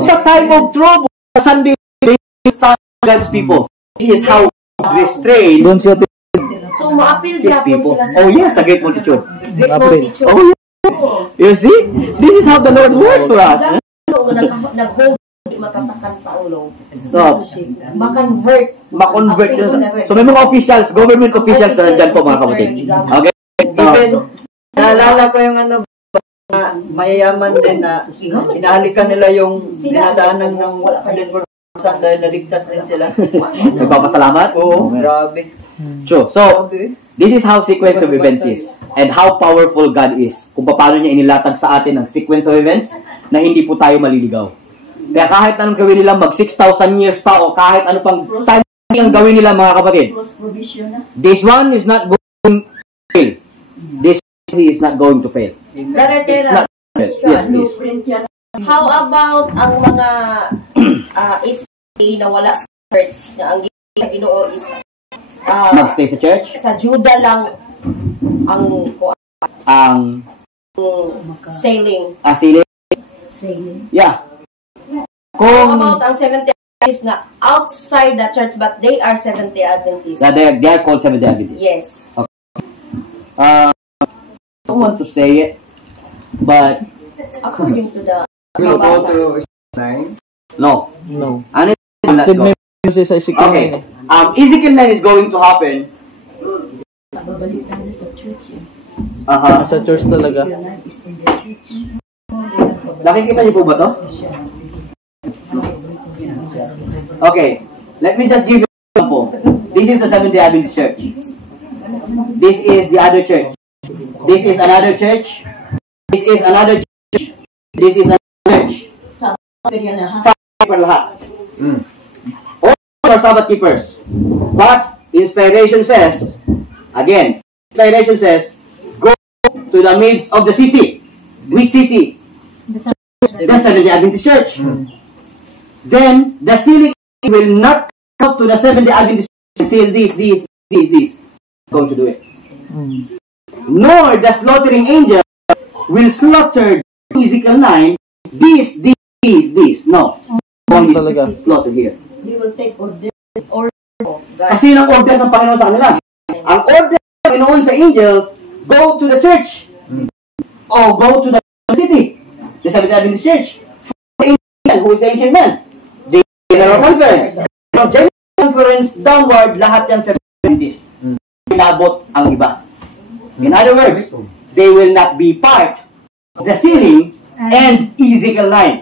sa time of trouble, Sunday, they stand with God's people. This is how restrain Doon siya So, ma-appeal His gapon people. sila sa Oh yes, a great multitude. great Appeal. multitude. Oh yeah. You see? This is how the Lord works for us. Nag-hold, hindi matatakan pa ulo. Stop. Ma-convert. Ma-convert yun. So may mga officials, government officials na nandyan po mga kapatid. Okay? Even, naalala ko yung ano, mayayaman din na inahalikan nila yung dinadaanan ng 100% dahil naligtas din sila. Nagpapasalamat? Oo, grabe. True. So, this is how sequence of events is. And how powerful God is. Kung paano niya inilatag sa atin ang sequence of events na hindi po tayo maliligaw. Kaya kahit anong gawin nila, mag 6,000 years pa o kahit ano pang time ang gawin nila mga kapatid. This one is not going to fail. This is not going to fail. It's not. Yes, please. How about ang mga SCA na wala sa church na ang Ginoo is Magstay sa church? sa Juda lang ang sailing. Sailing? Yeah. How about ang Seventh-day Adventists na outside the church but they are Seventh-day Adventists? They are called Seventh-day Adventists. Yes. I don't want to say it, but According to the We'll go to 9. no. Ano yung not go? Kasi sa Ezekiel Okay. na Ezekiel 9 is going to happen. sa church talaga. Nakikita niyo po ba to? Okay. Let me just give you an example. This is the Seventh-day Adventist Church. This is the other church. This is another church. This is another church. This is another church. Sabbath keeper lahat. All are Sabbath keepers. But inspiration says, again, inspiration says, go to the midst of the city. Which city? The Seventh-day Adventist Church. Then the sealing will not come to the Seventh-day Adventist Church and seal this. Going to do it. Nor the slaughtering angel will slaughter Ezekiel 9. This. No. Only slaughter here. they will take order. Kasi ng order ng Panginoon sa kanila. Ang order ng Panginoon sa angels, go to the church. Or go to the city. The Seventh-day Adventist Church. For the angel, who is the ancient man? The General Conference. From General Conference downward, lahat yan Seventh-day Adventist. Pinabot ang iba. In other words, they will not be part of the sealing and Ezekiel 9.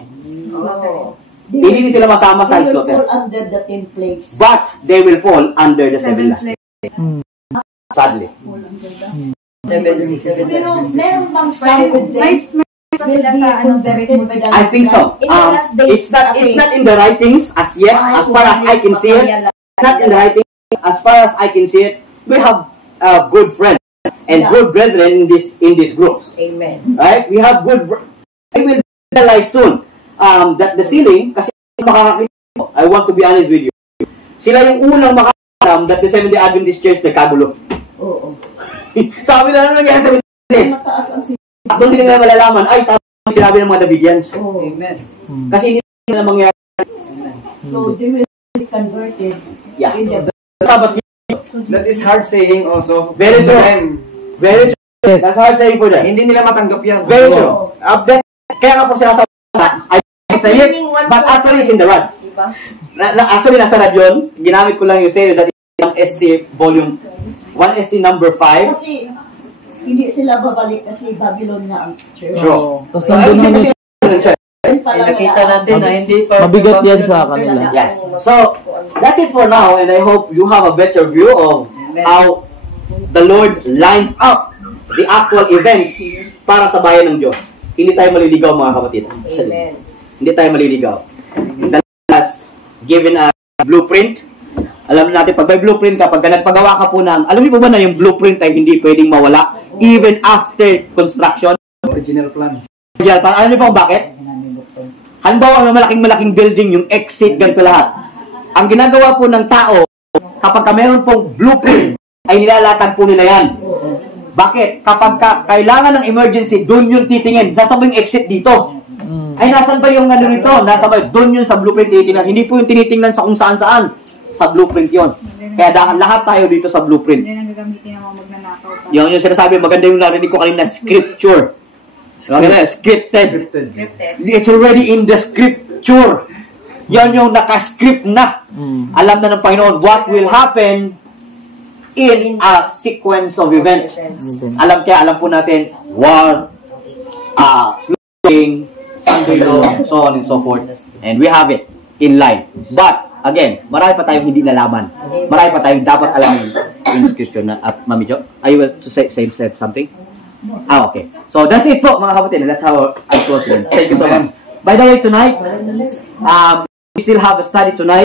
Hindi sila masama sa They will slaughter. fall under the 10 plagues. But they will fall under the 7 last. Sadly. Pero meron bang May sila sa ano, I think so. It's not in the writings as yet, as far as I can see it. It's not in the writings as far as I can see it. We have a good friend and good brethren in these groups. Amen. Right? We have good. I will realize soon that the ceiling, kasi makakakita mo, I want to be honest with you. Sila yung unang makakalam that the Seventh-day Adventist Church nagkagulo. Oo. Sabi na nangyari sa Adventist. Mataas ang sila. At doon din nila malalaman, ay, tama ang sinabi ng mga Davidians. Amen. Kasi hindi nila mangyari. So, they will be converted. Yeah. In the Sabat That is hard saying also. Very true. Very true. Yes. That's hard saying for them. Hindi nila matanggap yan. Very true. Kaya nga po sila I say it, but actually it's in the rod. diba? Actually, nasa rod yun. Ginamit ko lang yung stereo that is ng SC volume 1 SC number 5. Kasi, hindi sila babalik kasi Babylon na ang church. True. Tapos nandun naman yung Nakita natin na hindi pa mabigat yan sa kanila. Yes. So, that's it for now, and I hope you have a better view of how the Lord lined up the actual events para sa bayan ng Diyos. Hindi tayo maliligaw, mga kapatid. Amen. Hindi tayo maliligaw. God has given a blueprint. Alam natin, pag may blueprint ka, pag nagpagawa ka po ng, alam niyo po ba na yung blueprint ay hindi pwedeng mawala even after construction? Original plan. Alam niyo po bakit? Halimbawa, may malaking building, yung exit, ganito lahat. Ang ginagawa po ng tao, kapag mayroon pong blueprint, ay nilalatan po nila yan. Bakit? Kapag kailangan ng emergency, doon yung titingin. Nasaan ba yung exit dito? Ay, nasan ba yung ano nito? Nasa ba? Doon yun sa blueprint titingnan. Hindi po yung tinitingnan sa kung saan-saan. Sa blueprint yon. Kaya lahat tayo dito sa blueprint. Hindi na gagamitin ng mga magnanakaw pa. Yung sinasabi, maganda yung narinig ko kanina, scripture. Maganda, scripted. It's already in the scripture. Yan yung nakascript na. Alam na ng Panginoon what will happen in a sequence of events. Alam po natin, war, slowing, so on and so forth. And we have it in line. But, again, marami pa tayong hindi nalaman. Marami pa tayong dapat alamin in scripture na. At Mami Jo, are you to say something? Okay. So, that's it po, mga kapatid. That's how I close it. Thank you so much. By the way, tonight, we still have a study tonight.